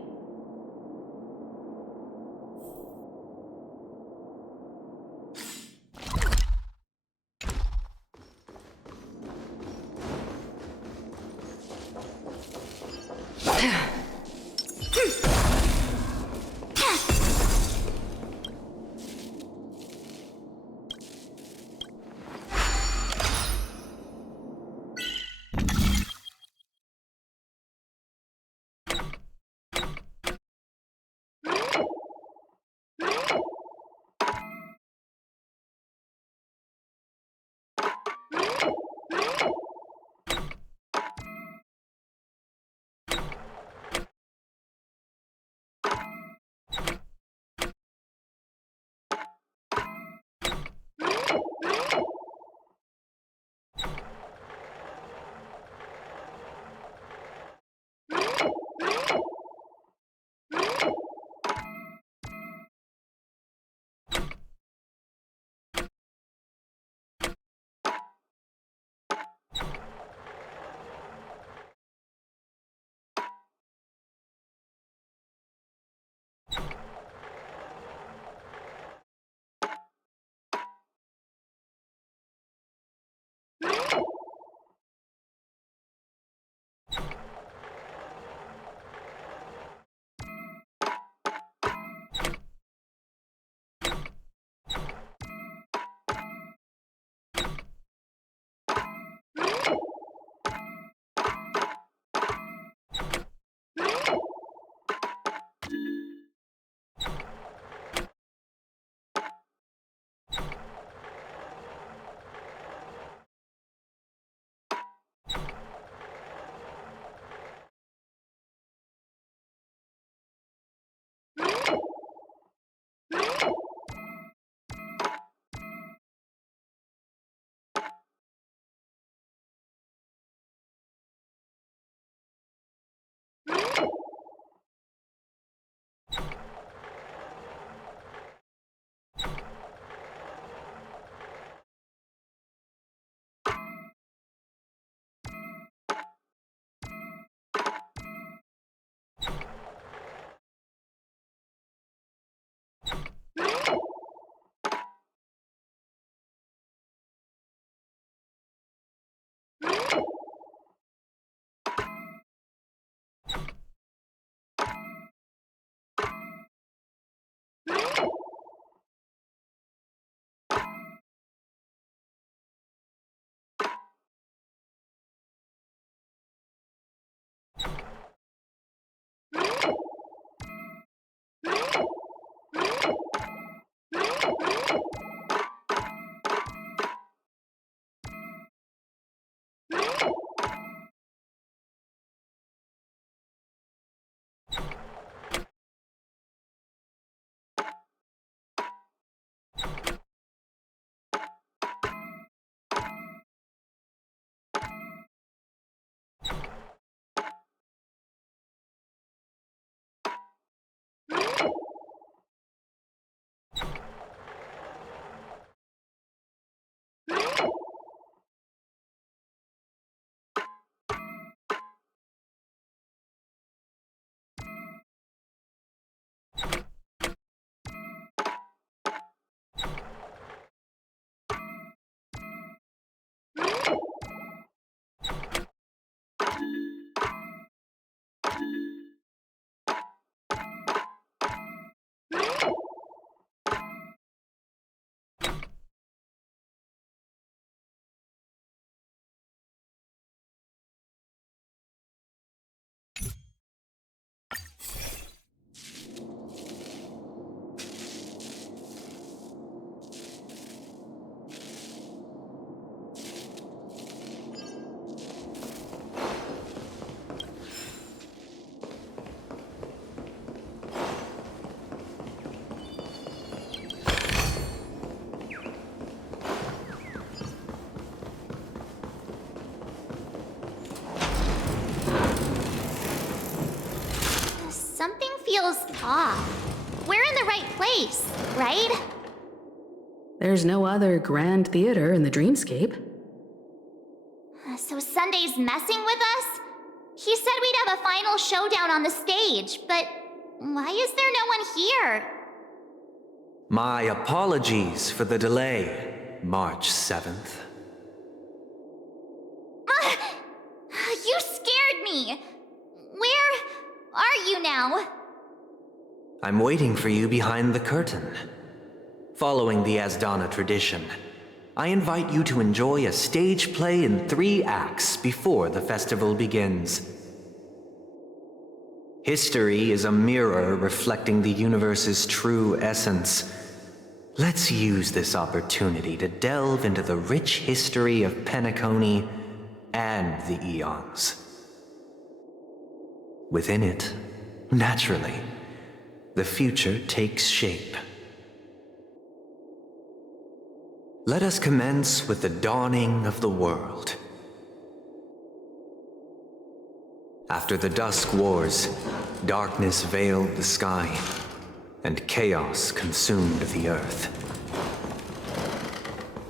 Ah, we're in the right place, right? There's no other grand theater in the dreamscape. So Sunday's messing with us? He said we'd have a final showdown on the stage, but why is there no one here? My apologies for the delay, March 7th. You scared me! Where are you now? I'm waiting for you behind the curtain. Following the Asdana tradition, I invite you to enjoy a stage play in 3 acts before the festival begins. History is a mirror reflecting the universe's true essence. Let's use this opportunity to delve into the rich history of Penacony and the eons. Within it, naturally, the future takes shape. Let us commence with the dawning of the world. After the Dusk Wars, darkness veiled the sky, and chaos consumed the earth.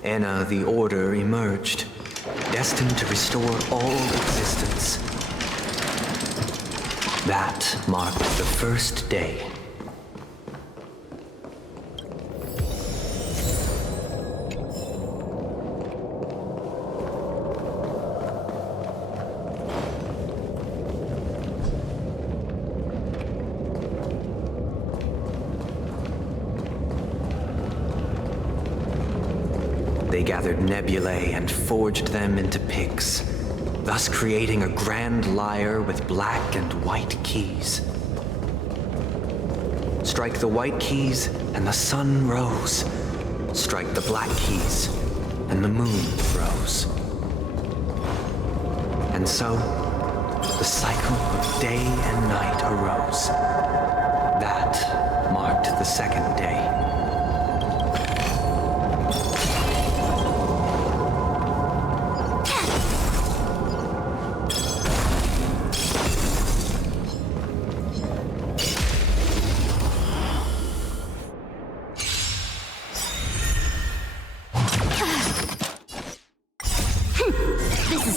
Enna the Order emerged, destined to restore all existence. That marked the first day. They gathered nebulae and forged them into picks, thus creating a grand lyre with black and white keys. Strike the white keys and the sun rose. Strike the black keys and the moon rose. And so, the cycle of day and night arose. That marked the second day.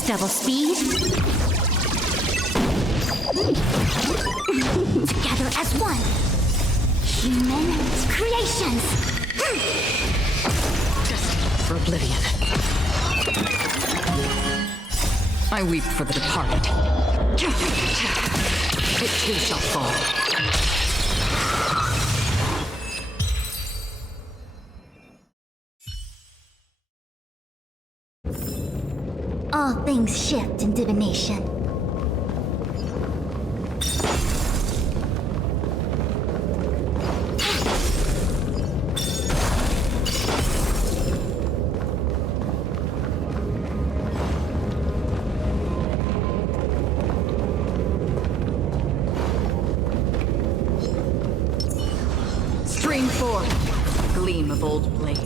Double speed. Together as one. Human creations. Destined for oblivion. I weep for the departed. It too shall fall. All things shift in divination. Stream forth, gleam of old blade.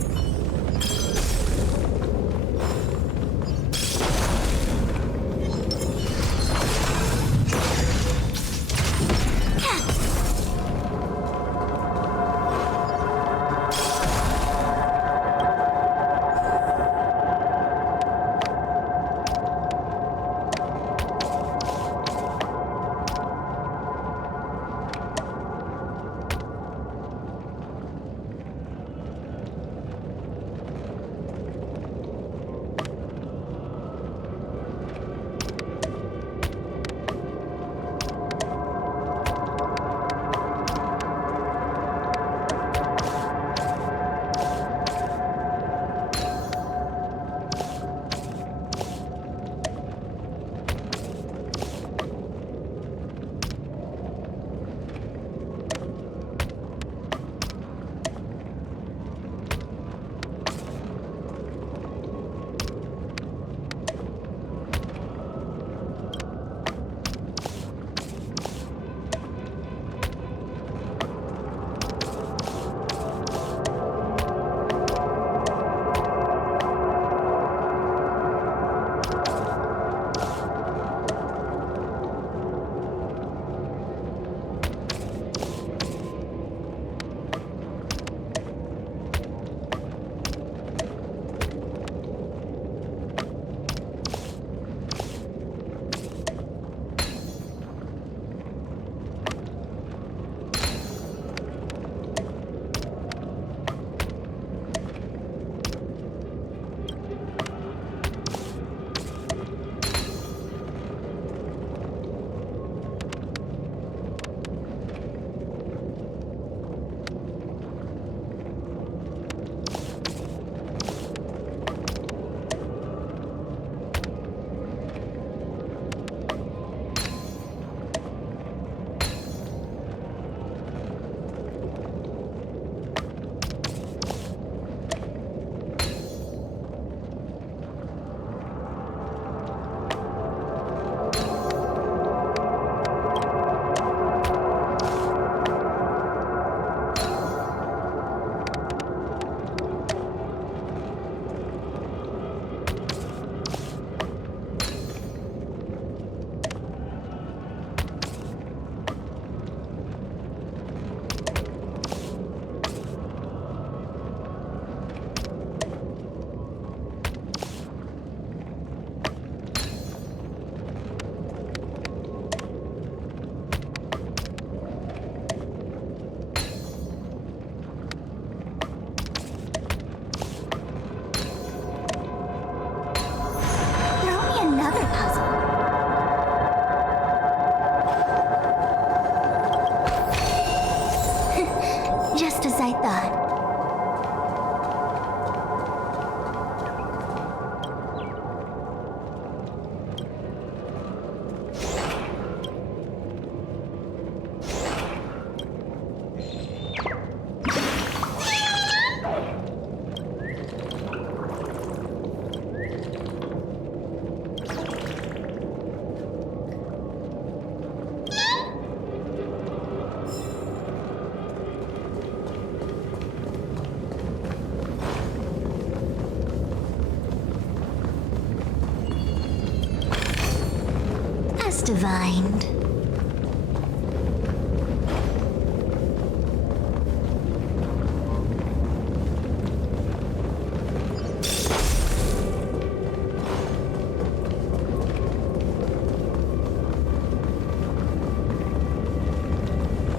divined.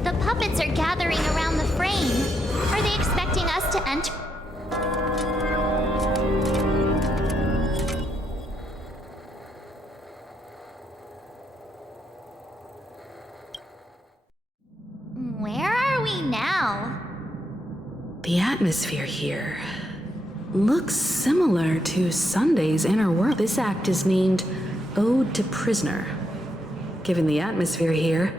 The puppets are gathering around the frame. Are they expecting us to enter? Where are we now? The atmosphere here looks similar to Sunday's inner world. This act is named Ode to Prisoner. Given the atmosphere here,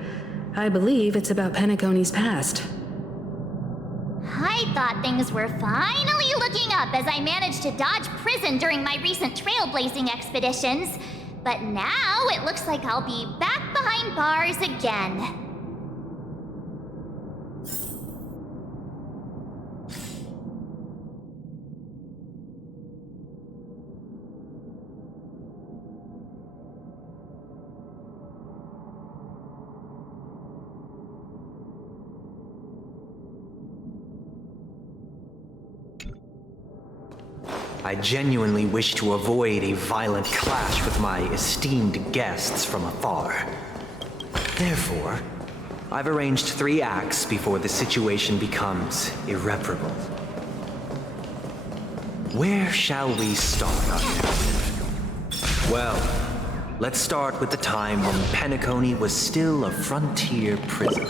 I believe it's about Penacony's past. I thought things were finally looking up as I managed to dodge prison during my recent trailblazing expeditions. But now it looks like I'll be back behind bars again. I genuinely wish to avoid a violent clash with my esteemed guests from afar. Therefore, I've arranged 3 acts before the situation becomes irreparable. Where shall we start our narrative? Well, let's start with the time when Penacony was still a frontier prison.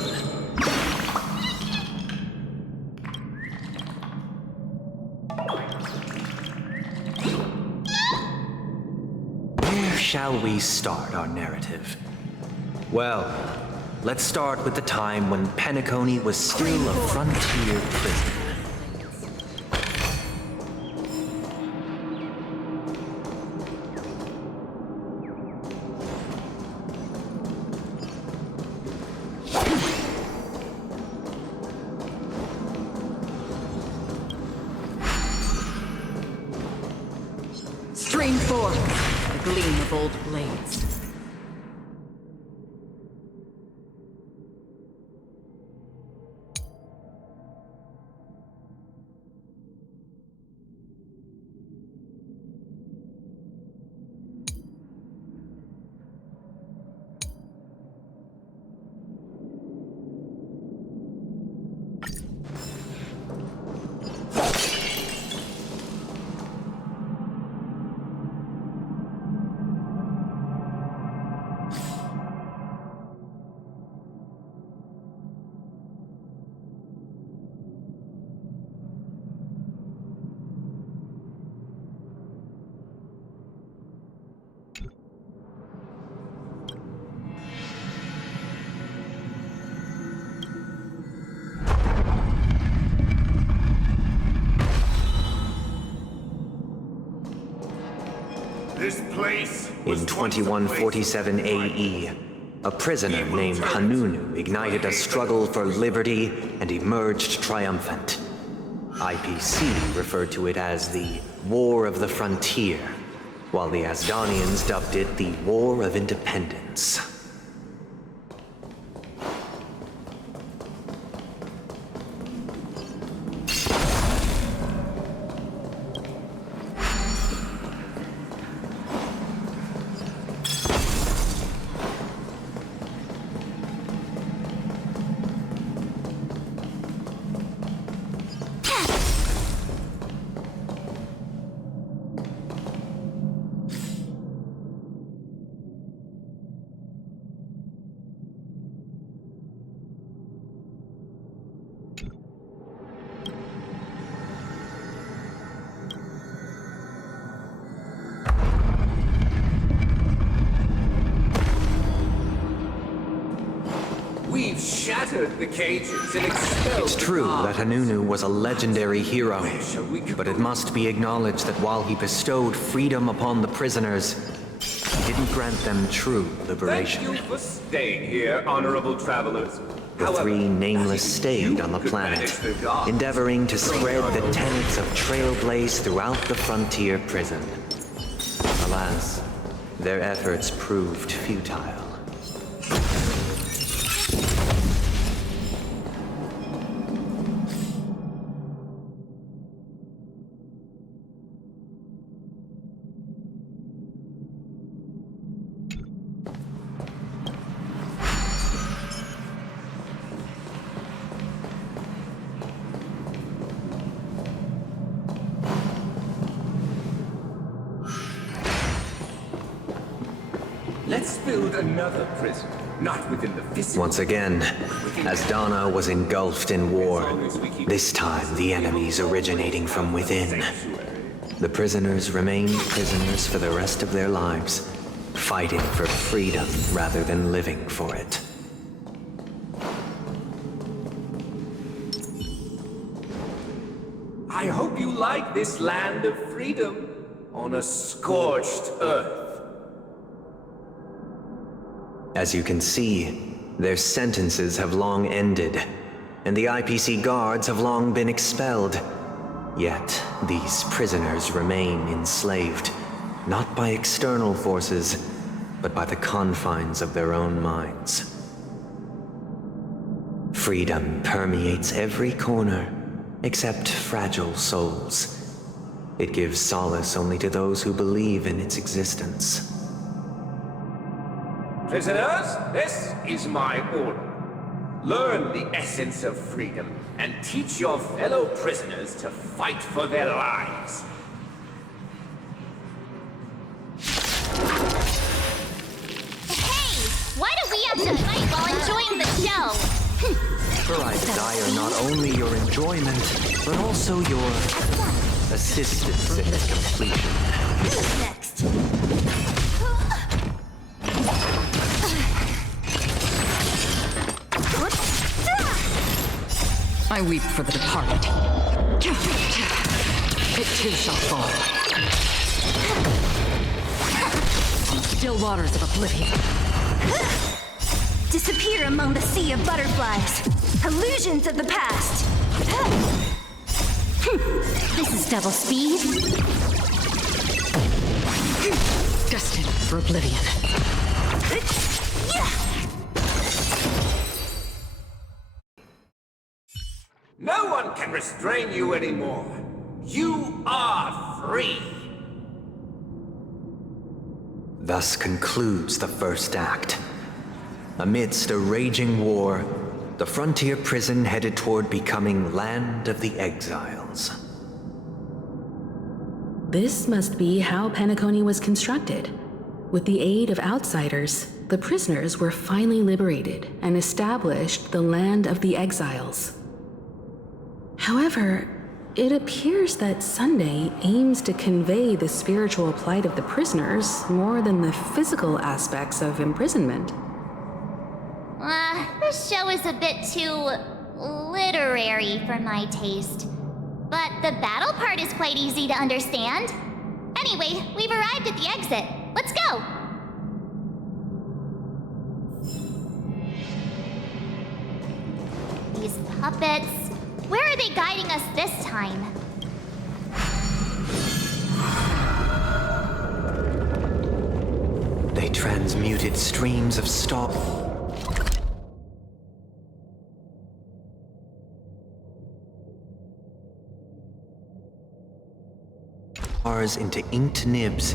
Shall we start our narrative? Well, let's start with the time when Penacony was still a frontier prison. Stream forth the gleam of old blades. This place In 2147 AE, a prisoner named Hanunu ignited a struggle for liberty and emerged triumphant. IPC referred to it as the War of the Frontier, while the Asdanians dubbed it the War of Independence. We've shattered the cages and expelled. It's true that Hanunu was a legendary hero, but it must be acknowledged that while he bestowed freedom upon the prisoners, he didn't grant them true liberation. Thank you for staying here, honorable travelers. The 3 nameless stayed on the planet, endeavoring to spread the tenets of Trailblaze throughout the frontier prison. Alas, their efforts proved futile. Let's build another prison, not within the physical. Once again, as Donna was engulfed in war, this time the enemies originating from within. The prisoners remained prisoners for the rest of their lives, fighting for freedom rather than living for it. I hope you like this land of freedom on a scorched earth. As you can see, their sentences have long ended, and the IPC guards have long been expelled. Yet, these prisoners remain enslaved, not by external forces, but by the confines of their own minds. Freedom permeates every corner, except fragile souls. It gives solace only to those who believe in its existence. Prisoners, this is my order. Learn the essence of freedom and teach your fellow prisoners to fight for their lives. Hey! Why do we have to fight while enjoying the show? For I desire not only your enjoyment, but also your assistance in its completion. Who's next? I weep for the departed. It too shall fall. On the still waters of oblivion. Disappear among the sea of butterflies. Illusions of the past. This is double speed. Destined for oblivion. No one can restrain you anymore. You are free. Thus concludes the first act. Amidst a raging war, the frontier prison headed toward becoming Land of the Exiles. This must be how Penacony was constructed. With the aid of outsiders, the prisoners were finally liberated and established the Land of the Exiles. However, it appears that Sunday aims to convey the spiritual plight of the prisoners more than the physical aspects of imprisonment. This show is a bit too literary for my taste. But the battle part is quite easy to understand. Anyway, we've arrived at the exit. Let's go! These puppets... Where are they guiding us this time? They transmuted streams of stars into inked nibs,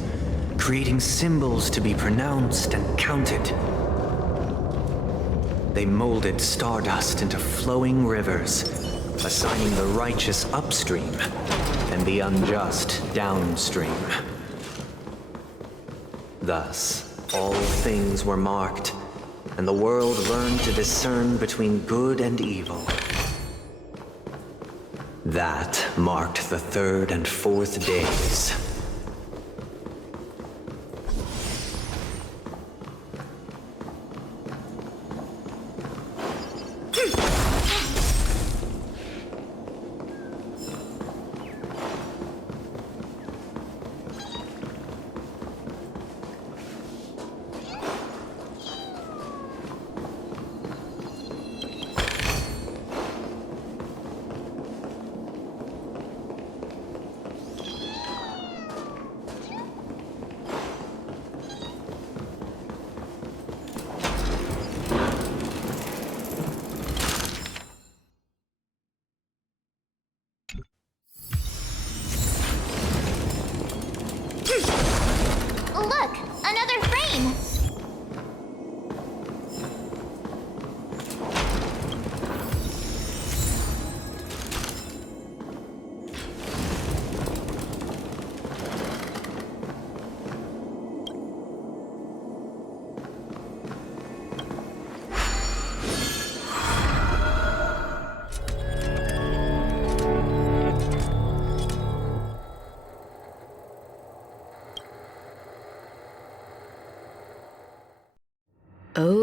creating symbols to be pronounced and counted. They molded stardust into flowing rivers, assigning the righteous upstream and the unjust downstream. Thus, all things were marked, and the world learned to discern between good and evil. That marked the third and fourth days.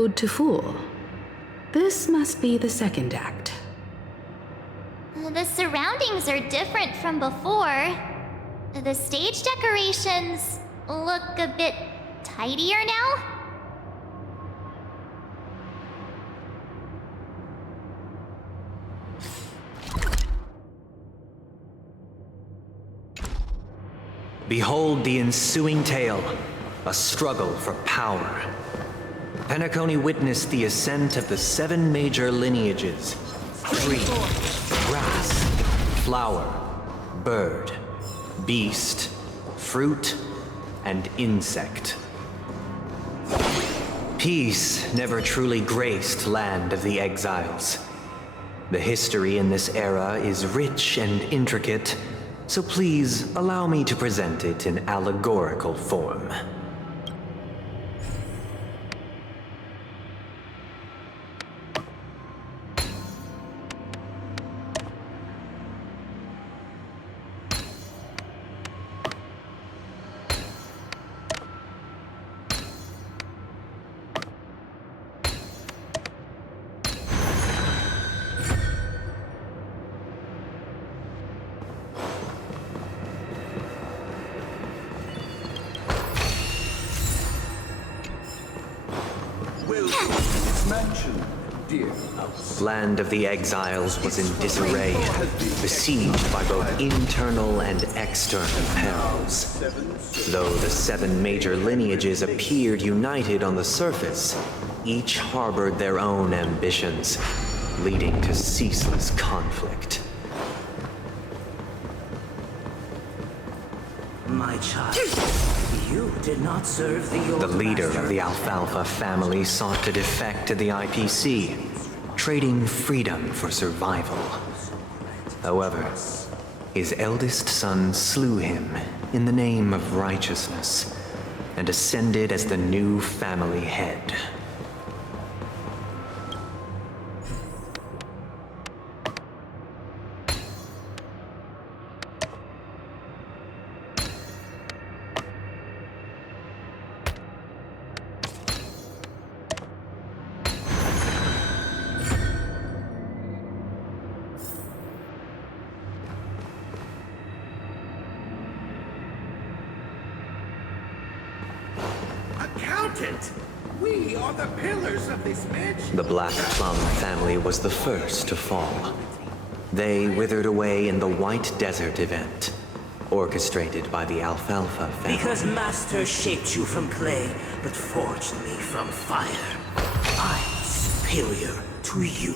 Ode to Fool. This must be the second act. The surroundings are different from before. The stage decorations look a bit tidier now. Behold the ensuing tale, a struggle for power. Penacony witnessed the ascent of the 7 major lineages: tree, grass, flower, bird, beast, fruit, and insect. Peace never truly graced Land of the Exiles. The history in this era is rich and intricate, so please allow me to present it in allegorical form. Land of the Exiles was in disarray, besieged by both internal and external perils. Though the 7 major lineages appeared united on the surface, each harbored their own ambitions, leading to ceaseless conflict. My child, you did not serve the leader of the Alfalfa family sought to defect to the IPC, trading freedom for survival. However, his eldest son slew him in the name of righteousness and ascended as the new family head. Accountant! We are the pillars of this mansion. The Black Plum family was the first to fall. They withered away in the White Desert event, orchestrated by the Alfalfa family. Because Master shaped you from clay, but forged me from fire. I'm superior to you.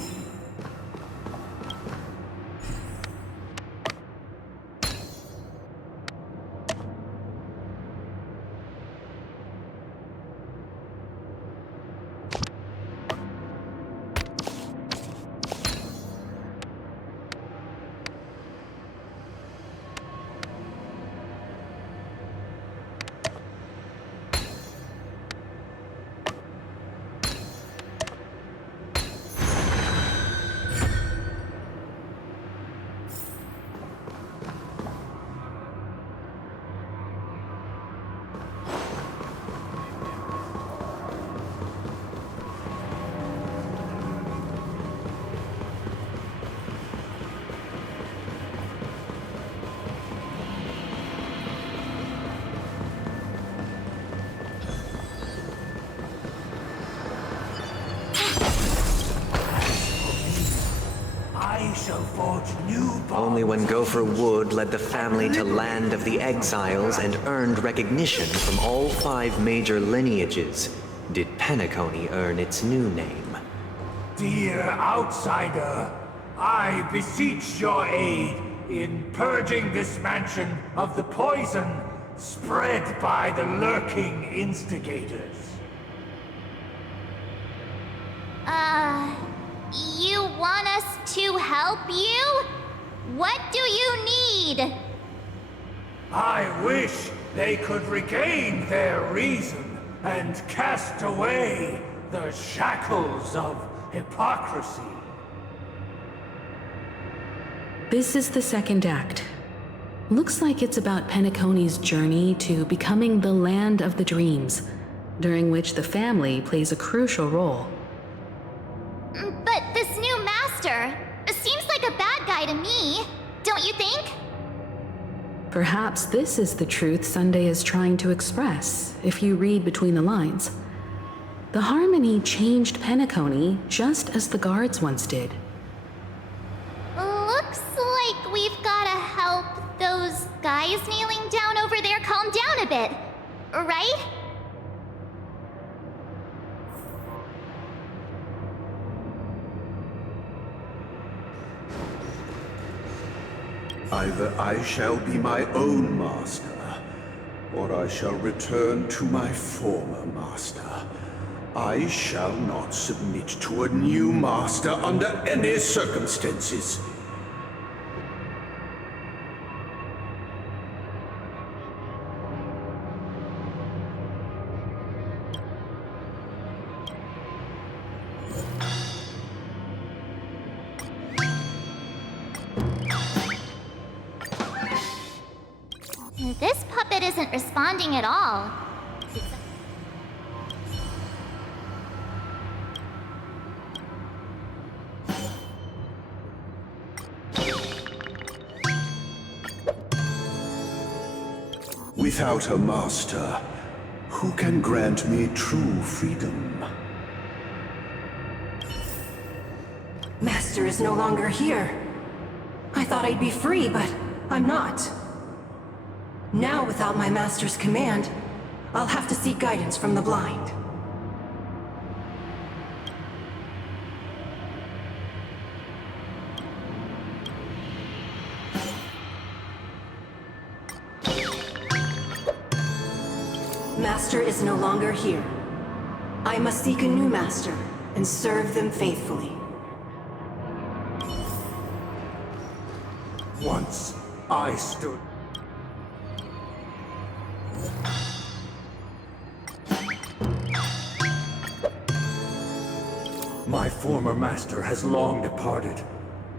Only when Gopher Wood led the family to Land of the Exiles and earned recognition from all 5 major lineages did Penacony earn its new name. Dear outsider, I beseech your aid in purging this mansion of the poison spread by the lurking instigators. You want us to help you? What do you need? I wish they could regain their reason and cast away the shackles of hypocrisy. This is the second act. Looks like it's about Penacony's journey to becoming the Land of the Dreams. during which the family plays a crucial role. But this new master seems like a bad guy to me, don't you think? Perhaps this is the truth Sunday is trying to express, if you read between the lines. The Harmony changed Penacony just as the guards once did. Looks like we've gotta help those guys kneeling down over there calm down a bit, right? Either I shall be my own master, or I shall return to my former master. I shall not submit to a new master under any circumstances. This puppet isn't responding at all. Without a master, who can grant me true freedom? Master is no longer here. I thought I'd be free, but I'm not. Now, without my master's command, I'll have to seek guidance from the blind. Master is no longer here. I must seek a new master and serve them faithfully. Once I stood. My former master has long departed.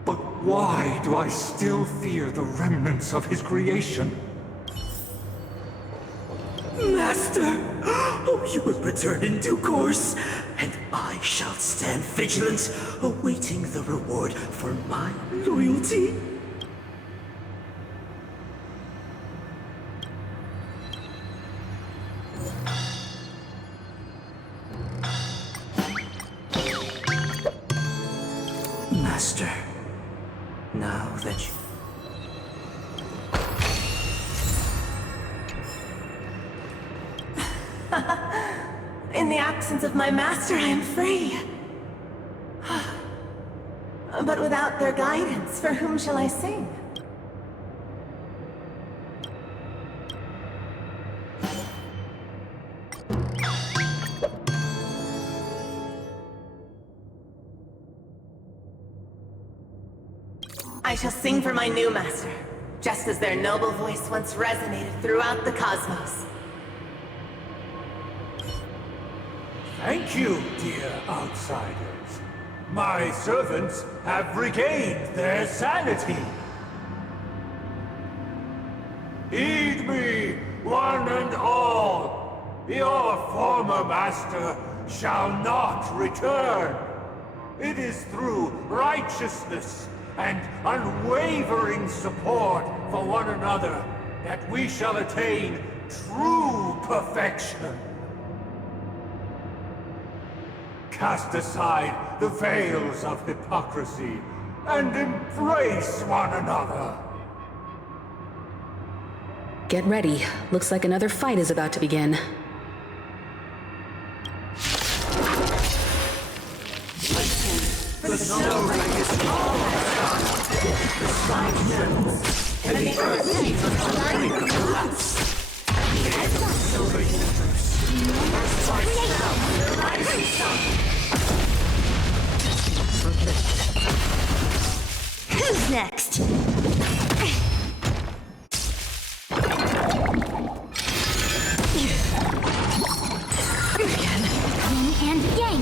But why do I still fear the remnants of his creation? Master! Oh, you will return in due course, and I shall stand vigilant, awaiting the reward for my loyalty. Master, now that you... In the absence of my master, I am free. But without their guidance, for whom shall I sing? I shall sing for my new master, just as their noble voice once resonated throughout the cosmos. Thank you, dear outsiders. My servants have regained their sanity. Heed me, one and all. Your former master shall not return. It is through righteousness and unwavering support for one another that we shall attain true perfection. Cast aside the veils of hypocrisy and embrace one another. Get ready. Looks like another fight is about to begin. The snow ring is all the sky trembles, and the earth seems on the brink of collapse. At the edge of the silver universe, earth bites down the rising sun. Who's next? Yin and yang.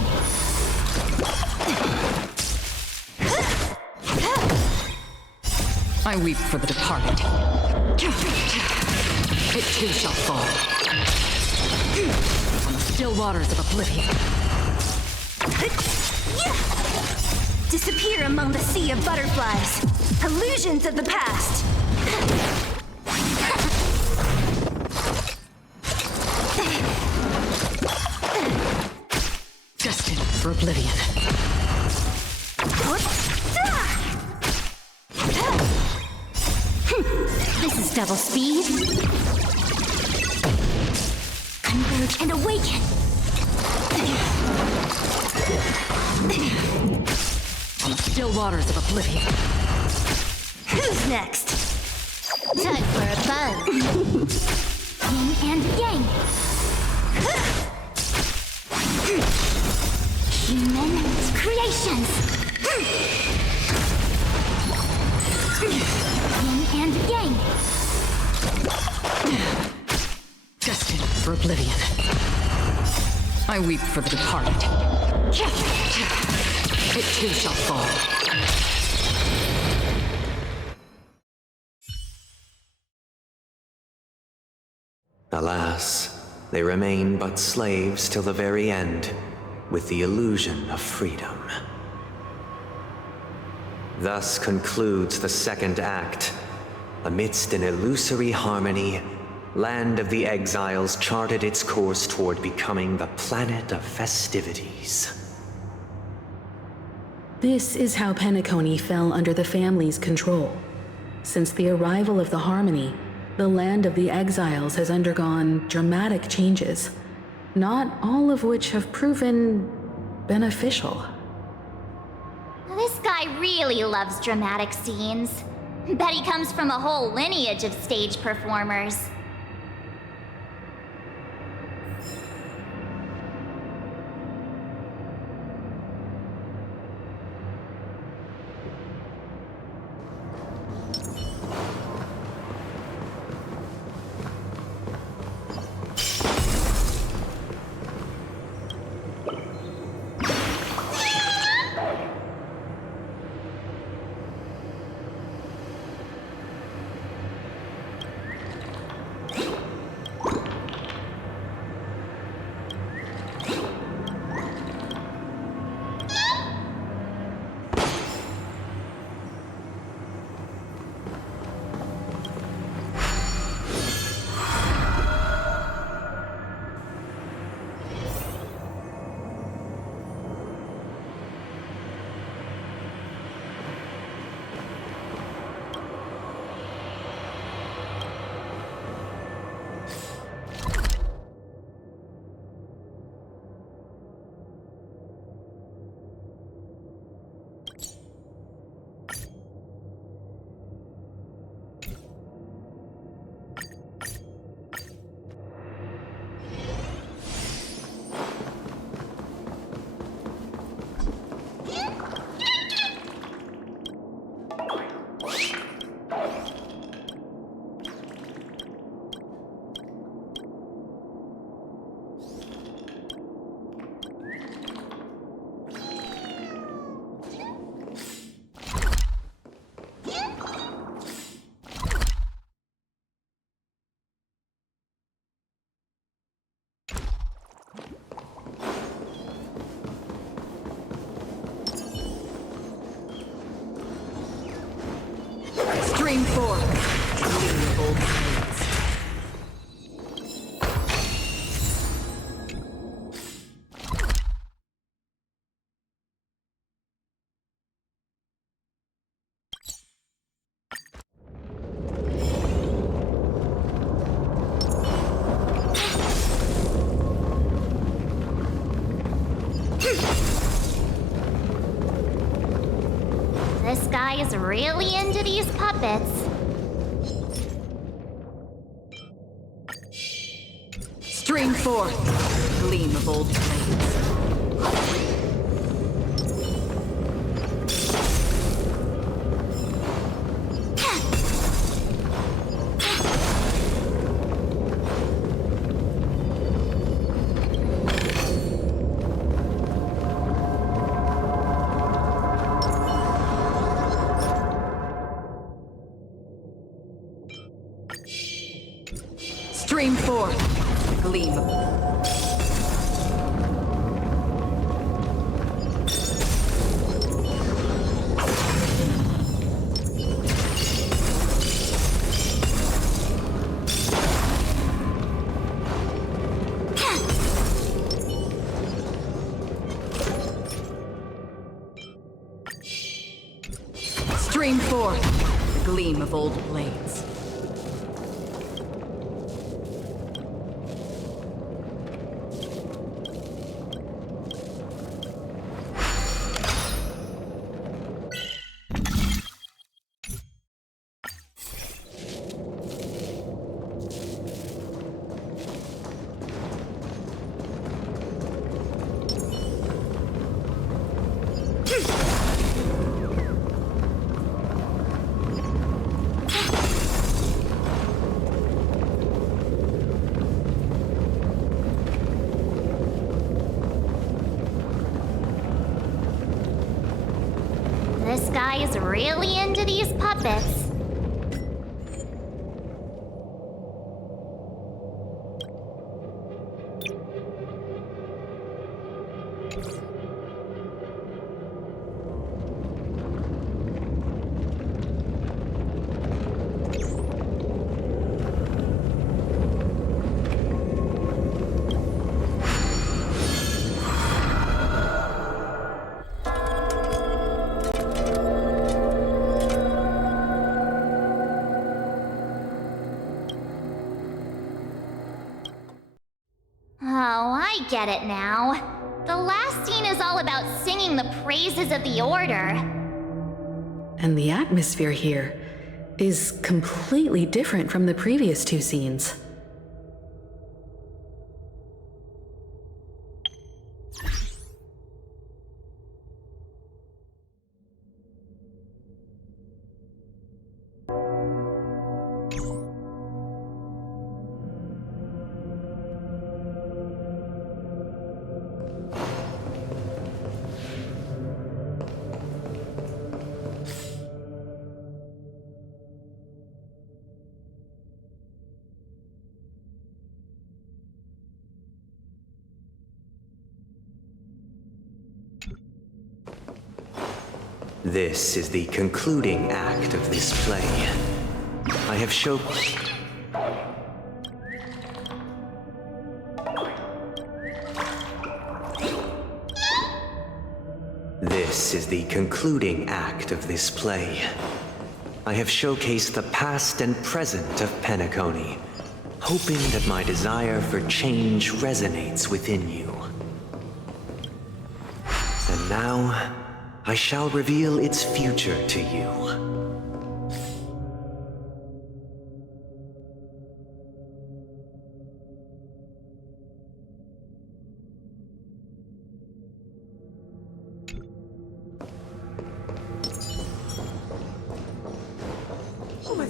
I weep for the departed. It too shall fall. On the Still waters of oblivion. Disappear among the sea of butterflies. Illusions of the past. Destined for oblivion. This is double speed. Converge and awaken. Still waters of oblivion. Who's next? Time for a buzz. Yin and yang. Human creations. Yin and yang. Destined for oblivion. I weep for the departed. It too shall fall. Alas, they remain but slaves till the very end, with the illusion of freedom. Thus concludes the second act. Amidst an illusory harmony, Land of the Exiles charted its course toward becoming the planet of festivities. This is how Penacony fell under the family's control. Since the arrival of the Harmony, the Land of the Exiles has undergone dramatic changes, not all of which have proven beneficial. This guy really loves dramatic scenes. Bet he comes from a whole lineage of stage performers. Stream 4. This guy is really into these puppets. Stream 4. Gleam of old flames. Stream 4. Gleam. of old blades. This guy is really into these puppets. Oh, I get it now. The last scene is all about singing the praises of the Order. And the atmosphere here is completely different from the previous two scenes. This is the concluding act of this play. I have shown... This is the concluding act of this play. I have showcased the past and present of Penacony, hoping that my desire for change resonates within you. And now, I shall reveal its future to you.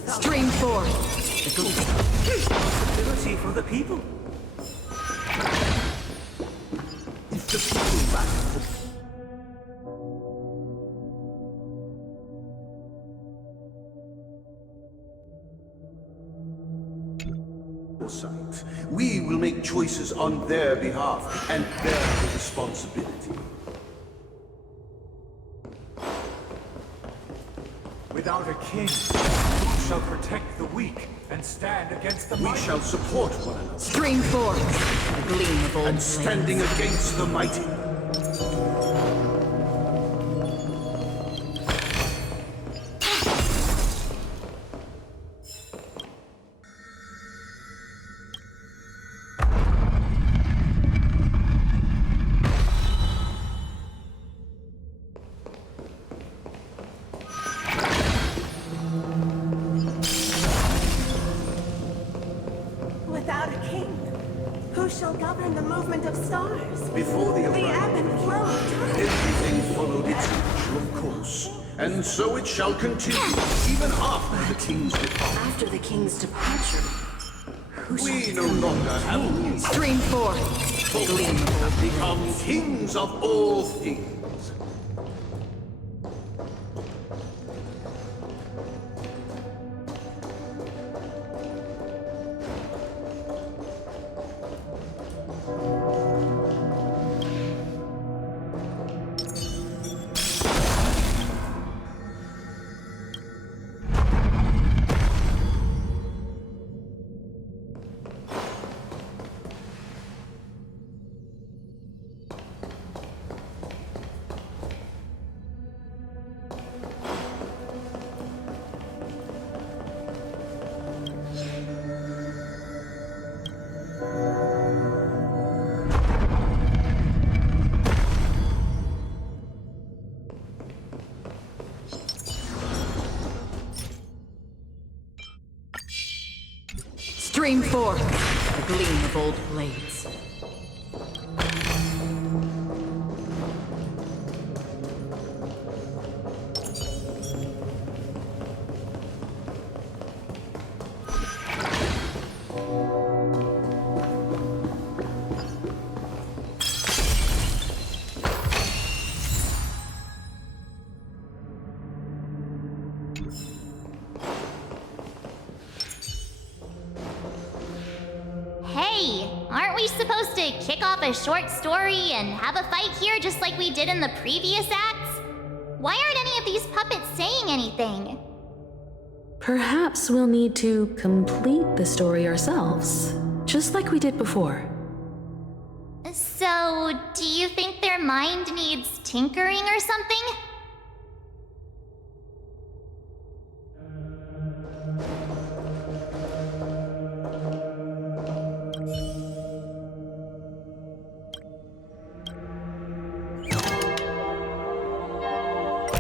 Stream 4. Responsibility for the people. It's the people back. We will make choices on their behalf and bear the responsibility. Without a king, who shall protect the weak and stand against the mighty? We shall support one another. Stream 4. The gleam of old and standing against the mighty. Without a king, who shall govern the movement of stars? Before the ebb and flow of time. Everything followed its natural course. And so it shall continue, even after the king's departure. After the king's departure, We no longer have Stream 4. The gleam have become kings of all things. Stream forth the gleam of old blades. Hey, aren't we supposed to kick off a short story and have a fight here just like we did in the previous acts? Why aren't any of these puppets saying anything? Perhaps we'll need to complete the story ourselves, just like we did before. So, do you think their mind needs tinkering or something?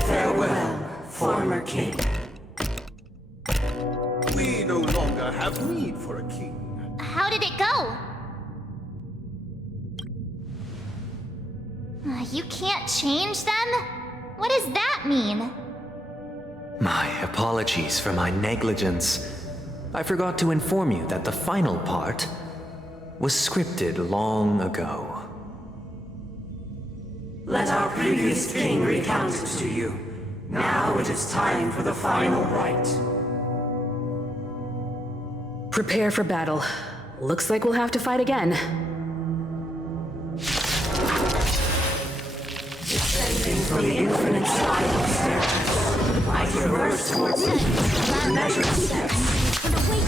Farewell, former king. We no longer have need for a king. How did it go? You can't change them? What does that mean? My apologies for my negligence. I forgot to inform you that the final part was scripted long ago. Let our previous king recount it to you. Now it is time for the final rite. Prepare for battle. Looks like we'll have to fight again. Descending from the infinite spiral staircase, I traverse towards it, measured steps.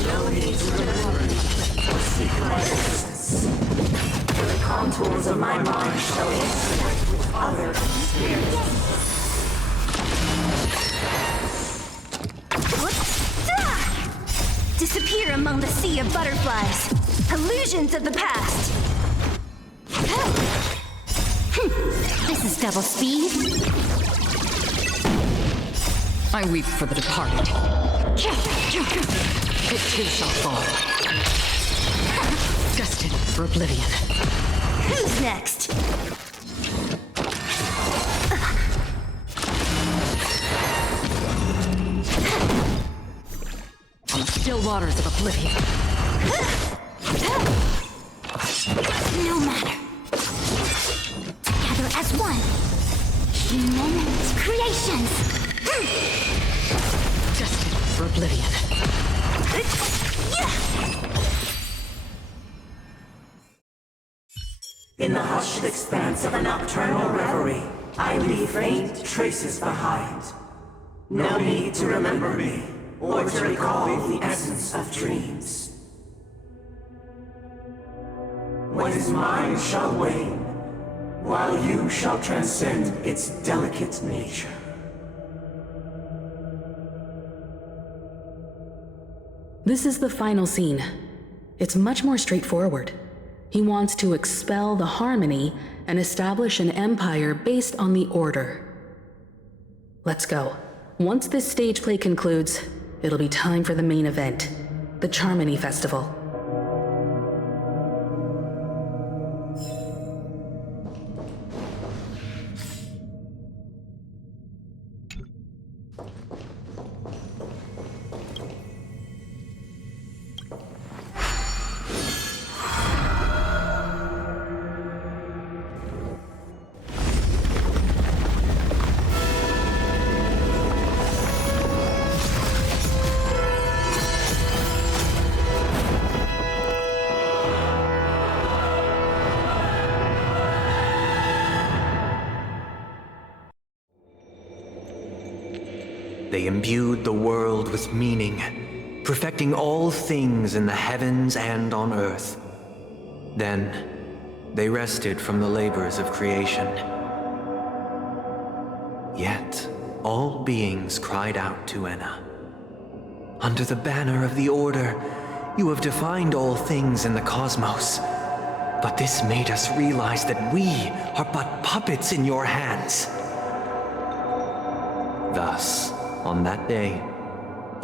No need to remember or seek my existence. For the contours of my mind shall intersect with other experiences. Disappear among the sea of butterflies. Illusions of the past. This is double speed. I weep for the departed. It too shall fall. Destined for oblivion. Who's next? On the still waters of oblivion. No matter. Together as one. Human creations. Destined for oblivion. In the hushed expanse of a nocturnal reverie, I leave faint traces behind. No need to remember me, or to recall the essence of dreams. What is mine shall wane, while you shall transcend its delicate nature. This is the final scene. It's much more straightforward. He wants to expel the Harmony and establish an empire based on the Order. Let's go. Once this stage play concludes, it'll be time for the main event, the Charmony Festival. They imbued the world with meaning, perfecting all things in the heavens and on earth. Then, they rested from the labors of creation. Yet, all beings cried out to Enna. Under the banner of the Order, you have defined all things in the cosmos. But this made us realize that we are but puppets in your hands. Thus, on that day,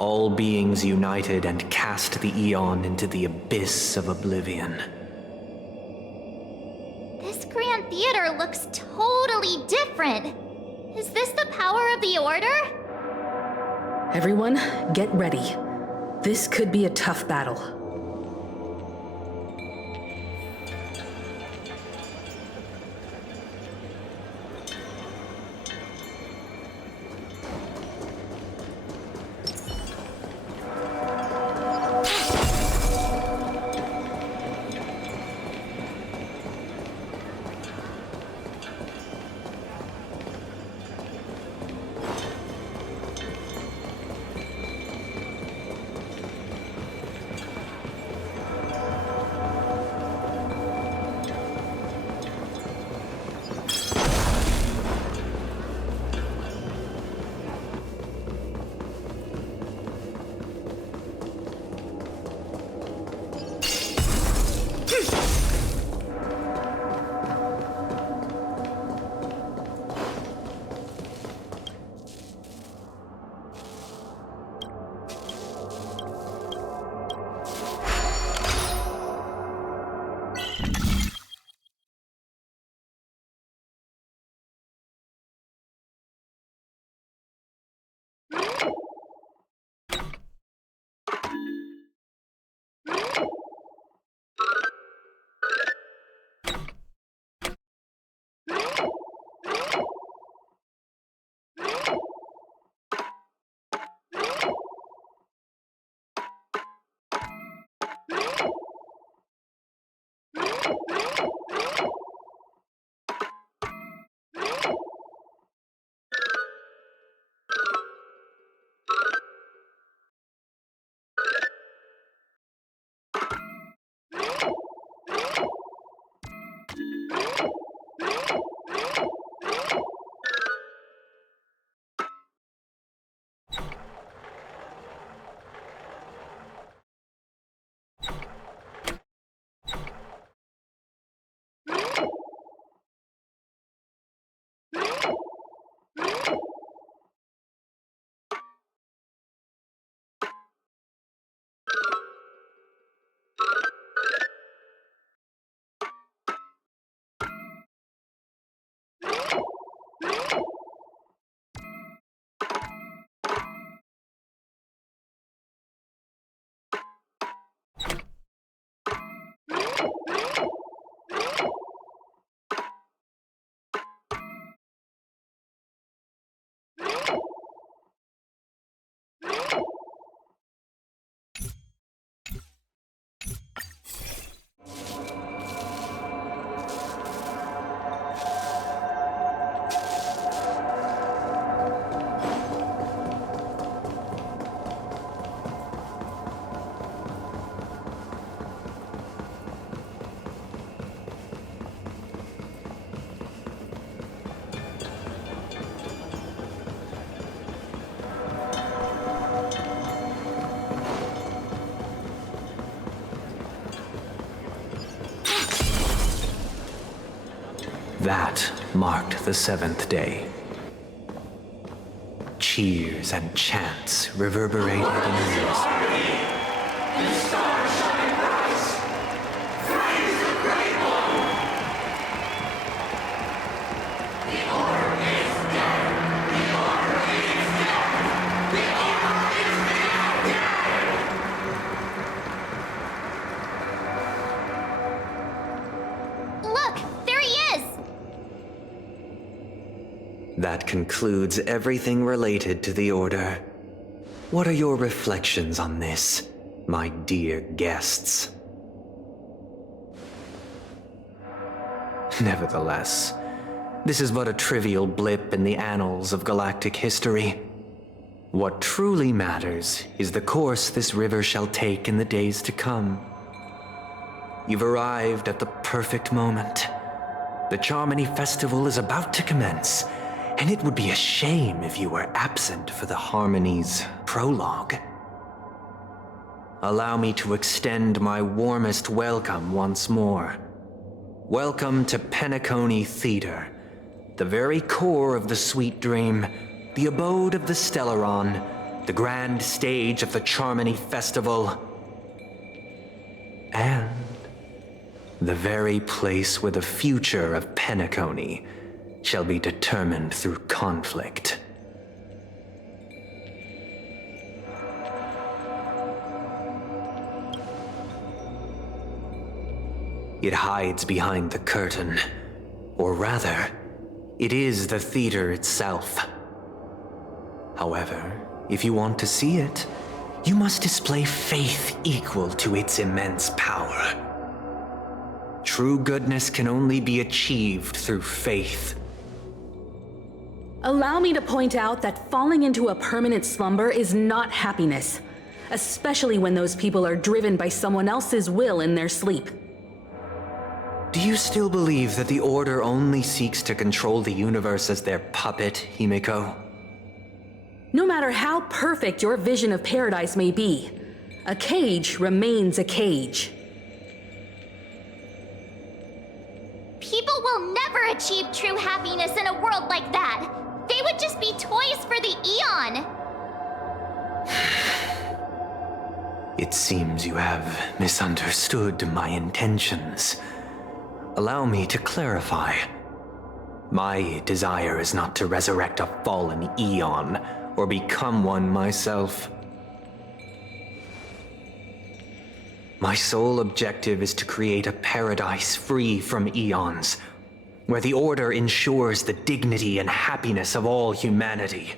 all beings united and cast the Eon into the abyss of oblivion. This Grand Theater looks totally different. Is this the power of the Order? Everyone, get ready. This could be a tough battle. That marked the seventh day. Cheers and chants reverberated in the hills. That concludes everything related to the Order. What are your reflections on this, my dear guests? Nevertheless, this is but a trivial blip in the annals of galactic history. What truly matters is the course this river shall take in the days to come. You've arrived at the perfect moment. The Charmony Festival is about to commence, and it would be a shame if you were absent for the Harmony's prologue. Allow me to extend my warmest welcome once more. Welcome to Penacony Theater, the very core of the Sweet Dream, the abode of the Stellaron, the grand stage of the Charmony Festival, and the very place where the future of Penacony shall be determined through conflict. It hides behind the curtain, or rather, it is the theater itself. However, if you want to see it, you must display faith equal to its immense power. True goodness can only be achieved through faith. Allow me to point out that falling into a permanent slumber is not happiness, especially when those people are driven by someone else's will in their sleep. Do you still believe that the Order only seeks to control the universe as their puppet, Himeko? No matter how perfect your vision of paradise may be, a cage remains a cage. People will never achieve true happiness in a world like that. They would just be toys for the Eon. It seems you have misunderstood my intentions. Allow me to clarify. My desire is not to resurrect a fallen Eon, or become one myself. My sole objective is to create a paradise free from Eons, where the Order ensures the dignity and happiness of all humanity.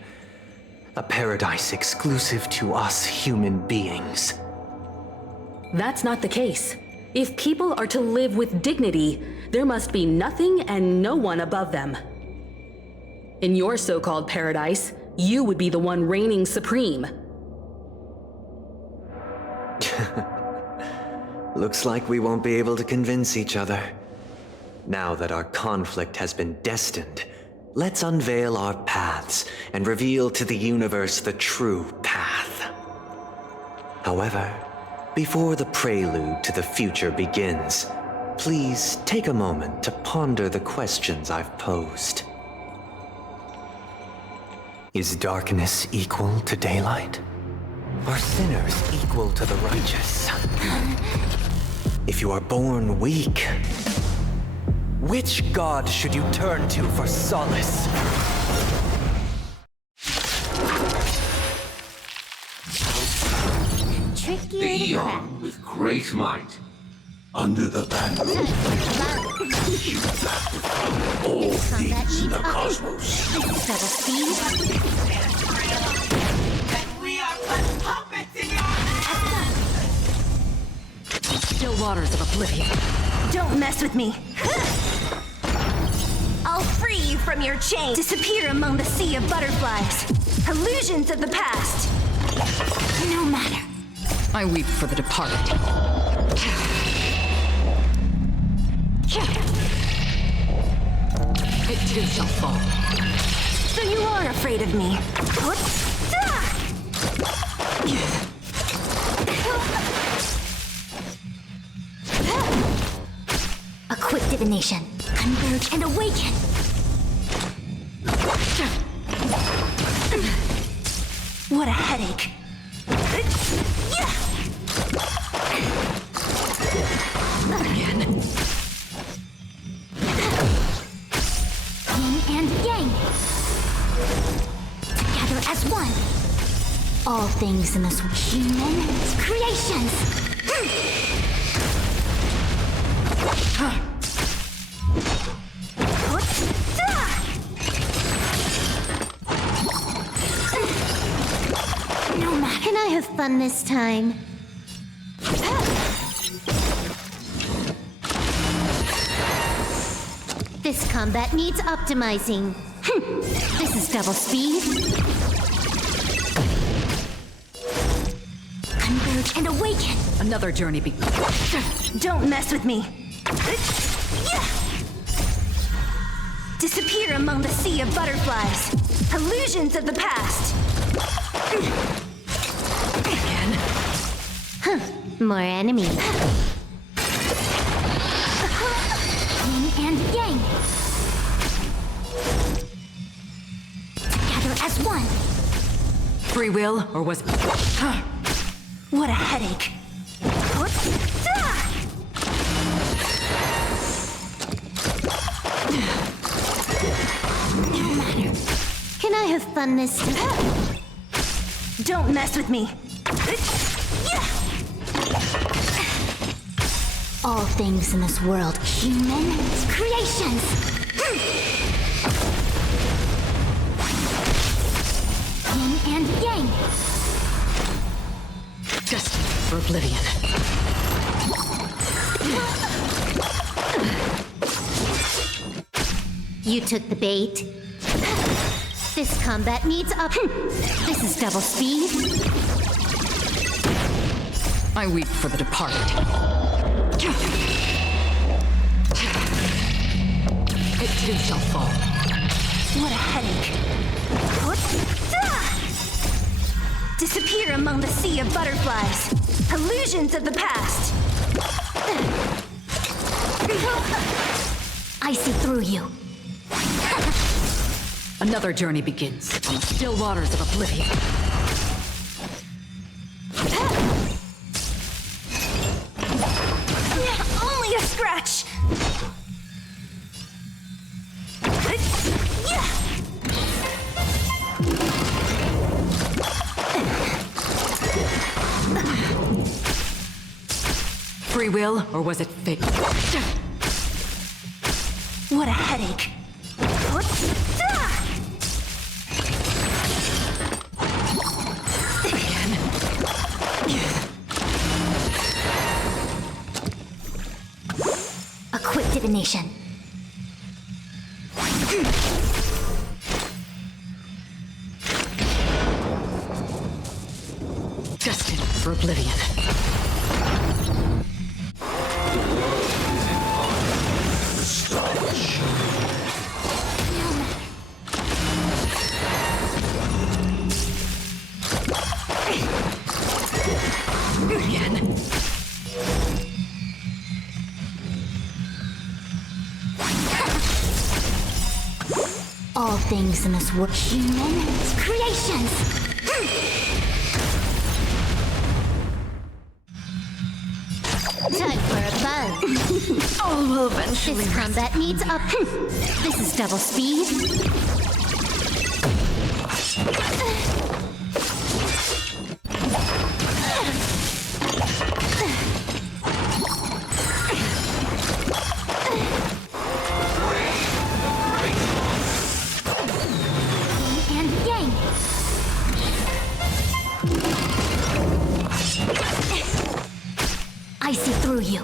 A paradise exclusive to us human beings. That's not the case. If people are to live with dignity, there must be nothing and no one above them. In your so-called paradise, you would be the one reigning supreme. Looks like we won't be able to convince each other. Now that our conflict has been destined, let's unveil our paths and reveal to the universe the true path. However, before the prelude to the future begins, please take a moment to ponder the questions I've posed. Is darkness equal to daylight? Are sinners equal to the righteous? If you are born weak, which god should you turn to for solace? Tricky The Eon with great might. Under the banner of you have defined all things in the cosmos. Double speed. We are but puppets in your Still waters of oblivion. Don't mess with me. I'll free you from your chains. Disappear among the sea of butterflies. Illusions of the past. No matter. I weep for the departed. It too shall fall. So you are afraid of me. A quick divination. Converge and awaken. What a headache. Again. Yin and yang. Together as one. All things in this human creations. No matter. Can I have fun this time? This combat needs optimizing. This is double speed. Converge and awaken. Another journey Don't mess with me. Disappear among the sea of butterflies. Illusions of the past. Again. More enemies. Yin and yang. Together as one. Free will, or was... What a headache. No matter. Can I have fun this time? Don't mess with me. All things in this world, human creations. Yin and yang. Just for oblivion. You took the bait. This combat needs up. This is double speed. I weep for the departed. It too shall fall. What a headache. Disappear among the sea of butterflies. Illusions of the past. I see through you. Another journey begins on the still waters of oblivion. Only a scratch. Free will, or was it fate? What a headache. A quick divination. Destined for oblivion. Again. All things in this world, human creations. Time for a buzz. All will eventually. This combat needs up. This is double speed. I see through you.